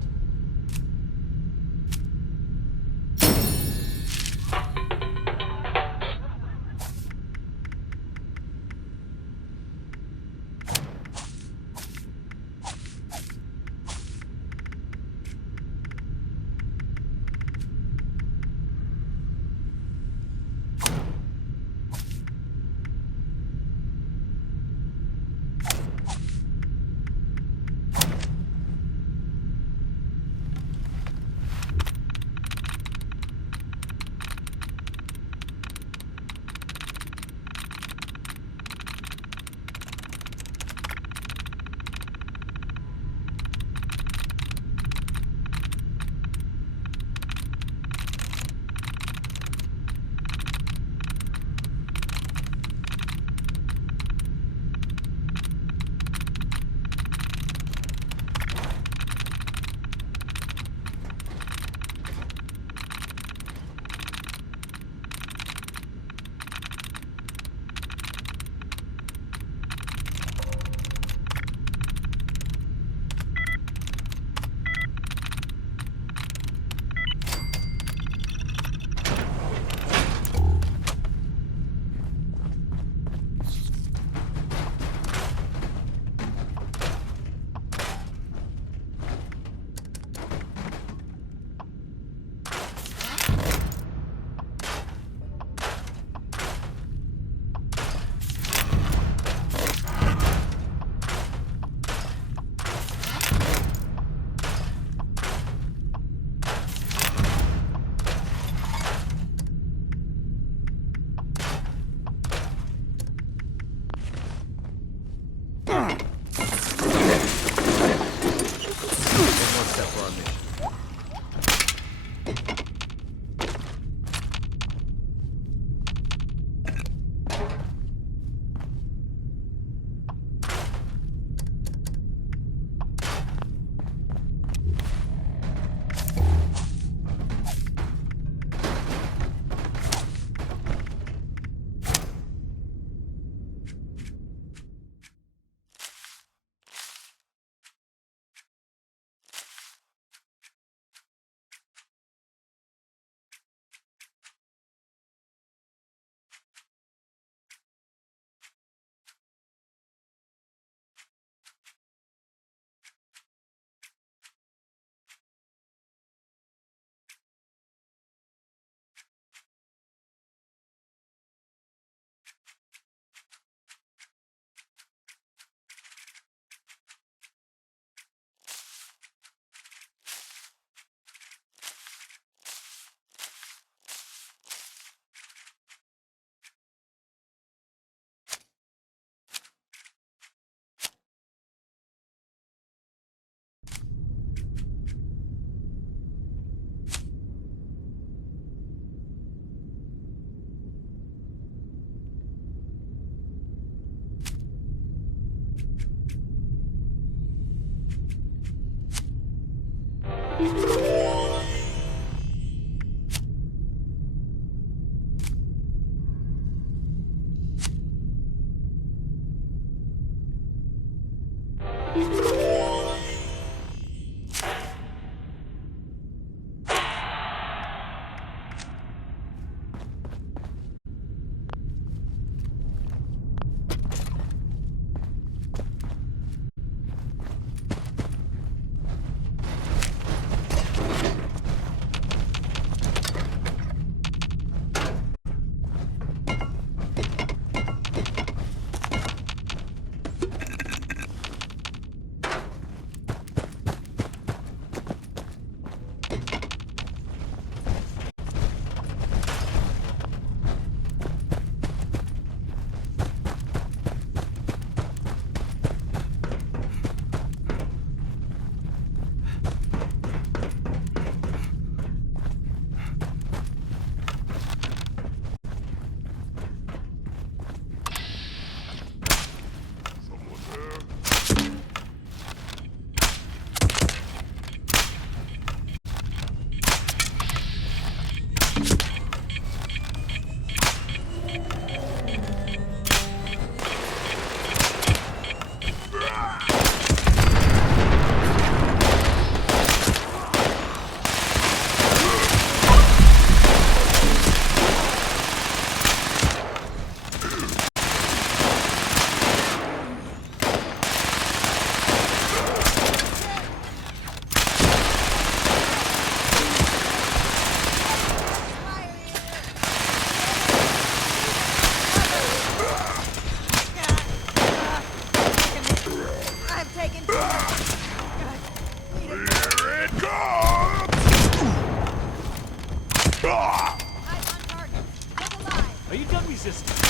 Are you done resisting?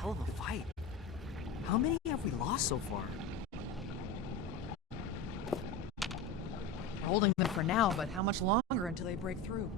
hell of a fight. How many have we lost so far? We're holding them for now, but how much longer until they break through?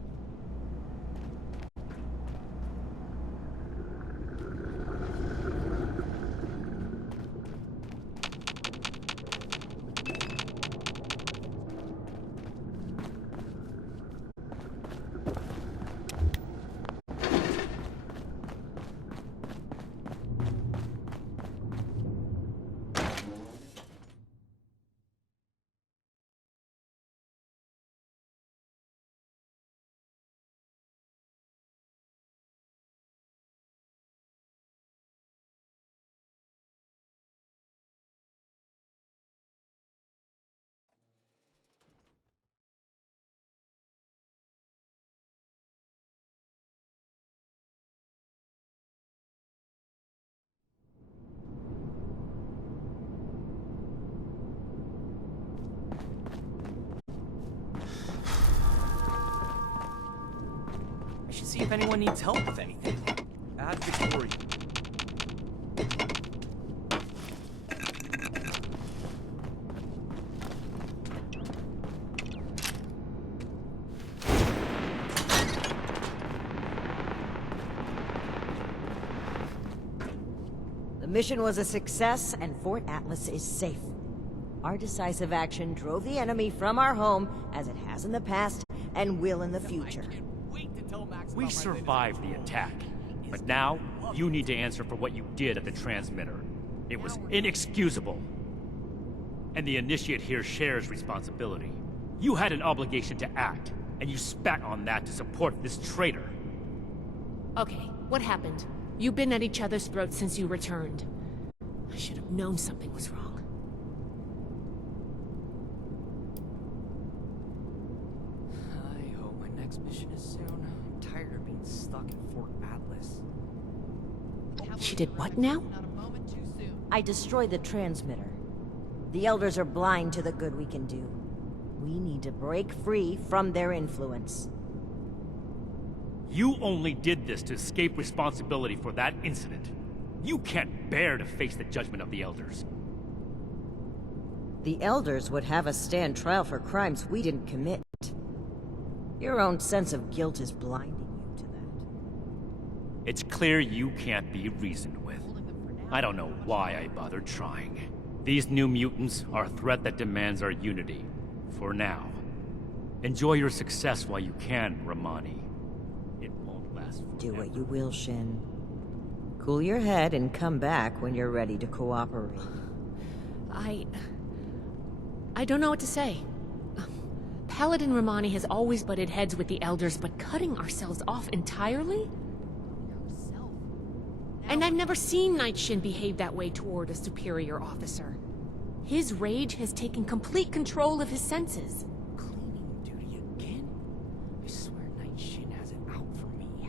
I should see if anyone needs help with anything. Add Victoria. The mission was a success, and Fort Atlas is safe. Our decisive action drove the enemy from our home, as it has in the past, and will in the future. We survived the attack, but now you need to answer for what you did at the transmitter. It was inexcusable. And the Initiate here shares responsibility. You had an obligation to act, and you spat on that to support this traitor. Okay, what happened? You've been at each other's throats since you returned. I should have known something was wrong. I hope my next mission is soon. I'm tired of being stuck in Fort Atlas. She did what now? I destroyed the transmitter. The Elders are blind to the good we can do. We need to break free from their influence. You only did this to escape responsibility for that incident. You can't bear to face the judgment of the Elders. The Elders would have us stand trial for crimes we didn't commit. Your own sense of guilt is blinding you to that. It's clear you can't be reasoned with. I don't know why I bothered trying. These new mutants are a threat that demands our unity. For now. Enjoy your success while you can, Romani. It won't last forever. Do what you will, Shin. Cool your head and come back when you're ready to cooperate. I don't know what to say. Paladin Romani has always butted heads with the Elders, but cutting ourselves off entirely? And I've never seen Night Shin behave that way toward a superior officer. His rage has taken complete control of his senses. Cleaning duty again? I swear Night Shin has it out for me.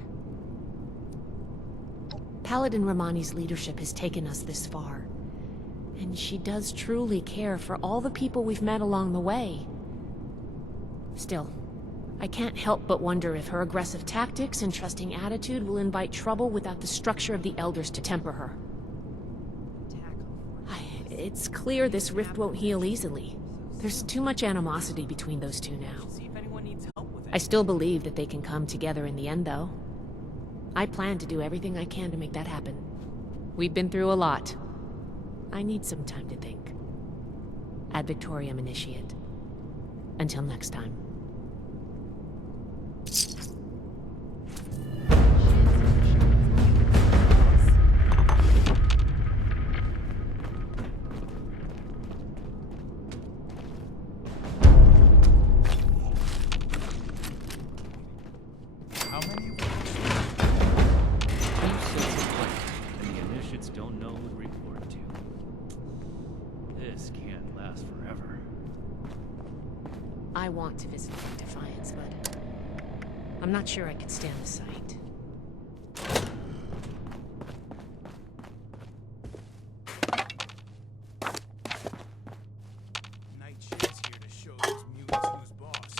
Paladin Romani's leadership has taken us this far. And she does truly care for all the people we've met along the way. Still, I can't help but wonder if her aggressive tactics and trusting attitude will invite trouble without the structure of the Elders to temper her. It's clear this rift won't heal easily. There's too much animosity between those two now. I still believe that they can come together in the end, though. I plan to do everything I can to make that happen. We've been through a lot. I need some time to think. Ad Victoriam, Initiate. Until next time. I want to visit Fort Defiance, but I'm not sure I could stand the sight. Night Shin's here to show those mutants who's boss.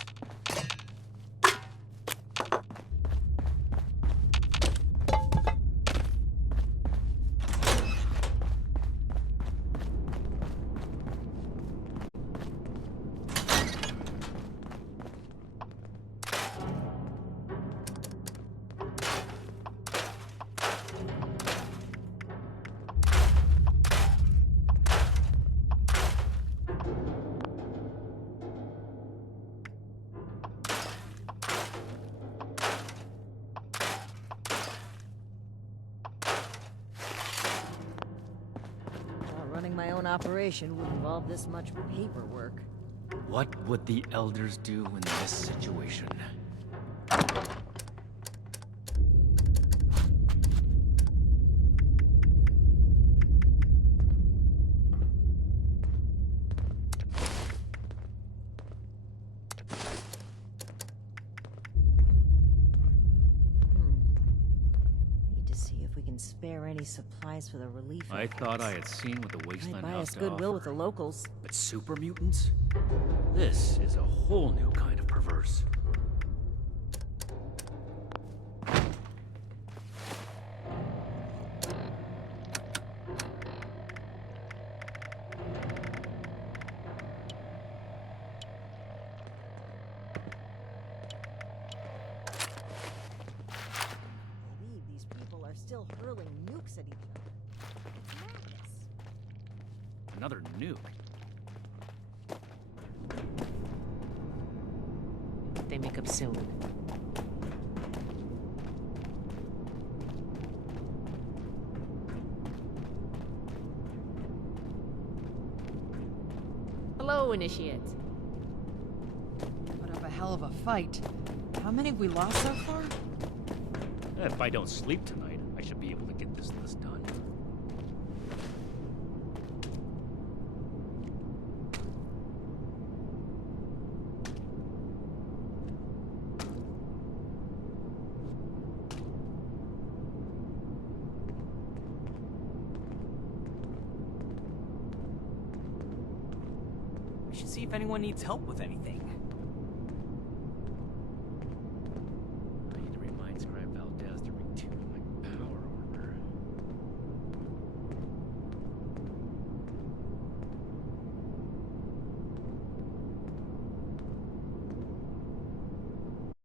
Running my own operation would involve this much paperwork. What would the Elders do in this situation? Need to see if we can spare any supplies for the relief. I thought I had seen what the Wasteland Might buy has us to goodwill offer. with the locals. But super mutants? This is a whole new kind of perverse. I believe these people are still hurling nukes at each other. It's madness. Another nuke. They make up soon. Hello, Initiate. Put up a hell of a fight. How many have we lost so far? If I don't sleep tonight, I should be able to get this list done. We should see if anyone needs help with anything.